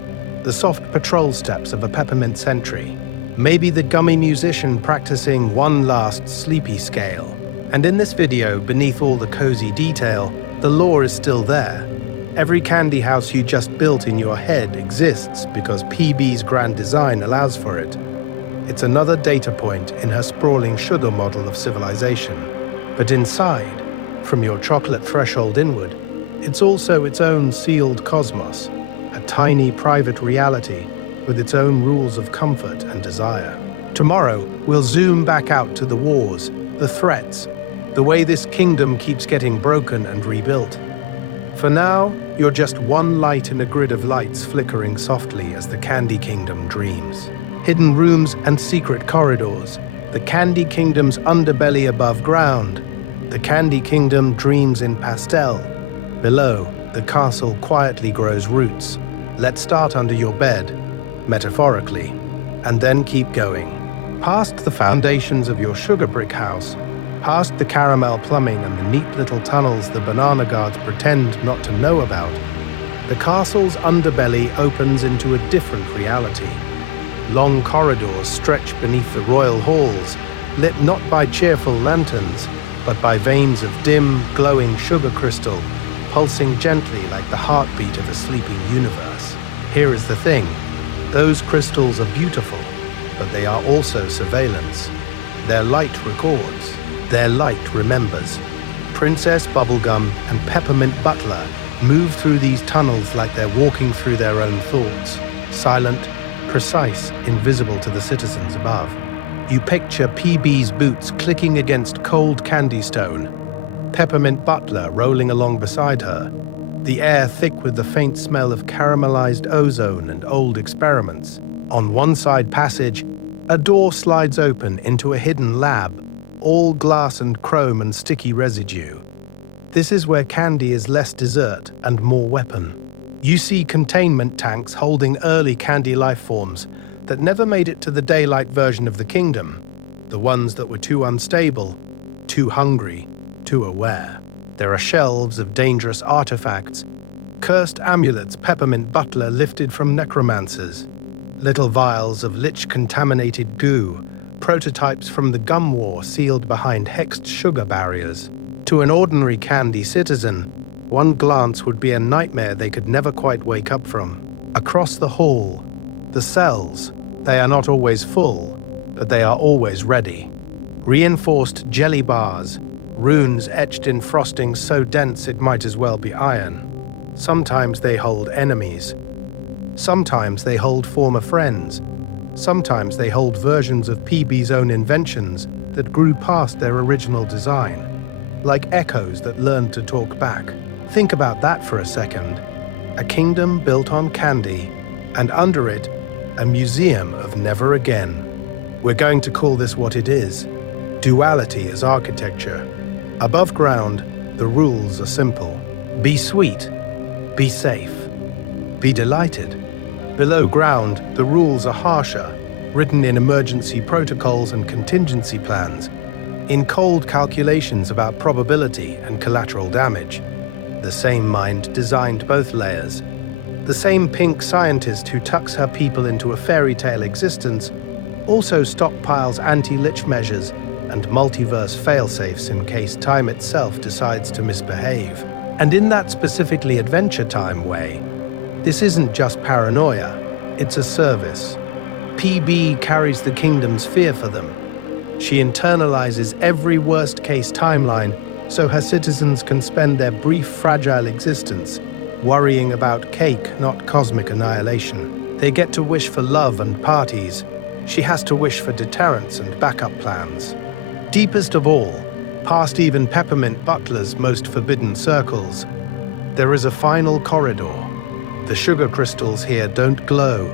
the soft patrol steps of a peppermint sentry, maybe the gummy musician practicing one last sleepy scale. And in this video, beneath all the cozy detail, the lore is still there. Every candy house you just built in your head exists because PB's grand design allows for it. It's another data point in her sprawling sugar model of civilization. But inside, from your chocolate threshold inward, it's also its own sealed cosmos, a tiny private reality with its own rules of comfort and desire. Tomorrow, we'll zoom back out to the wars, the threats, the way this kingdom keeps getting broken and rebuilt. For now, you're just one light in a grid of lights flickering softly as the Candy Kingdom dreams. Hidden rooms and secret corridors, the Candy Kingdom's underbelly above ground. The Candy Kingdom dreams in pastel. Below, the castle quietly grows roots, Let's start under your bed, metaphorically, and then keep going. Past the foundations of your sugar brick house, past the caramel plumbing and the neat little tunnels the banana guards pretend not to know about, the castle's underbelly opens into a different reality. Long corridors stretch beneath the royal halls, lit not by cheerful lanterns, but by veins of dim, glowing sugar crystal, pulsing gently like the heartbeat of a sleeping universe. Here is the thing. Those crystals are beautiful, but they are also surveillance. Their light records. Their light remembers. Princess Bubblegum and Peppermint Butler move through these tunnels like they're walking through their own thoughts, silent, precise, invisible to the citizens above. You picture PB's boots clicking against cold candy stone, Peppermint Butler rolling along beside her, the air thick with the faint smell of caramelized ozone and old experiments. On one side passage, a door slides open into a hidden lab, all glass and chrome and sticky residue. This is where candy is less dessert and more weapon. You see containment tanks holding early candy life forms that never made it to the daylight version of the kingdom, the ones that were too unstable, too hungry, too aware. There are shelves of dangerous artifacts, cursed amulets Peppermint Butler lifted from necromancers, little vials of lich-contaminated goo, prototypes from the gum war sealed behind hexed sugar barriers. To an ordinary candy citizen, one glance would be a nightmare they could never quite wake up from. Across the hall, the cells, they are not always full, but they are always ready. Reinforced jelly bars, runes etched in frosting so dense it might as well be iron. Sometimes they hold enemies. Sometimes they hold former friends. Sometimes they hold versions of PB's own inventions that grew past their original design, like echoes that learned to talk back. Think about that for a second. A kingdom built on candy, and under it, a museum of never again. We're going to call this what it is. Duality as architecture. Above ground, the rules are simple. Be sweet. Be safe. Be delighted. Below ground, the rules are harsher, written in emergency protocols and contingency plans, in cold calculations about probability and collateral damage. The same mind designed both layers. The same pink scientist who tucks her people into a fairy tale existence also stockpiles anti-lich measures and multiverse failsafes in case time itself decides to misbehave. And in that specifically Adventure Time way, this isn't just paranoia, it's a service. PB carries the kingdom's fear for them. She internalizes every worst-case timeline so her citizens can spend their brief, fragile existence worrying about cake, not cosmic annihilation. They get to wish for love and parties. She has to wish for deterrence and backup plans. Deepest of all, past even Peppermint Butler's most forbidden circles, there is a final corridor. The sugar crystals here don't glow.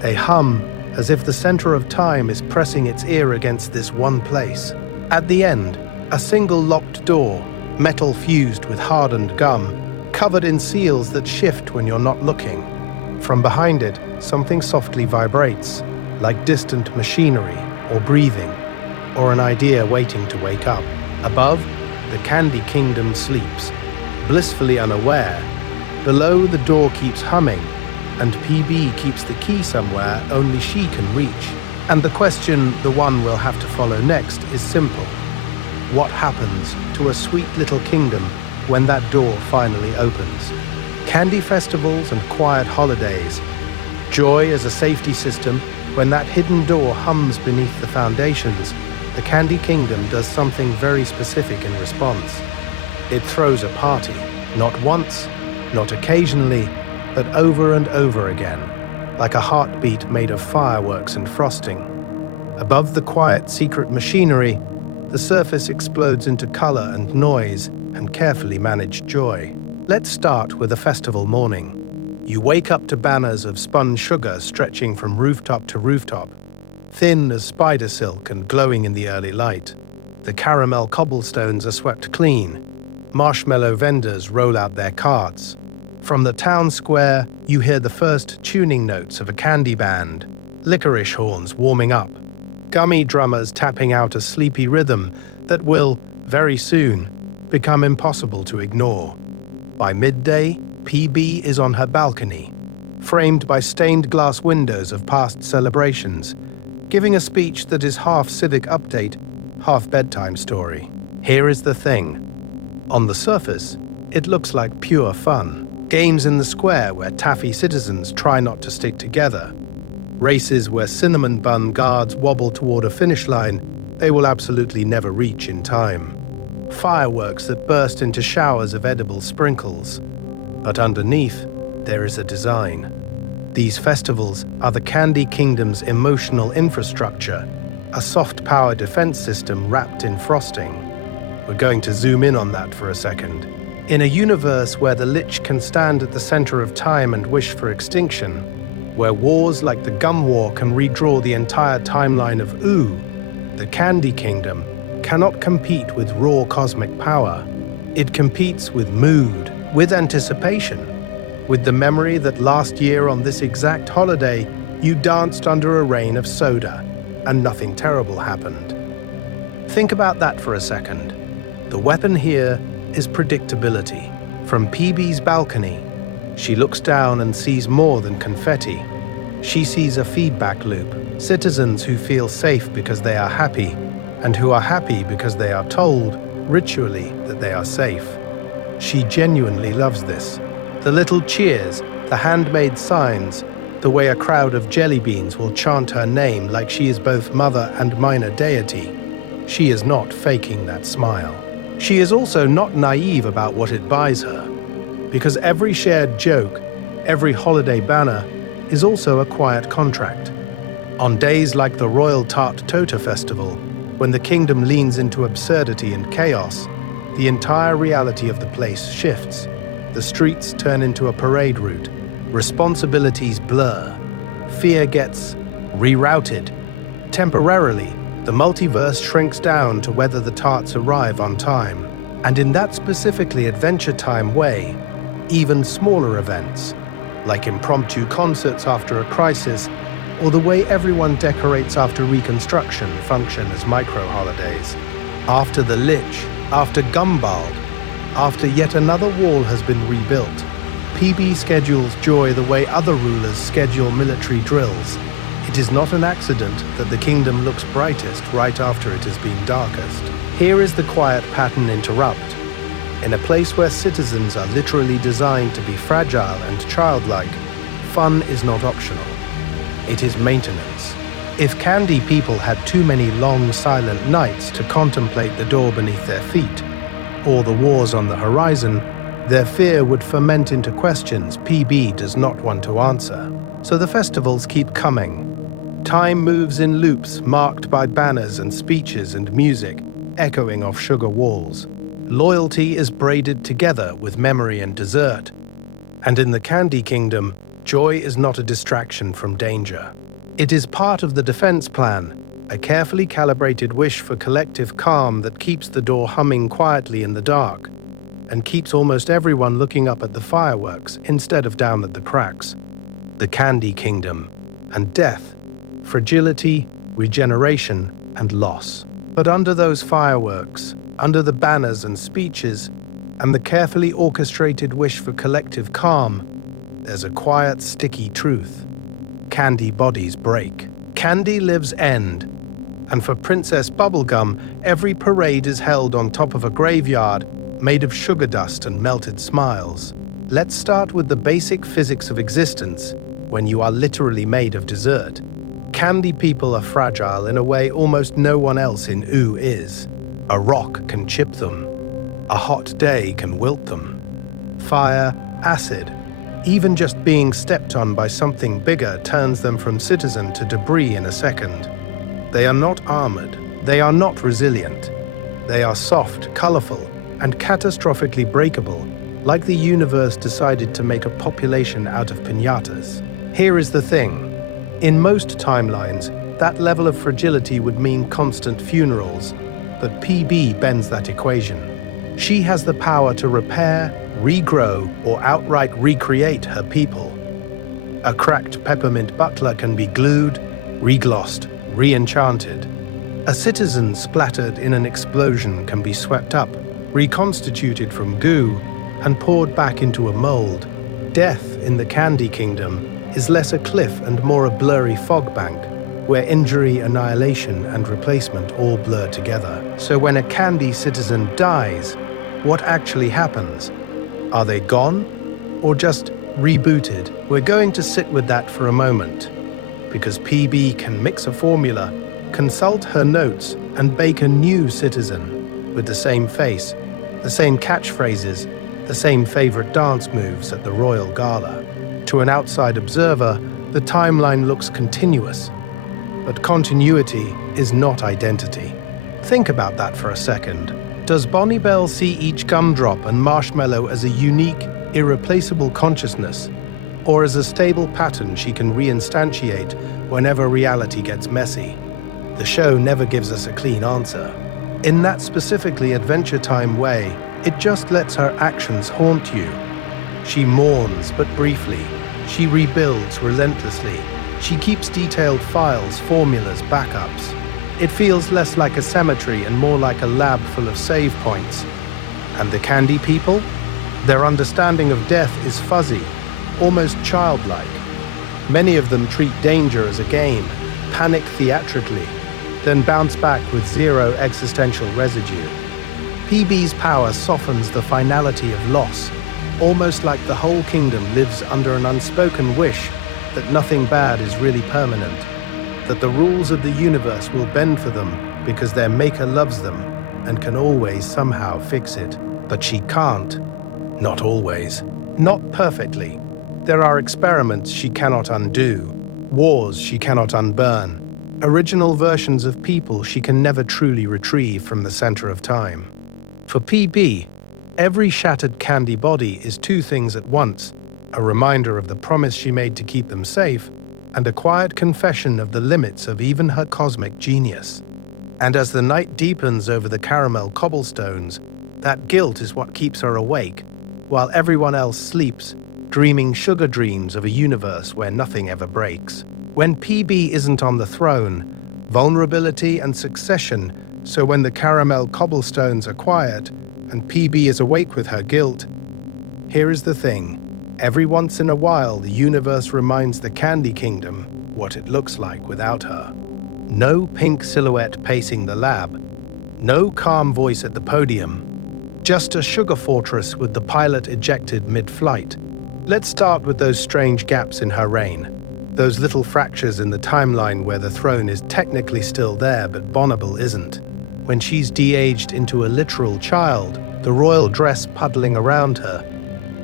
They hum as if the center of time is pressing its ear against this one place. At the end, a single locked door, metal fused with hardened gum, covered in seals that shift when you're not looking. From behind it, something softly vibrates, like distant machinery or breathing, or an idea waiting to wake up. Above, the Candy Kingdom sleeps, blissfully unaware. Below, the door keeps humming, and PB keeps the key somewhere only she can reach. And the question, the one we'll have to follow next, is simple. What happens to a sweet little kingdom when that door finally opens? Candy festivals and quiet holidays. Joy as a safety system. When that hidden door hums beneath the foundations, the Candy Kingdom does something very specific in response. It throws a party, not once, not occasionally, but over and over again, like a heartbeat made of fireworks and frosting. Above the quiet, secret machinery, the surface explodes into color and noise and carefully managed joy. Let's start with a festival morning. You wake up to banners of spun sugar stretching from rooftop to rooftop, thin as spider silk and glowing in the early light. The caramel cobblestones are swept clean. Marshmallow vendors roll out their carts. From the town square, you hear the first tuning notes of a candy band, licorice horns warming up, gummy drummers tapping out a sleepy rhythm that will, very soon, become impossible to ignore. By midday, PB is on her balcony, framed by stained glass windows of past celebrations, giving a speech that is half civic update, half bedtime story. Here is the thing. On the surface, it looks like pure fun. Games in the square where taffy citizens try not to stick together. Races where cinnamon bun guards wobble toward a finish line they will absolutely never reach in time. Fireworks that burst into showers of edible sprinkles. But underneath, there is a design. These festivals are the Candy Kingdom's emotional infrastructure, a soft power defense system wrapped in frosting. We're going to zoom in on that for a second. In a universe where the Lich can stand at the center of time and wish for extinction, where wars like the Gum War can redraw the entire timeline of Ooo, the Candy Kingdom cannot compete with raw cosmic power. It competes with mood, with anticipation, with the memory that last year on this exact holiday you danced under a rain of soda and nothing terrible happened. Think about that for a second. The weapon here is predictability. From PB's balcony, she looks down and sees more than confetti. She sees a feedback loop, citizens who feel safe because they are happy, and who are happy because they are told, ritually, that they are safe. She genuinely loves this. The little cheers, the handmade signs, the way a crowd of jelly beans will chant her name like she is both mother and minor deity. She is not faking that smile. She is also not naive about what it buys her, because every shared joke, every holiday banner, is also a quiet contract. On days like the Royal Tart Tota Festival, when the kingdom leans into absurdity and chaos, the entire reality of the place shifts. The streets turn into a parade route, responsibilities blur, fear gets rerouted. Temporarily, the multiverse shrinks down to whether the tarts arrive on time. And in that specifically Adventure Time way, even smaller events, like impromptu concerts after a crisis, or the way everyone decorates after reconstruction, function as micro-holidays. After the Lich, after Gumbald, after yet another wall has been rebuilt, PB schedules joy the way other rulers schedule military drills. It is not an accident that the kingdom looks brightest right after it has been darkest. Here is the quiet pattern interrupt. In a place where citizens are literally designed to be fragile and childlike, fun is not optional. It is maintenance. If Candy people had too many long, silent nights to contemplate the door beneath their feet, or the wars on the horizon, their fear would ferment into questions PB does not want to answer. So the festivals keep coming. Time moves in loops marked by banners and speeches and music, echoing off sugar walls. Loyalty is braided together with memory and dessert. And in the Candy Kingdom, joy is not a distraction from danger. It is part of the defense plan, a carefully calibrated wish for collective calm that keeps the door humming quietly in the dark, and keeps almost everyone looking up at the fireworks instead of down at the cracks. The Candy Kingdom, and death, fragility, regeneration, and loss. But under those fireworks, under the banners and speeches, and the carefully orchestrated wish for collective calm, there's a quiet, sticky truth. Candy bodies break. Candy lives end. And for Princess Bubblegum, every parade is held on top of a graveyard made of sugar dust and melted smiles. Let's start with the basic physics of existence when you are literally made of dessert. Candy people are fragile in a way almost no one else in Ooo is. A rock can chip them. A hot day can wilt them. Fire, acid, even just being stepped on by something bigger turns them from citizen to debris in a second. They are not armored. They are not resilient. They are soft, colorful, and catastrophically breakable, like the universe decided to make a population out of piñatas. Here is the thing. In most timelines, that level of fragility would mean constant funerals, but PB bends that equation. She has the power to repair, regrow, or outright recreate her people. A cracked peppermint butler can be glued, reglossed, re-enchanted. A citizen splattered in an explosion can be swept up, reconstituted from goo, and poured back into a mold. Death in the Candy Kingdom is less a cliff and more a blurry fog bank, where injury, annihilation, and replacement all blur together. So when a Candy citizen dies, what actually happens? Are they gone? Or just rebooted? We're going to sit with that for a moment, because PB can mix a formula, consult her notes, and bake a new citizen with the same face, the same catchphrases, the same favorite dance moves at the Royal Gala. To an outside observer, the timeline looks continuous, but continuity is not identity. Think about that for a second. Does Bonnie Bell see each gumdrop and marshmallow as a unique, irreplaceable consciousness, or as a stable pattern she can reinstantiate whenever reality gets messy? The show never gives us a clean answer. In that specifically Adventure Time way, it just lets her actions haunt you. She mourns, but briefly. She rebuilds relentlessly. She keeps detailed files, formulas, backups. It feels less like a cemetery and more like a lab full of save points. And the Candy people? Their understanding of death is fuzzy, almost childlike. Many of them treat danger as a game, panic theatrically, then bounce back with zero existential residue. PB's power softens the finality of loss, almost like the whole kingdom lives under an unspoken wish that nothing bad is really permanent, that the rules of the universe will bend for them because their maker loves them and can always somehow fix it. But she can't. Not always. Not perfectly. There are experiments she cannot undo, wars she cannot unburn, original versions of people she can never truly retrieve from the center of time. For PB, every shattered Candy body is two things at once: a reminder of the promise she made to keep them safe, and a quiet confession of the limits of even her cosmic genius. And as the night deepens over the caramel cobblestones, that guilt is what keeps her awake, while everyone else sleeps, dreaming sugar dreams of a universe where nothing ever breaks. When PB isn't on the throne, vulnerability and succession, so when the caramel cobblestones are quiet and PB is awake with her guilt. Here is the thing. Every once in a while, the universe reminds the Candy Kingdom what it looks like without her. No pink silhouette pacing the lab. No calm voice at the podium. Just a sugar fortress with the pilot ejected mid-flight. Let's start with those strange gaps in her reign. Those little fractures in the timeline where the throne is technically still there but Bonnable isn't. When she's de-aged into a literal child, the royal dress puddling around her,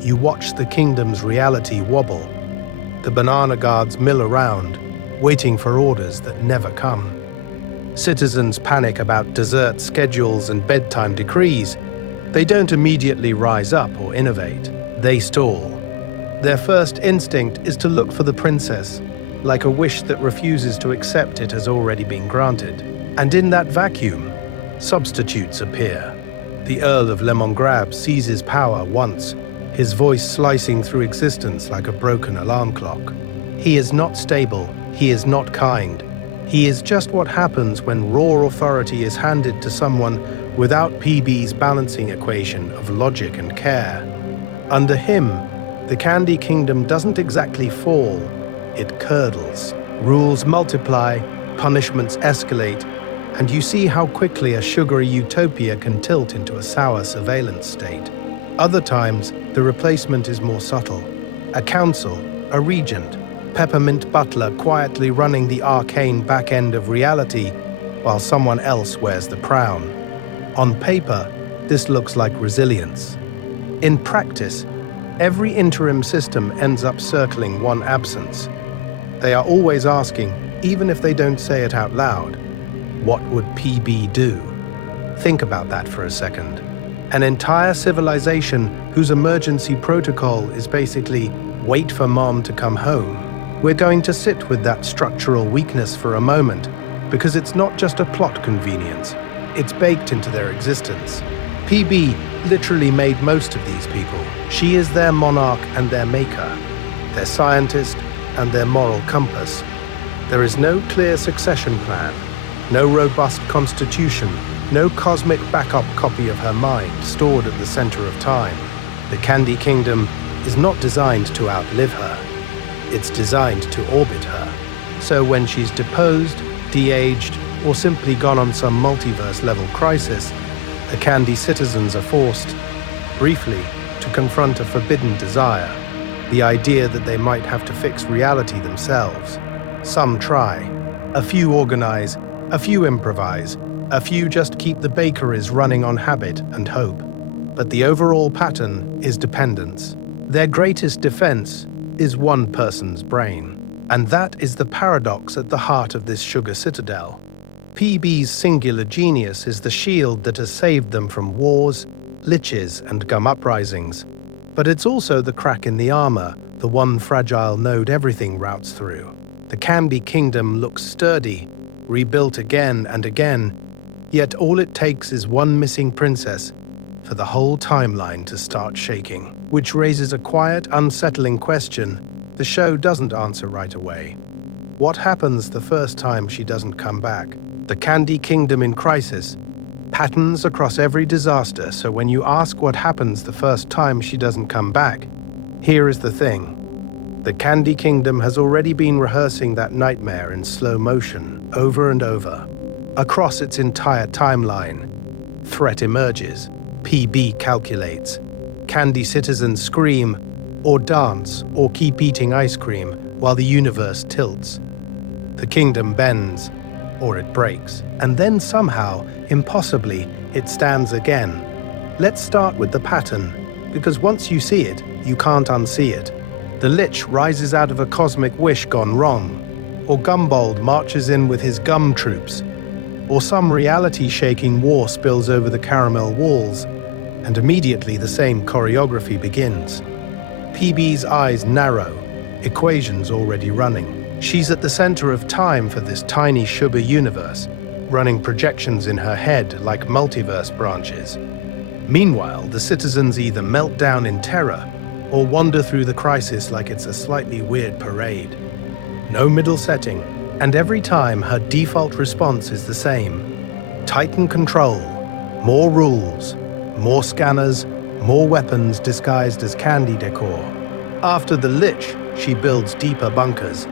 you watch the kingdom's reality wobble. The banana guards mill around, waiting for orders that never come. Citizens panic about dessert schedules and bedtime decrees. They don't immediately rise up or innovate. They stall. Their first instinct is to look for the princess, like a wish that refuses to accept it has already been granted. And in that vacuum, substitutes appear. The Earl of Lemongrab seizes power once, his voice slicing through existence like a broken alarm clock. He is not stable, he is not kind. He is just what happens when raw authority is handed to someone without PB's balancing equation of logic and care. Under him, the Candy Kingdom doesn't exactly fall, it curdles. Rules multiply, punishments escalate, and you see how quickly a sugary utopia can tilt into a sour surveillance state. Other times, the replacement is more subtle. A council, a regent, peppermint butler quietly running the arcane back end of reality while someone else wears the crown. On paper, this looks like resilience. In practice, every interim system ends up circling one absence. They are always asking, even if they don't say it out loud, what would PB do? Think about that for a second. An entire civilization whose emergency protocol is basically wait for mom to come home. We're going to sit with that structural weakness for a moment, because it's not just a plot convenience, it's baked into their existence. PB literally made most of these people. She is their monarch and their maker, their scientist and their moral compass. There is no clear succession plan, no robust constitution, no cosmic backup copy of her mind stored at the center of time. The Candy Kingdom is not designed to outlive her. It's designed to orbit her. So when she's deposed, de-aged, or simply gone on some multiverse-level crisis, the Candy citizens are forced, briefly, to confront a forbidden desire, the idea that they might have to fix reality themselves. Some try. A few organize, a few improvise, a few just keep the bakeries running on habit and hope. But the overall pattern is dependence. Their greatest defense is one person's brain. And that is the paradox at the heart of this sugar citadel. PB's singular genius is the shield that has saved them from wars, liches, and gum uprisings. But it's also the crack in the armor, the one fragile node everything routes through. The Candy Kingdom looks sturdy, rebuilt again and again, yet all it takes is one missing princess for the whole timeline to start shaking. Which raises a quiet, unsettling question the show doesn't answer right away. What happens the first time she doesn't come back? The Candy Kingdom in crisis. Patterns across every disaster, so when you ask what happens the first time she doesn't come back, here is the thing. The Candy Kingdom has already been rehearsing that nightmare in slow motion, over and over. Across its entire timeline, threat emerges. PB calculates. Candy citizens scream, or dance, or keep eating ice cream while the universe tilts. The kingdom bends, or it breaks, and then somehow, impossibly, it stands again. Let's start with the pattern, because once you see it, you can't unsee it. The Lich rises out of a cosmic wish gone wrong, or Gumbold marches in with his gum troops, or some reality-shaking war spills over the caramel walls, and immediately the same choreography begins. PB's eyes narrow, equations already running. She's at the center of time for this tiny sugar universe, running projections in her head like multiverse branches. Meanwhile, the citizens either melt down in terror or wander through the crisis like it's a slightly weird parade. No middle setting, and every time her default response is the same. Tighten control, more rules, more scanners, more weapons disguised as candy decor. After the Lich, she builds deeper bunkers.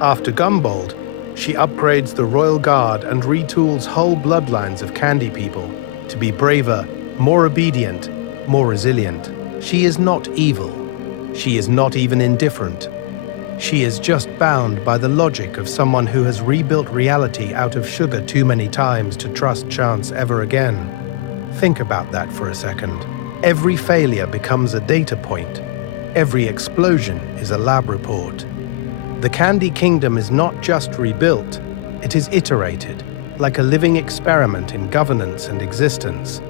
After Gumbold, she upgrades the Royal Guard and retools whole bloodlines of candy people to be braver, more obedient, more resilient. She is not evil. She is not even indifferent. She is just bound by the logic of someone who has rebuilt reality out of sugar too many times to trust chance ever again. Think about that for a second. Every failure becomes a data point. Every explosion is a lab report. The Candy Kingdom is not just rebuilt, it is iterated, like a living experiment in governance and existence.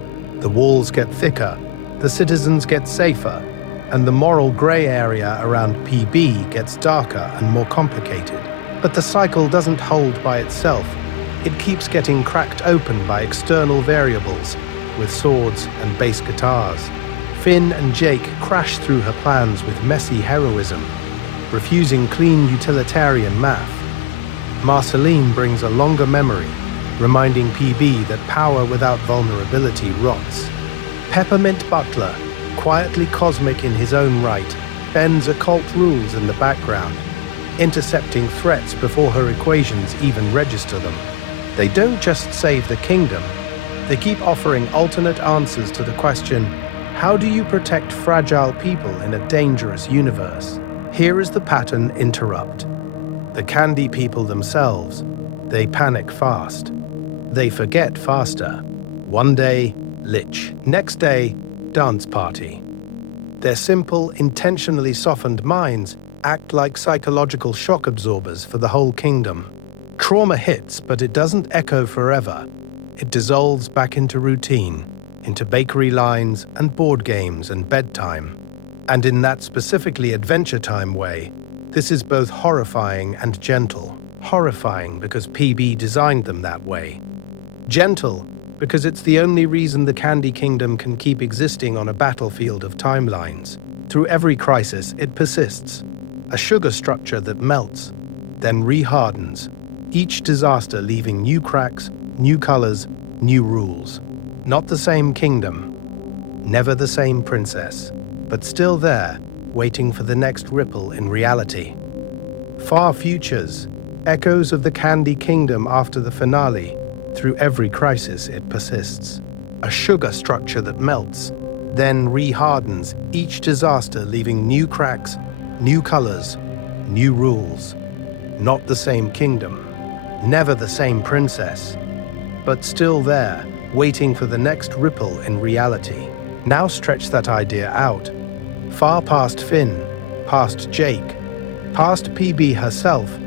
The walls get thicker, the citizens get safer, and the moral gray area around PB gets darker and more complicated. But the cycle doesn't hold by itself. It keeps getting cracked open by external variables, with swords and bass guitars. Finn and Jake crash through her plans with messy heroism, refusing clean utilitarian math. Marceline brings a longer memory, reminding PB that power without vulnerability rots. Peppermint Butler, quietly cosmic in his own right, bends occult rules in the background, intercepting threats before her equations even register them. They don't just save the kingdom, they keep offering alternate answers to the question, how do you protect fragile people in a dangerous universe? Here is the pattern interrupt. The candy people themselves, they panic fast. They forget faster. One day, Lich. Next day, dance party. Their simple, intentionally softened minds act like psychological shock absorbers for the whole kingdom. Trauma hits, but it doesn't echo forever. It dissolves back into routine, into bakery lines and board games and bedtime. And in that specifically Adventure Time way, this is both horrifying and gentle. Horrifying because PB designed them that way. Gentle because it's the only reason the Candy Kingdom can keep existing on a battlefield of timelines. Through every crisis, it persists, a sugar structure that melts, then rehardens, each disaster leaving new cracks, new colors, new rules. Not the same kingdom, never the same princess, but still there, waiting for the next ripple in reality. Far futures, echoes of the Candy Kingdom after the finale. Through every crisis, it persists. A sugar structure that melts, then rehardens, each disaster leaving new cracks, new colors, new rules. Not the same kingdom, never the same princess, but still there, waiting for the next ripple in reality. Now stretch that idea out, far past Finn, past Jake, past PB herself.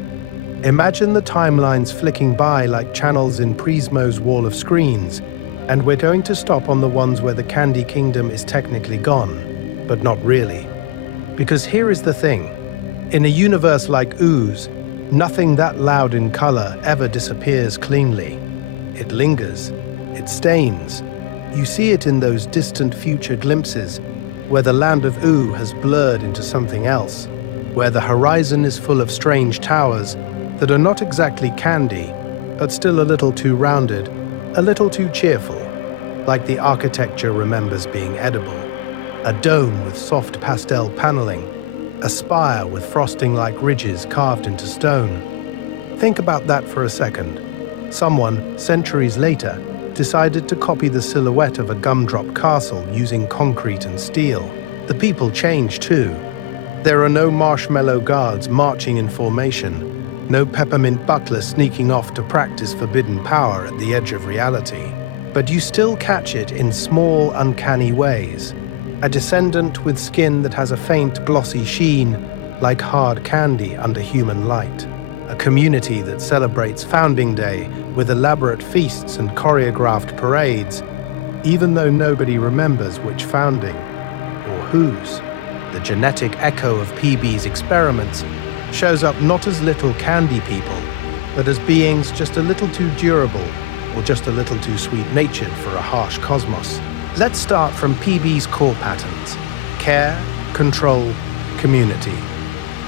Imagine the timelines flicking by like channels in Prismo's wall of screens, and we're going to stop on the ones where the Candy Kingdom is technically gone, but not really. Because here is the thing, in a universe like Oo's, nothing that loud in color ever disappears cleanly. It lingers, it stains. You see it in those distant future glimpses, where the Land of Ooo has blurred into something else, where the horizon is full of strange towers that are not exactly candy, but still a little too rounded, a little too cheerful, like the architecture remembers being edible. A dome with soft pastel paneling, a spire with frosting-like ridges carved into stone. Think about that for a second. Someone, centuries later, decided to copy the silhouette of a gumdrop castle using concrete and steel. The people change too. There are no marshmallow guards marching in formation, no peppermint butler sneaking off to practice forbidden power at the edge of reality. But you still catch it in small, uncanny ways. A descendant with skin that has a faint, glossy sheen, like hard candy under human light. A community that celebrates Founding Day with elaborate feasts and choreographed parades, even though nobody remembers which founding or whose. The genetic echo of PB's experiments shows up not as little candy people, but as beings just a little too durable or just a little too sweet-natured for a harsh cosmos. Let's start from PB's core patterns: care, control, community.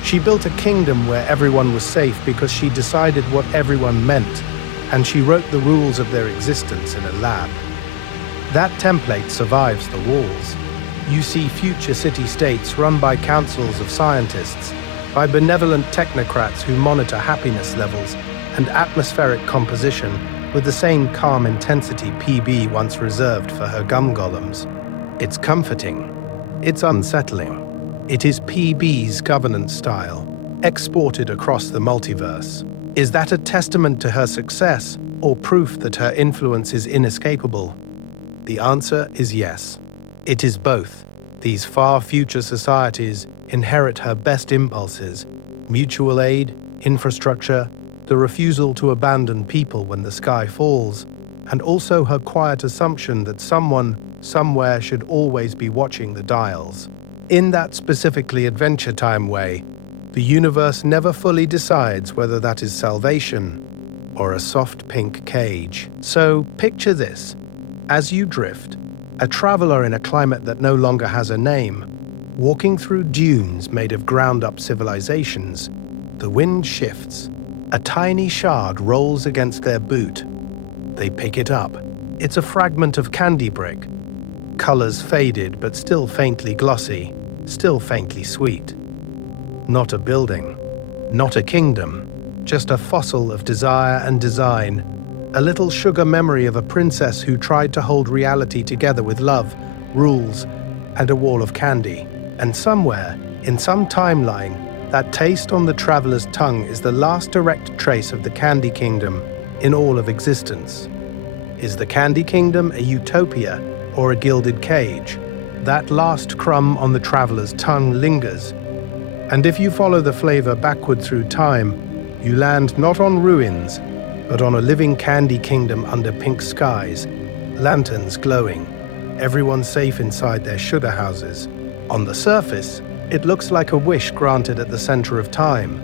She built a kingdom where everyone was safe because she decided what everyone meant, and she wrote the rules of their existence in a lab. That template survives the walls. You see future city-states run by councils of scientists, by benevolent technocrats who monitor happiness levels and atmospheric composition with the same calm intensity PB once reserved for her gum golems. It's comforting. It's unsettling. It is PB's governance style, exported across the multiverse. Is that a testament to her success or proof that her influence is inescapable? The answer is yes. It is both. These far future societies inherit her best impulses: mutual aid, infrastructure, the refusal to abandon people when the sky falls, and also her quiet assumption that someone, somewhere should always be watching the dials. In that specifically Adventure Time way, the universe never fully decides whether that is salvation or a soft pink cage. So picture this. As you drift, a traveler in a climate that no longer has a name, walking through dunes made of ground-up civilizations, the wind shifts. A tiny shard rolls against their boot. They pick it up. It's a fragment of candy brick. Colors faded but still faintly glossy, still faintly sweet. Not a building, not a kingdom, just a fossil of desire and design. A little sugar memory of a princess who tried to hold reality together with love, rules, and a wall of candy. And somewhere, in some timeline, that taste on the traveler's tongue is the last direct trace of the Candy Kingdom in all of existence. Is the Candy Kingdom a utopia or a gilded cage? That last crumb on the traveler's tongue lingers. And if you follow the flavor backward through time, you land not on ruins, but on a living Candy Kingdom under pink skies, lanterns glowing, everyone safe inside their sugar houses. On the surface, it looks like a wish granted at the center of time.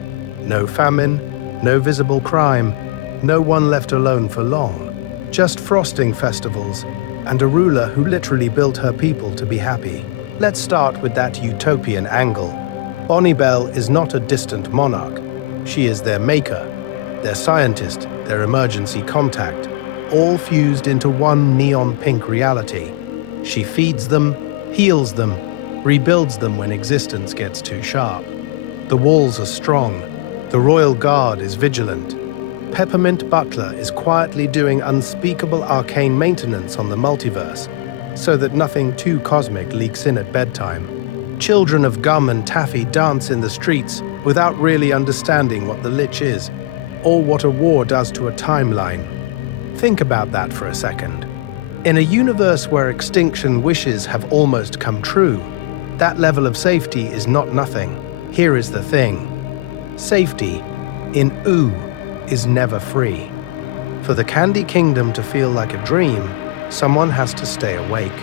No famine, no visible crime, no one left alone for long. just frosting festivals, and a ruler who literally built her people to be happy. Let's start with that utopian angle. Bonibel is not a distant monarch. She is their maker, their scientist, their emergency contact, all fused into one neon pink reality. She feeds them, heals them, rebuilds them when existence gets too sharp. The walls are strong. The royal guard is vigilant. Peppermint Butler is quietly doing unspeakable arcane maintenance on the multiverse, so that nothing too cosmic leaks in at bedtime. Children of gum and taffy dance in the streets without really understanding what the Lich is, or what a war does to a timeline. Think about that for a second. In a universe where extinction wishes have almost come true, that level of safety is not nothing. Here is the thing. Safety, in Ooo, is never free. For the Candy Kingdom to feel like a dream, someone has to stay awake.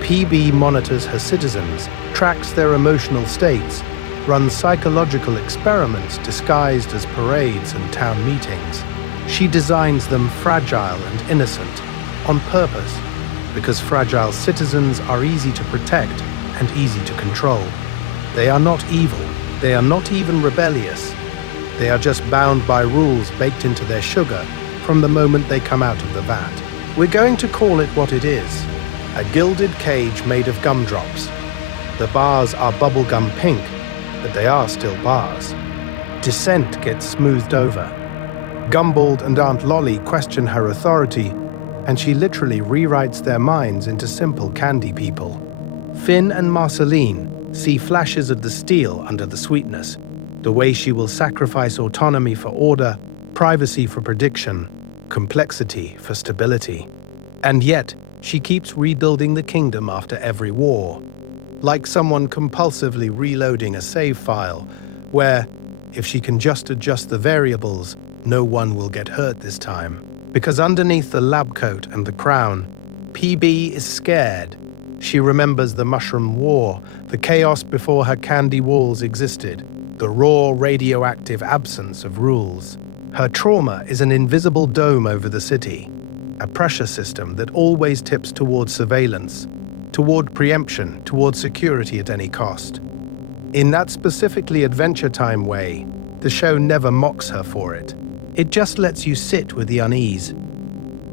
PB monitors her citizens, tracks their emotional states, runs psychological experiments disguised as parades and town meetings. She designs them fragile and innocent, on purpose, because fragile citizens are easy to protect and easy to control. They are not evil, they are not even rebellious. They are just bound by rules baked into their sugar from the moment they come out of the vat. We're going to call it what it is, a gilded cage made of gumdrops. The bars are bubblegum pink, but they are still bars. Dissent gets smoothed over. Gumball and Aunt Lolly question her authority, and she literally rewrites their minds into simple candy people. Finn and Marceline see flashes of the steel under the sweetness, the way she will sacrifice autonomy for order, privacy for prediction, complexity for stability. And yet, she keeps rebuilding the kingdom after every war, like someone compulsively reloading a save file, where, if she can just adjust the variables, no one will get hurt this time. Because underneath the lab coat and the crown, PB is scared. She remembers the Mushroom War, the chaos before her candy walls existed, the raw radioactive absence of rules. Her trauma is an invisible dome over the city, a pressure system that always tips toward surveillance, toward preemption, toward security at any cost. In that specifically Adventure Time way, the show never mocks her for it. It just lets you sit with the unease.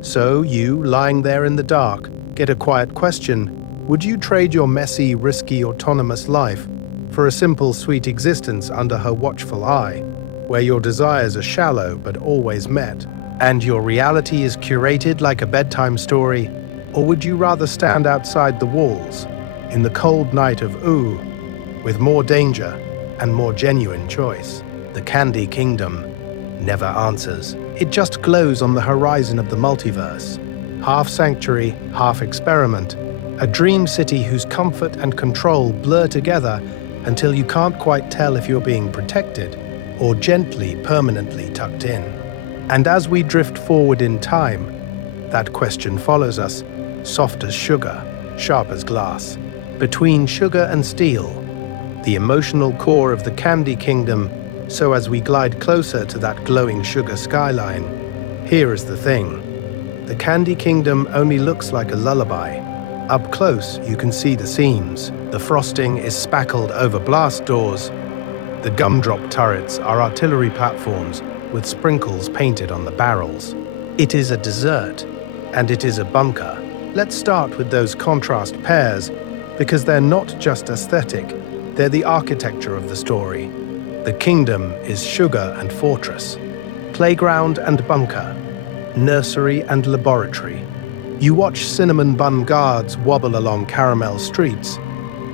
So you, lying there in the dark, get a quiet question: would you trade your messy, risky, autonomous life for a simple, sweet existence under her watchful eye, where your desires are shallow but always met, and your reality is curated like a bedtime story? Or would you rather stand outside the walls, in the cold night of Ooo, with more danger and more genuine choice? The Candy Kingdom never answers. It just glows on the horizon of the multiverse. Half sanctuary, half experiment. A dream city whose comfort and control blur together until you can't quite tell if you're being protected or gently, permanently tucked in. And as we drift forward in time, that question follows us, soft as sugar, sharp as glass. Between sugar and steel, the emotional core of the Candy Kingdom, so as we glide closer to that glowing sugar skyline, here is the thing. The Candy Kingdom only looks like a lullaby. Up close, you can see the seams. The frosting is spackled over blast doors. The gumdrop turrets are artillery platforms with sprinkles painted on the barrels. It is a dessert, and it is a bunker. Let's start with those contrast pairs, because they're not just aesthetic, they're the architecture of the story. The kingdom is sugar and fortress, playground and bunker, nursery and laboratory. You watch cinnamon bun guards wobble along caramel streets,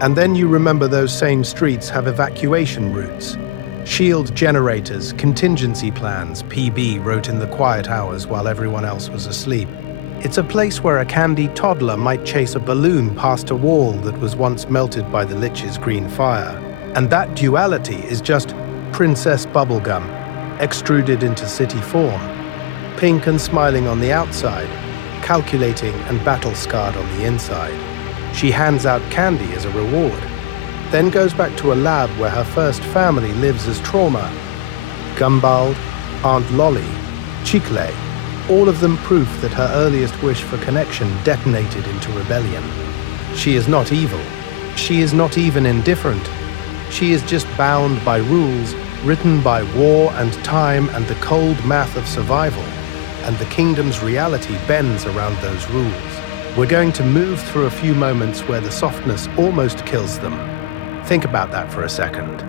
and then you remember those same streets have evacuation routes, shield generators, contingency plans PB wrote in the quiet hours while everyone else was asleep. It's a place where a candy toddler might chase a balloon past a wall that was once melted by the Lich's green fire. And that duality is just Princess Bubblegum, extruded into city form, pink and smiling on the outside, calculating and battle-scarred on the inside. She hands out candy as a reward, then goes back to a lab where her first family lives as trauma. Gumball, Aunt Lolly, Chicle, all of them proof that her earliest wish for connection detonated into rebellion. She is not evil. She is not even indifferent. She is just bound by rules written by war and time and the cold math of survival, and the kingdom's reality bends around those rules. We're going to move through a few moments where the softness almost kills them. Think about that for a second.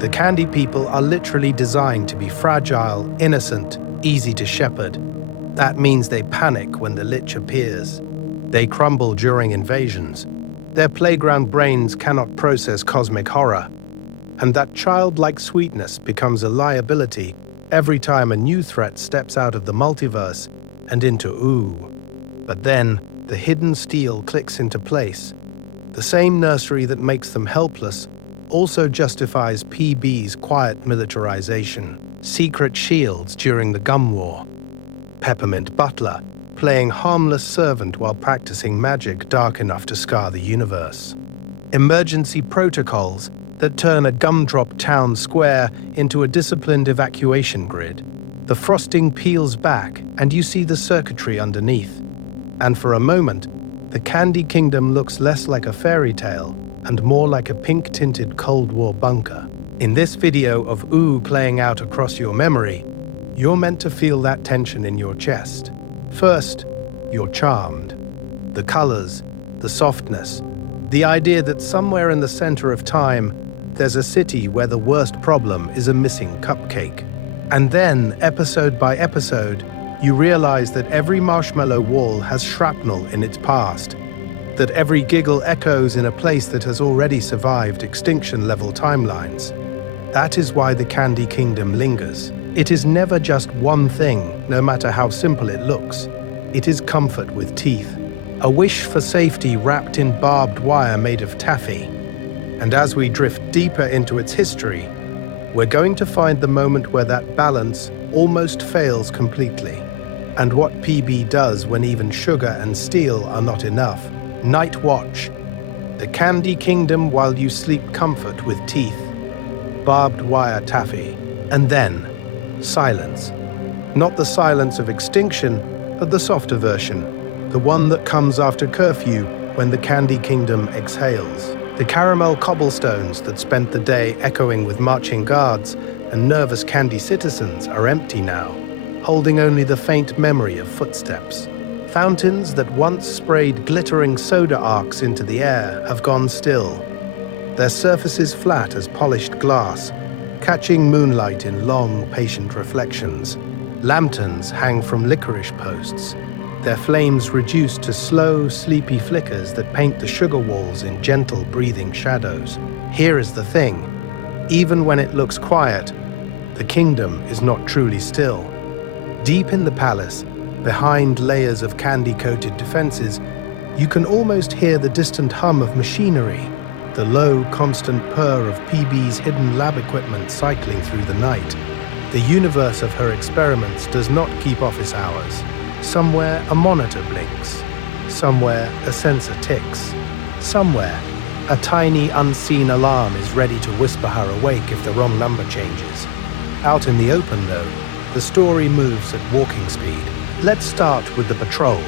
The candy people are literally designed to be fragile, innocent, easy to shepherd. That means they panic when the lich appears. They crumble during invasions. Their playground brains cannot process cosmic horror. And that childlike sweetness becomes a liability every time a new threat steps out of the multiverse and into Ooo. But then, the hidden steel clicks into place. The same nursery that makes them helpless also justifies PB's quiet militarization, secret shields during the Gum War, Peppermint Butler playing harmless servant while practicing magic dark enough to scar the universe, emergency protocols that turn a gumdrop town square into a disciplined evacuation grid. The frosting peels back and you see the circuitry underneath. And for a moment, the Candy Kingdom looks less like a fairy tale and more like a pink-tinted Cold War bunker. In this video of Ooo playing out across your memory, you're meant to feel that tension in your chest. First, you're charmed. The colors, the softness, the idea that somewhere in the center of time, there's a city where the worst problem is a missing cupcake. And then, episode by episode, you realize that every marshmallow wall has shrapnel in its past, that every giggle echoes in a place that has already survived extinction-level timelines. That is why the Candy Kingdom lingers. It is never just one thing, no matter how simple it looks. It is comfort with teeth, a wish for safety wrapped in barbed wire made of taffy. And as we drift deeper into its history, we're going to find the moment where that balance almost fails completely, and what PB does when even sugar and steel are not enough. Night Watch. The Candy Kingdom while you sleep comfort with teeth, barbed wire taffy, and then silence. Not the silence of extinction, but the softer version, the one that comes after curfew when the Candy Kingdom exhales. The caramel cobblestones that spent the day echoing with marching guards and nervous candy citizens are empty now, holding only the faint memory of footsteps. Fountains that once sprayed glittering soda arcs into the air have gone still, their surfaces flat as polished glass, catching moonlight in long, patient reflections. Lanterns hang from licorice posts, their flames reduced to slow, sleepy flickers that paint the sugar walls in gentle, breathing shadows. Here is the thing. Even when it looks quiet, the kingdom is not truly still. Deep in the palace, behind layers of candy-coated defenses, you can almost hear the distant hum of machinery, the low, constant purr of PB's hidden lab equipment cycling through the night. The universe of her experiments does not keep office hours. Somewhere a monitor blinks. Somewhere a sensor ticks. Somewhere a tiny, unseen alarm is ready to whisper her awake if the wrong number changes. Out in the open, though, the story moves at walking speed. Let's start with the patrol.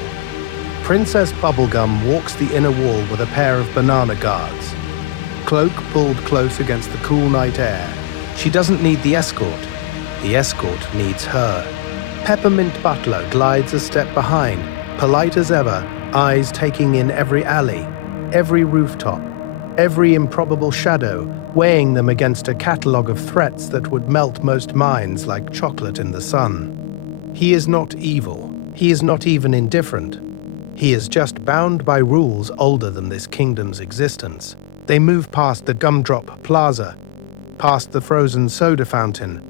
Princess Bubblegum walks the inner wall with a pair of banana guards, cloak pulled close against the cool night air. She doesn't need the escort needs her. Peppermint Butler glides a step behind, polite as ever, eyes taking in every alley, every rooftop, every improbable shadow, weighing them against a catalogue of threats that would melt most minds like chocolate in the sun. He is not evil. He is not even indifferent. He is just bound by rules older than this kingdom's existence. They move past the Gumdrop Plaza, past the frozen soda fountain,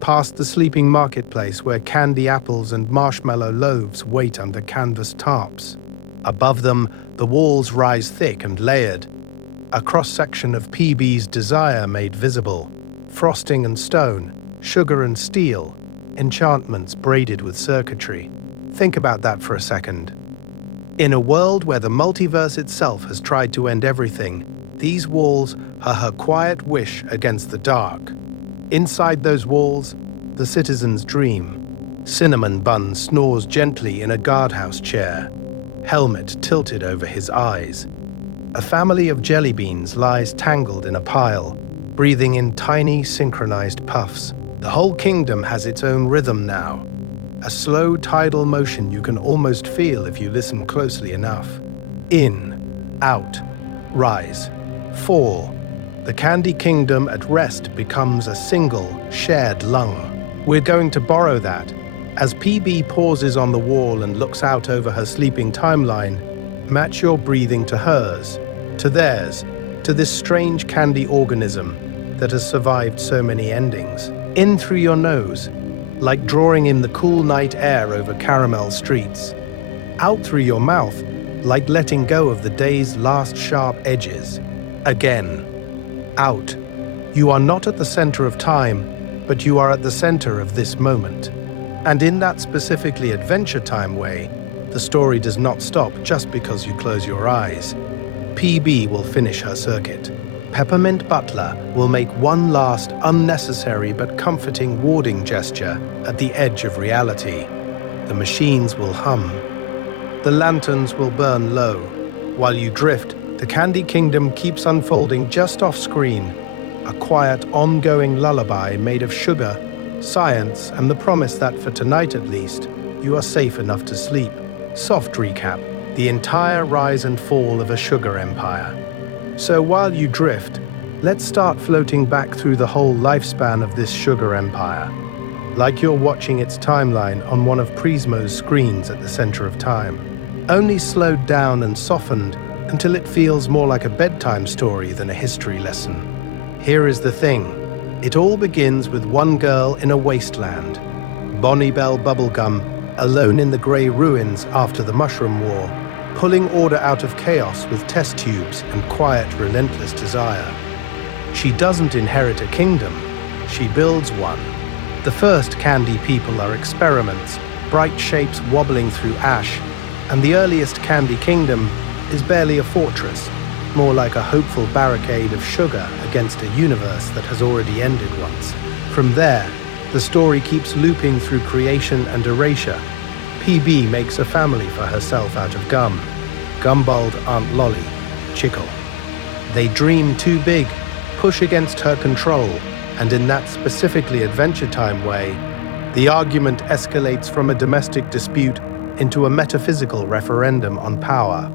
past the sleeping marketplace where candy apples and marshmallow loaves wait under canvas tarps. Above them, the walls rise thick and layered, a cross-section of PB's desire made visible, frosting and stone, sugar and steel, enchantments braided with circuitry. Think about that for a second. In a world where the multiverse itself has tried to end everything, these walls are her quiet wish against the dark. Inside those walls, the citizens dream. Cinnamon Bun snores gently in a guardhouse chair, helmet tilted over his eyes. A family of jelly beans lies tangled in a pile, breathing in tiny, synchronized puffs. The whole kingdom has its own rhythm now, a slow tidal motion you can almost feel if you listen closely enough. In, out, rise, fall. The Candy Kingdom at rest becomes a single, shared lung. We're going to borrow that. As PB pauses on the wall and looks out over her sleeping timeline, match your breathing to hers, to theirs, to this strange candy organism that has survived so many endings. In through your nose, like drawing in the cool night air over caramel streets. Out through your mouth, like letting go of the day's last sharp edges. Again. Out. You are not at the center of time, but you are at the center of this moment. And in that specifically Adventure Time way, the story does not stop just because you close your eyes. PB will finish her circuit. Peppermint Butler will make one last unnecessary but comforting warding gesture at the edge of reality. The machines will hum. The lanterns will burn low. While you drift, the Candy Kingdom keeps unfolding just off screen, a quiet, ongoing lullaby made of sugar, science, and the promise that for tonight at least, you are safe enough to sleep. Soft recap, the entire rise and fall of a sugar empire. So while you drift, let's start floating back through the whole lifespan of this sugar empire, like you're watching its timeline on one of Prismo's screens at the center of time, only slowed down and softened until it feels more like a bedtime story than a history lesson. Here is the thing. It all begins with one girl in a wasteland, Bonnie Belle Bubblegum, alone in the grey ruins after the Mushroom War, pulling order out of chaos with test tubes and quiet, relentless desire. She doesn't inherit a kingdom, she builds one. The first candy people are experiments, bright shapes wobbling through ash, and the earliest Candy Kingdom is barely a fortress, more like a hopeful barricade of sugar against a universe that has already ended once. From there, the story keeps looping through creation and erasure. PB makes a family for herself out of gum. Gumbald Aunt Lolly, Chickle. They dream too big, push against her control, and in that specifically Adventure Time way, the argument escalates from a domestic dispute into a metaphysical referendum on power.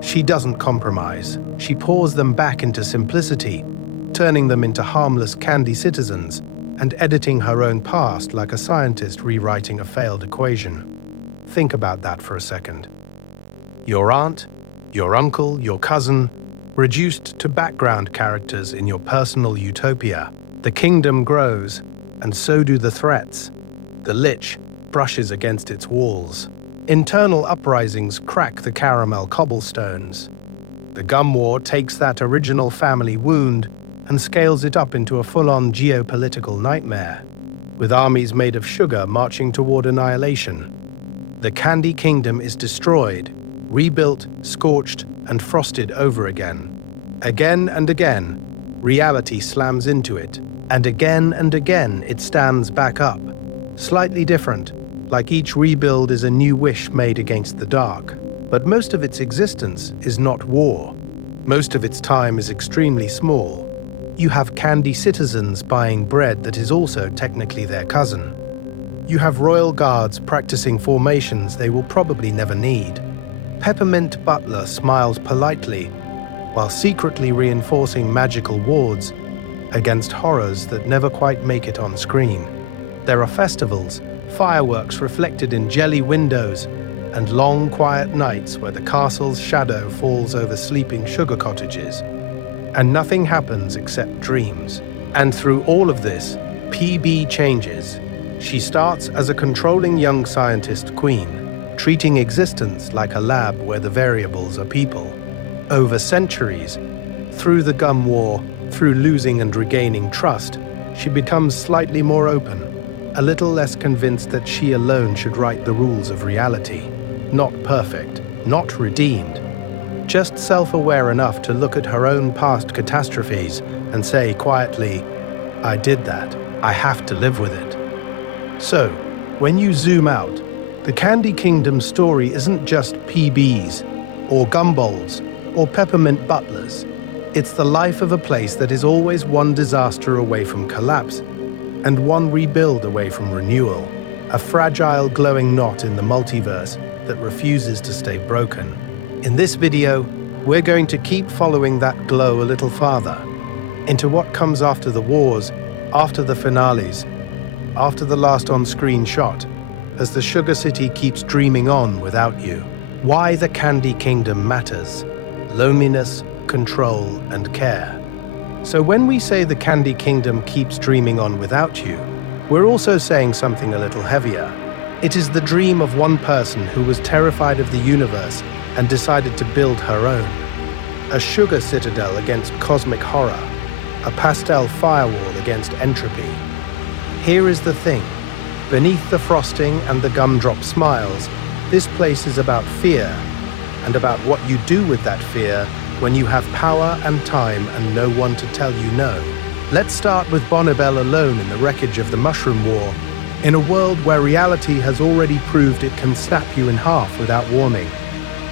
She doesn't compromise. She pours them back into simplicity, turning them into harmless candy citizens and editing her own past like a scientist rewriting a failed equation. Think about that for a second. Your aunt, your uncle, your cousin, reduced to background characters in your personal utopia. The kingdom grows, and so do the threats. The Lich brushes against its walls. Internal uprisings crack the caramel cobblestones. The Gum War takes that original family wound and scales it up into a full-on geopolitical nightmare, with armies made of sugar marching toward annihilation. The Candy Kingdom is destroyed, rebuilt, scorched, and frosted over again. Again and again, reality slams into it, and again it stands back up. Slightly different, like each rebuild is a new wish made against the dark. But most of its existence is not war. Most of its time is extremely small. You have candy citizens buying bread that is also technically their cousin. You have royal guards practicing formations they will probably never need. Peppermint Butler smiles politely, while secretly reinforcing magical wards against horrors that never quite make it on screen. There are festivals, fireworks reflected in jelly windows, and long, quiet nights where the castle's shadow falls over sleeping sugar cottages. And nothing happens except dreams. And through all of this, PB changes. She starts as a controlling young scientist queen, treating existence like a lab where the variables are people. Over centuries, through the Gum War, through losing and regaining trust, she becomes slightly more open, a little less convinced that she alone should write the rules of reality. Not perfect, not redeemed, just self-aware enough to look at her own past catastrophes and say quietly, I did that, I have to live with it. So, When you zoom out, the Candy Kingdom story isn't just PBs, or gumballs, or peppermint butlers. It's the life of a place that is always one disaster away from collapse, and one rebuild away from renewal. A fragile, glowing knot in the multiverse that refuses to stay broken. In this video, we're going to keep following that glow a little farther, into what comes after the wars, after the finales, after the last on-screen shot, as the Sugar City keeps dreaming on without you. Why the Candy Kingdom matters: loneliness, control, and care. So when we say the Candy Kingdom keeps dreaming on without you, we're also saying something a little heavier. It is the dream of one person who was terrified of the universe and decided to build her own. A sugar citadel against cosmic horror, a pastel firewall against entropy. Here is the thing. Beneath the frosting and the gumdrop smiles, this place is about fear, and about what you do with that fear when you have power and time and no one to tell you no. Let's start with Bonnibel alone in the wreckage of the Mushroom War, in a world where reality has already proved it can snap you in half without warning.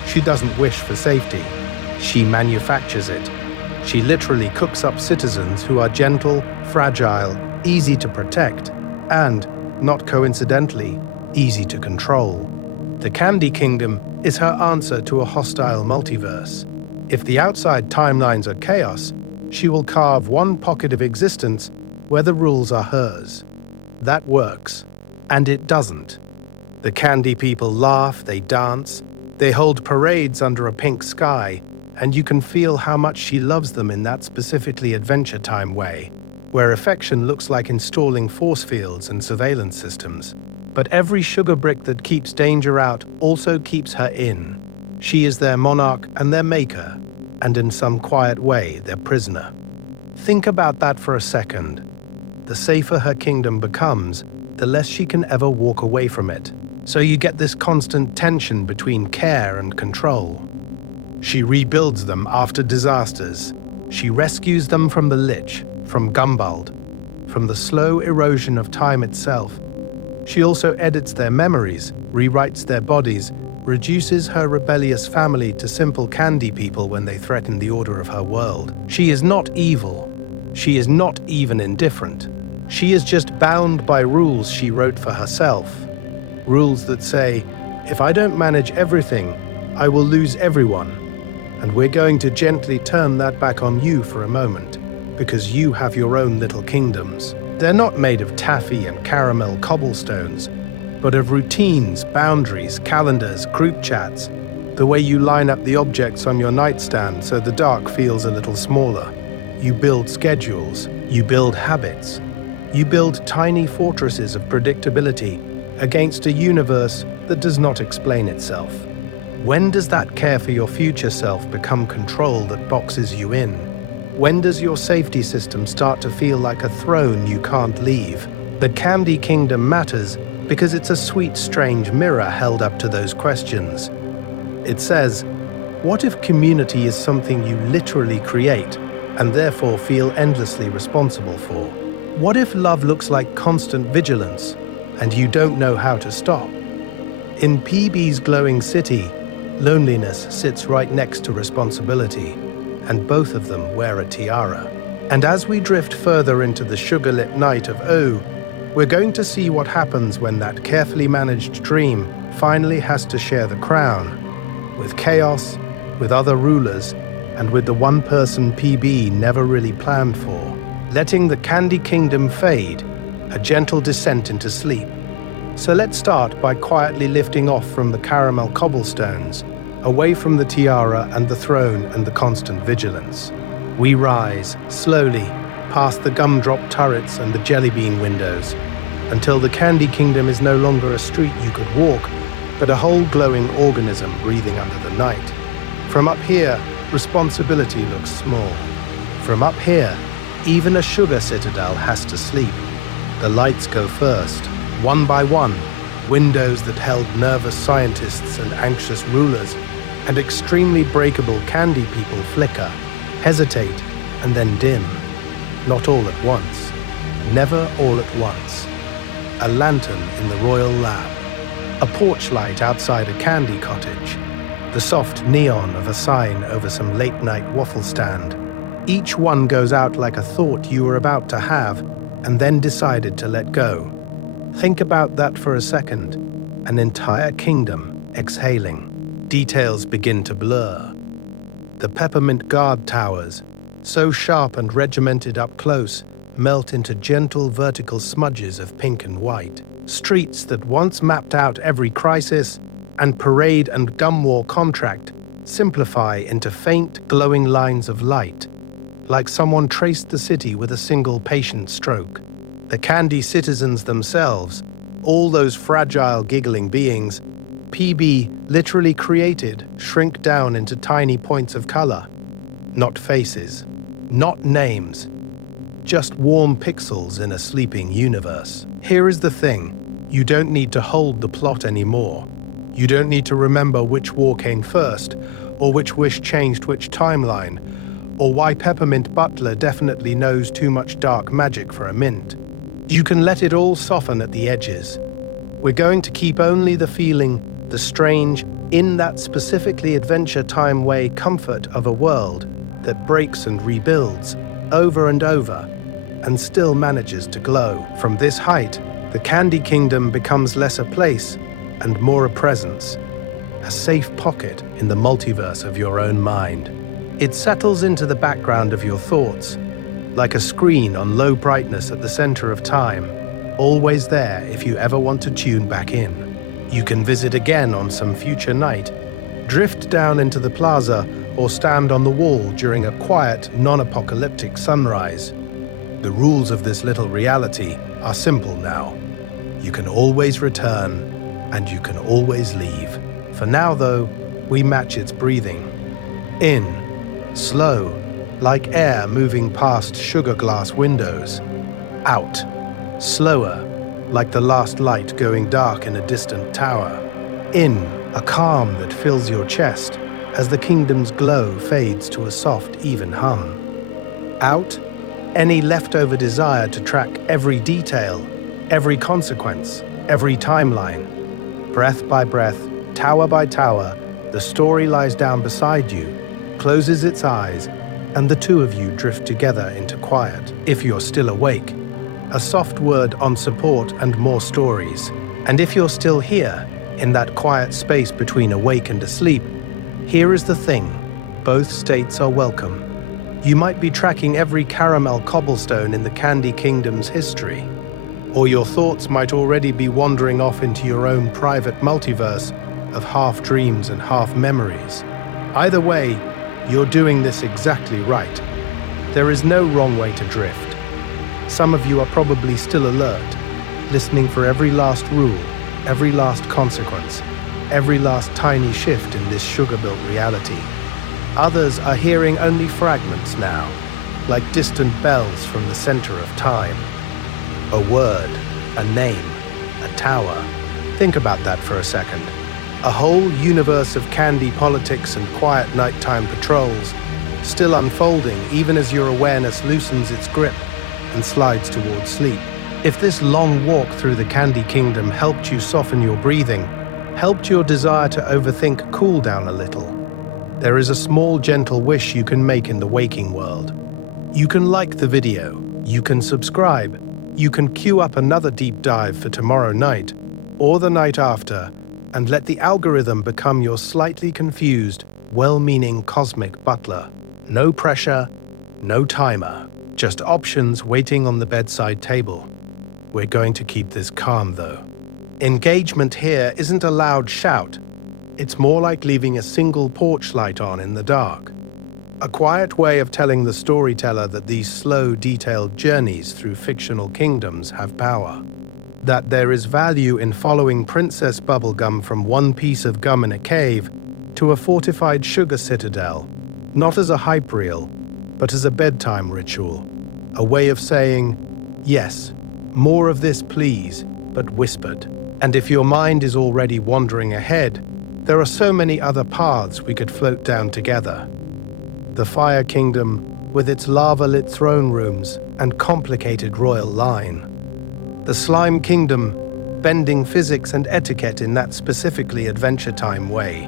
She doesn't wish for safety. She manufactures it. She literally cooks up citizens who are gentle, fragile, easy to protect, and, not coincidentally, easy to control. The Candy Kingdom is her answer to a hostile multiverse. If the outside timelines are chaos, she will carve one pocket of existence where the rules are hers. That works. And it doesn't. The Candy people laugh, they dance, they hold parades under a pink sky, and you can feel how much she loves them in that specifically Adventure Time way, where affection looks like installing force fields and surveillance systems. But every sugar brick that keeps danger out also keeps her in. She is their monarch and their maker, and in some quiet way, their prisoner. Think about that for a second. The safer her kingdom becomes, the less she can ever walk away from it. So you get this constant tension between care and control. She rebuilds them after disasters. She rescues them from the Lich, from Gumbald, from the slow erosion of time itself. She also edits their memories, rewrites their bodies, reduces her rebellious family to simple candy people when they threaten the order of her world. She is not evil. She is not even indifferent. She is just bound by rules she wrote for herself. Rules that say, if I don't manage everything, I will lose everyone. And we're going to gently turn that back on you for a moment, because you have your own little kingdoms. They're not made of taffy and caramel cobblestones, but of routines, boundaries, calendars, group chats, the way you line up the objects on your nightstand so the dark feels a little smaller. You build schedules, you build habits, you build tiny fortresses of predictability against a universe that does not explain itself. When does that care for your future self become control that boxes you in? When does your safety system start to feel like a throne you can't leave? The Candy Kingdom matters because it's a sweet, strange mirror held up to those questions. It says, what if community is something you literally create and therefore feel endlessly responsible for? What if love looks like constant vigilance and you don't know how to stop? In PB's glowing city, loneliness sits right next to responsibility, and both of them wear a tiara. And as we drift further into the sugar-lit night of Ooo, we're going to see what happens when that carefully managed dream finally has to share the crown, with chaos, with other rulers, and with the one-person PB never really planned for, letting the Candy Kingdom fade, a gentle descent into sleep. So let's start by quietly lifting off from the caramel cobblestones, away from the tiara and the throne and the constant vigilance. We rise, slowly, past the gumdrop turrets and the jellybean windows, until the Candy Kingdom is no longer a street you could walk, but a whole glowing organism breathing under the night. From up here, responsibility looks small. From up here, even a sugar citadel has to sleep. The lights go first, one by one, windows that held nervous scientists and anxious rulers, and extremely breakable candy people flicker, hesitate, and then dim. Not all at once. Never all at once. a lantern in the royal lab, a porch light outside a candy cottage, the soft neon of a sign over some late-night waffle stand. Each one goes out like a thought you were about to have and then decided to let go. Think about that for a second. An entire kingdom exhaling. Details begin to blur. The peppermint guard towers, so sharp and regimented up close, melt into gentle vertical smudges of pink and white. Streets that once mapped out every crisis and parade and gum war contract simplify into faint, glowing lines of light, like someone traced the city with a single patient stroke. The candy citizens themselves, all those fragile, giggling beings, PB literally created, shrink down into tiny points of color. Not faces, not names, just warm pixels in a sleeping universe. Here is the thing. You don't need to hold the plot anymore. You don't need to remember which war came first, or which wish changed which timeline, or why Peppermint Butler definitely knows too much dark magic for a mint. You can let it all soften at the edges. We're going to keep only the feeling, the strange, in that specifically Adventure Time way comfort of a world that breaks and rebuilds over and over and still manages to glow. From this height, the Candy Kingdom becomes less a place and more a presence, a safe pocket in the multiverse of your own mind. It settles into the background of your thoughts, like a screen on low brightness at the center of time, always there if you ever want to tune back in. You can visit again on some future night, drift down into the plaza, or stand on the wall during a quiet, non-apocalyptic sunrise. The rules of this little reality are simple now. You can always return, and you can always leave. For now, though, we match its breathing. In, slow, like air moving past sugar glass windows. Out, slower, like the last light going dark in a distant tower. In, a calm that fills your chest as the kingdom's glow fades to a soft, even hum. Out, any leftover desire to track every detail, every consequence, every timeline. Breath by breath, tower by tower, the story lies down beside you, closes its eyes, and the two of you drift together into quiet. If you're still awake, a soft word on support and more stories. And if you're still here, in that quiet space between awake and asleep, here is the thing, both states are welcome. You might be tracking every caramel cobblestone in the Candy Kingdom's history, or your thoughts might already be wandering off into your own private multiverse of half dreams and half memories. Either way, you're doing this exactly right. There is no wrong way to drift. Some of you are probably still alert, listening for every last rule, every last consequence, every last tiny shift in this sugar-built reality. Others are hearing only fragments now, like distant bells from the center of time. A word, a name, a tower. Think about that for a second. A whole universe of candy politics and quiet nighttime patrols, still unfolding even as your awareness loosens its grip and slides towards sleep. If this long walk through the Candy Kingdom helped you soften your breathing, helped your desire to overthink cool down a little, there is a small gentle wish you can make in the waking world. You can like the video, you can subscribe, you can queue up another deep dive for tomorrow night or the night after, and let the algorithm become your slightly confused, well-meaning cosmic butler. No pressure, no timer, just options waiting on the bedside table. We're going to keep this calm, though. Engagement here isn't a loud shout. It's more like leaving a single porch light on in the dark. A quiet way of telling the storyteller that these slow, detailed journeys through fictional kingdoms have power. That there is value in following Princess Bubblegum from one piece of gum in a cave to a fortified sugar citadel, not as a hype reel, but as a bedtime ritual. A way of saying, yes, more of this please, but whispered. And if your mind is already wandering ahead, there are so many other paths we could float down together. The Fire Kingdom, with its lava-lit throne rooms and complicated royal line. The Slime Kingdom, bending physics and etiquette in that specifically Adventure Time way.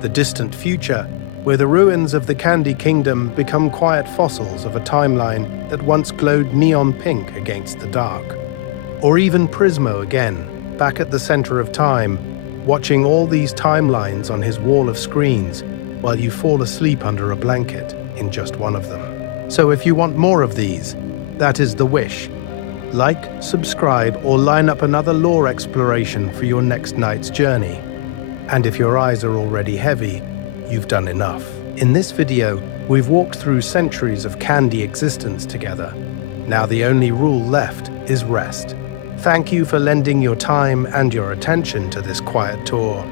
The distant future, where the ruins of the Candy Kingdom become quiet fossils of a timeline that once glowed neon pink against the dark. Or even Prismo again, back at the center of time, watching all these timelines on his wall of screens while you fall asleep under a blanket in just one of them. So if you want more of these, that is the wish. Like, subscribe, or line up another lore exploration for your next night's journey. And if your eyes are already heavy, you've done enough. In this video, we've walked through centuries of candy existence together. Now the only rule left is rest. Thank you for lending your time and your attention to this quiet tour.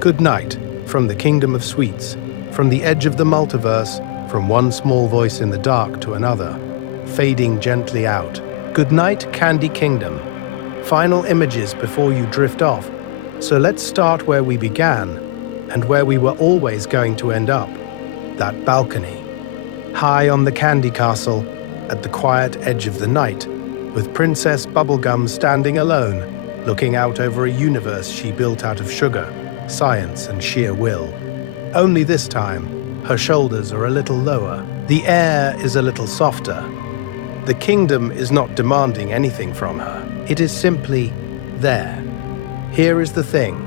Good night from the Kingdom of Sweets, from the edge of the multiverse, from one small voice in the dark to another, fading gently out. Good night, Candy Kingdom. Final images before you drift off. So let's start where we began and where we were always going to end up, that balcony. High on the Candy Castle, at the quiet edge of the night, with Princess Bubblegum standing alone, looking out over a universe she built out of sugar, science, and sheer will. Only this time, her shoulders are a little lower. The air is a little softer. The kingdom is not demanding anything from her. It is simply there. Here is the thing.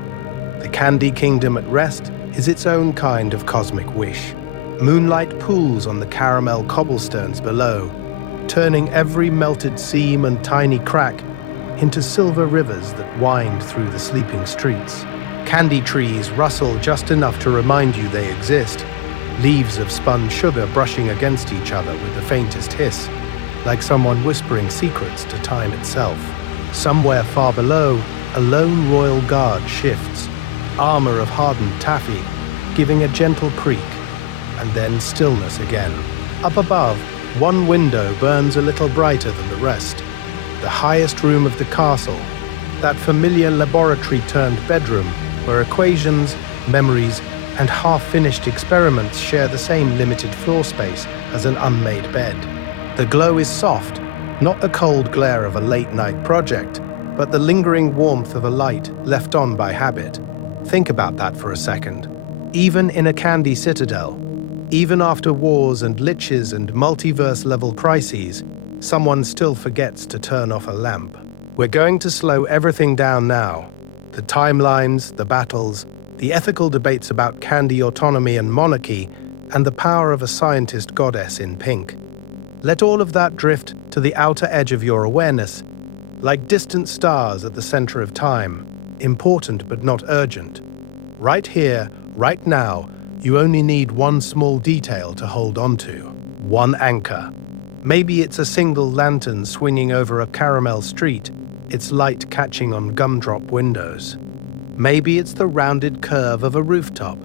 The Candy Kingdom at rest is its own kind of cosmic wish. Moonlight pools on the caramel cobblestones below, turning every melted seam and tiny crack into silver rivers that wind through the sleeping streets. Candy trees rustle just enough to remind you they exist, leaves of spun sugar brushing against each other with the faintest hiss, like someone whispering secrets to time itself. Somewhere far below, a lone royal guard shifts, armor of hardened taffy, giving a gentle creak, and then stillness again. Up above, one window burns a little brighter than the rest. The highest room of the castle, that familiar laboratory-turned-bedroom where equations, memories, and half-finished experiments share the same limited floor space as an unmade bed. The glow is soft, not the cold glare of a late-night project, but the lingering warmth of a light left on by habit. Think about that for a second. Even in a candy citadel, even after wars and liches and multiverse-level crises, someone still forgets to turn off a lamp. We're going to slow everything down now. The timelines, the battles, the ethical debates about candy autonomy and monarchy, and the power of a scientist goddess in pink. Let all of that drift to the outer edge of your awareness, like distant stars at the center of time, important but not urgent. Right here, right now, you only need one small detail to hold onto, one anchor. Maybe it's a single lantern swinging over a caramel street, its light catching on gumdrop windows. Maybe it's the rounded curve of a rooftop,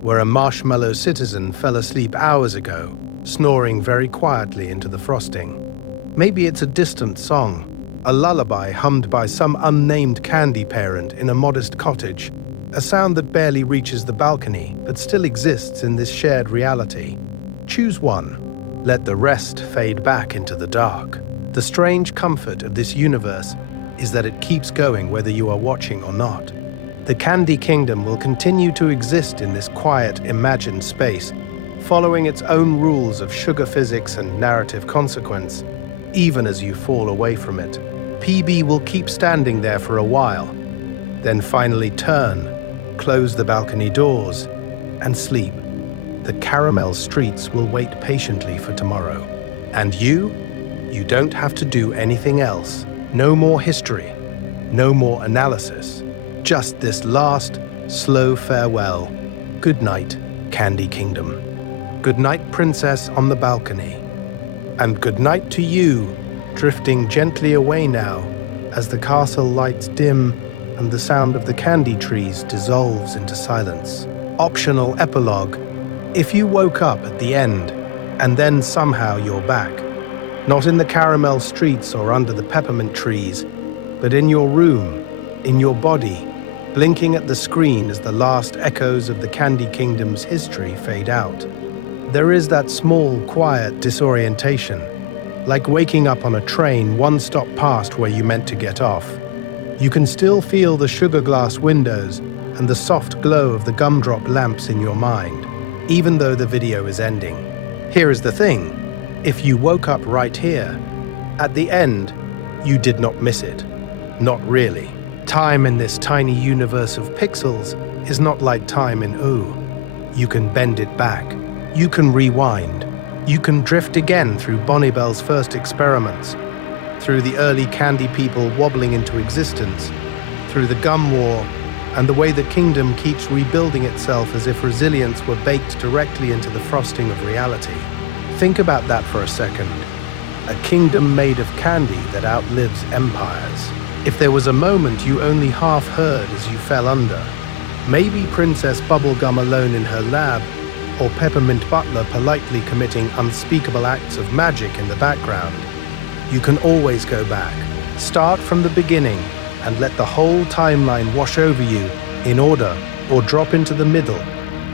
where a marshmallow citizen fell asleep hours ago, snoring very quietly into the frosting. Maybe it's a distant song, a lullaby hummed by some unnamed candy parent in a modest cottage, a sound that barely reaches the balcony but still exists in this shared reality. Choose one. Let the rest fade back into the dark. The strange comfort of this universe is that it keeps going whether you are watching or not. The Candy Kingdom will continue to exist in this quiet, imagined space, following its own rules of sugar physics and narrative consequence, even as you fall away from it. PB will keep standing there for a while, then finally turn, close the balcony doors, and sleep. The caramel streets will wait patiently for tomorrow. And you don't have to do anything else. No more history, no more analysis. Just this last, slow farewell. Good night, Candy Kingdom. Good night, Princess on the balcony. And good night to you, drifting gently away now, as the castle lights dim and the sound of the candy trees dissolves into silence. Optional epilogue. If you woke up at the end, and then somehow you're back, not in the caramel streets or under the peppermint trees, but in your room, in your body, blinking at the screen as the last echoes of the Candy Kingdom's history fade out. There is that small, quiet disorientation, like waking up on a train one stop past where you meant to get off. You can still feel the sugar glass windows and the soft glow of the gumdrop lamps in your mind, even though the video is ending. Here is the thing. If you woke up right here, at the end, you did not miss it. Not really. Time in this tiny universe of pixels is not like time in Ooo. You can bend it back. You can rewind. You can drift again through Bonnibel's first experiments, through the early candy people wobbling into existence, through the gum war, and the way the kingdom keeps rebuilding itself as if resilience were baked directly into the frosting of reality. Think about that for a second. A kingdom made of candy that outlives empires. If there was a moment you only half heard as you fell under, maybe Princess Bubblegum alone in her lab, or Peppermint Butler politely committing unspeakable acts of magic in the background, you can always go back. Start from the beginning and let the whole timeline wash over you in order, or drop into the middle,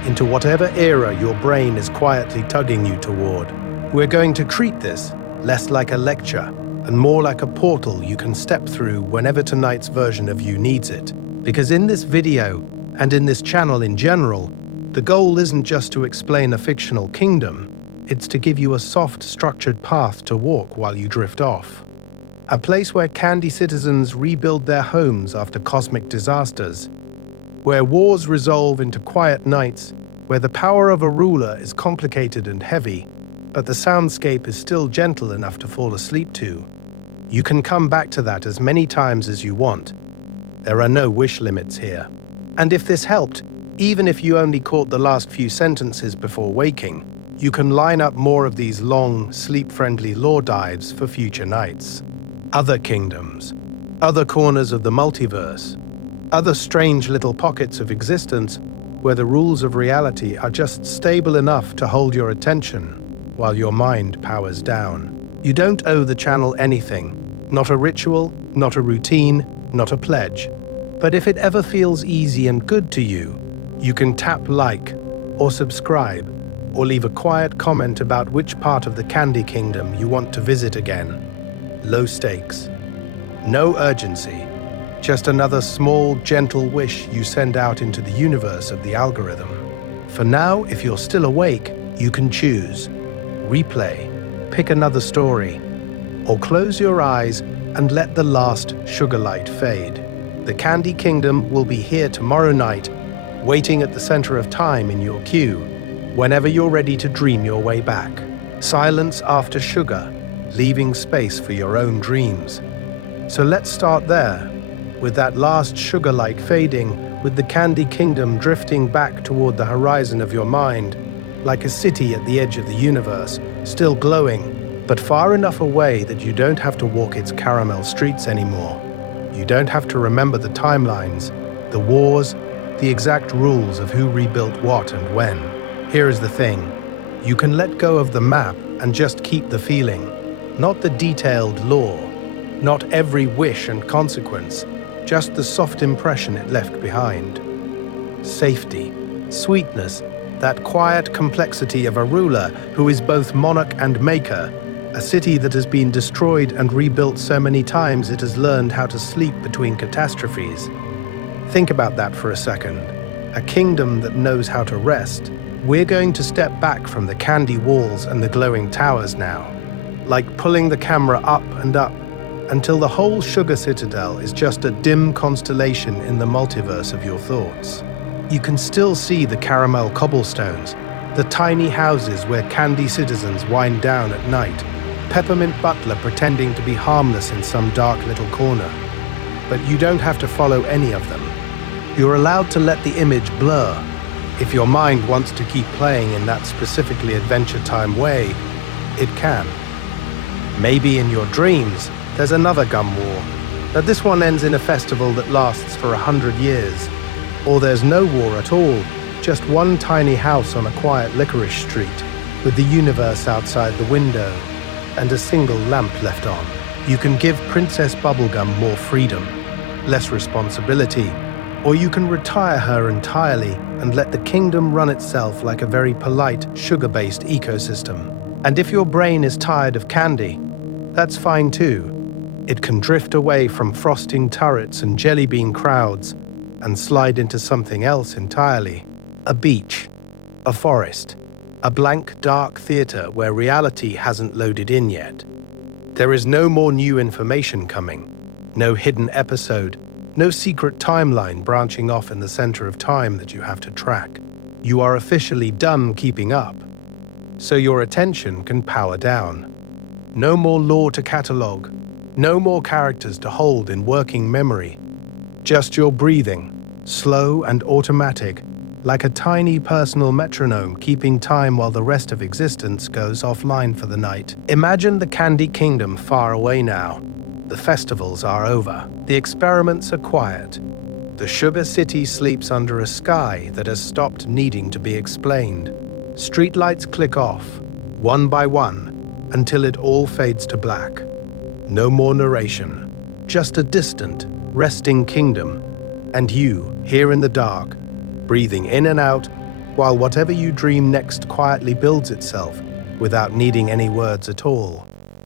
into whatever era your brain is quietly tugging you toward. We're going to treat this less like a lecture and more like a portal you can step through whenever tonight's version of you needs it. Because in this video, and in this channel in general, the goal isn't just to explain a fictional kingdom, it's to give you a soft, structured path to walk while you drift off. A place where candy citizens rebuild their homes after cosmic disasters, where wars resolve into quiet nights, where the power of a ruler is complicated and heavy, but the soundscape is still gentle enough to fall asleep to. You can come back to that as many times as you want. There are no wish limits here. And if this helped, even if you only caught the last few sentences before waking, you can line up more of these long, sleep-friendly lore dives for future nights. Other kingdoms, other corners of the multiverse, other strange little pockets of existence where the rules of reality are just stable enough to hold your attention while your mind powers down. You don't owe the channel anything, not a ritual, not a routine, not a pledge. But if it ever feels easy and good to you, you can tap like or subscribe or leave a quiet comment about which part of the Candy Kingdom you want to visit again. Low stakes. No urgency. Just another small, gentle wish you send out into the universe of the algorithm. For now, if you're still awake, you can choose. Replay, pick another story, or close your eyes and let the last sugar light fade. The Candy Kingdom will be here tomorrow night, waiting at the center of time in your queue, whenever you're ready to dream your way back. Silence after sugar, leaving space for your own dreams. So let's start there, with that last sugar light fading, with the Candy Kingdom drifting back toward the horizon of your mind, like a city at the edge of the universe, still glowing, but far enough away that you don't have to walk its caramel streets anymore. You don't have to remember the timelines, the wars, the exact rules of who rebuilt what and when. Here is the thing. You can let go of the map and just keep the feeling. Not the detailed lore, not every wish and consequence, just the soft impression it left behind. Safety, sweetness, that quiet complexity of a ruler who is both monarch and maker, a city that has been destroyed and rebuilt so many times it has learned how to sleep between catastrophes. Think about that for a second. A kingdom that knows how to rest. We're going to step back from the candy walls and the glowing towers now, like pulling the camera up and up until the whole sugar citadel is just a dim constellation in the multiverse of your thoughts. You can still see the caramel cobblestones, the tiny houses where candy citizens wind down at night, Peppermint Butler pretending to be harmless in some dark little corner. But you don't have to follow any of them. You're allowed to let the image blur. If your mind wants to keep playing in that specifically Adventure Time way, it can. Maybe in your dreams, there's another gum war, but this one ends in a festival that lasts for 100 years. Or there's no war at all, just one tiny house on a quiet licorice street, with the universe outside the window, and a single lamp left on. You can give Princess Bubblegum more freedom, less responsibility, or you can retire her entirely and let the kingdom run itself like a very polite, sugar-based ecosystem. And if your brain is tired of candy, That's fine too. It can drift away from frosting turrets and jelly bean crowds and slide into something else entirely. A beach, a forest, a blank dark theater where reality hasn't loaded in yet. There is no more new information coming, no hidden episode, no secret timeline branching off in the center of time that you have to track. You are officially done keeping up, so your attention can power down. No more lore to catalog, no more characters to hold in working memory. Just your breathing, slow and automatic, like a tiny personal metronome keeping time while the rest of existence goes offline for the night. Imagine the Candy Kingdom far away now. The festivals are over. The experiments are quiet. The Sugar City sleeps under a sky that has stopped needing to be explained. Streetlights click off, one by one, until it all fades to black. No more narration, just a distant, resting kingdom, and you, here in the dark, breathing in and out, while whatever you dream next quietly builds itself without needing any words at all.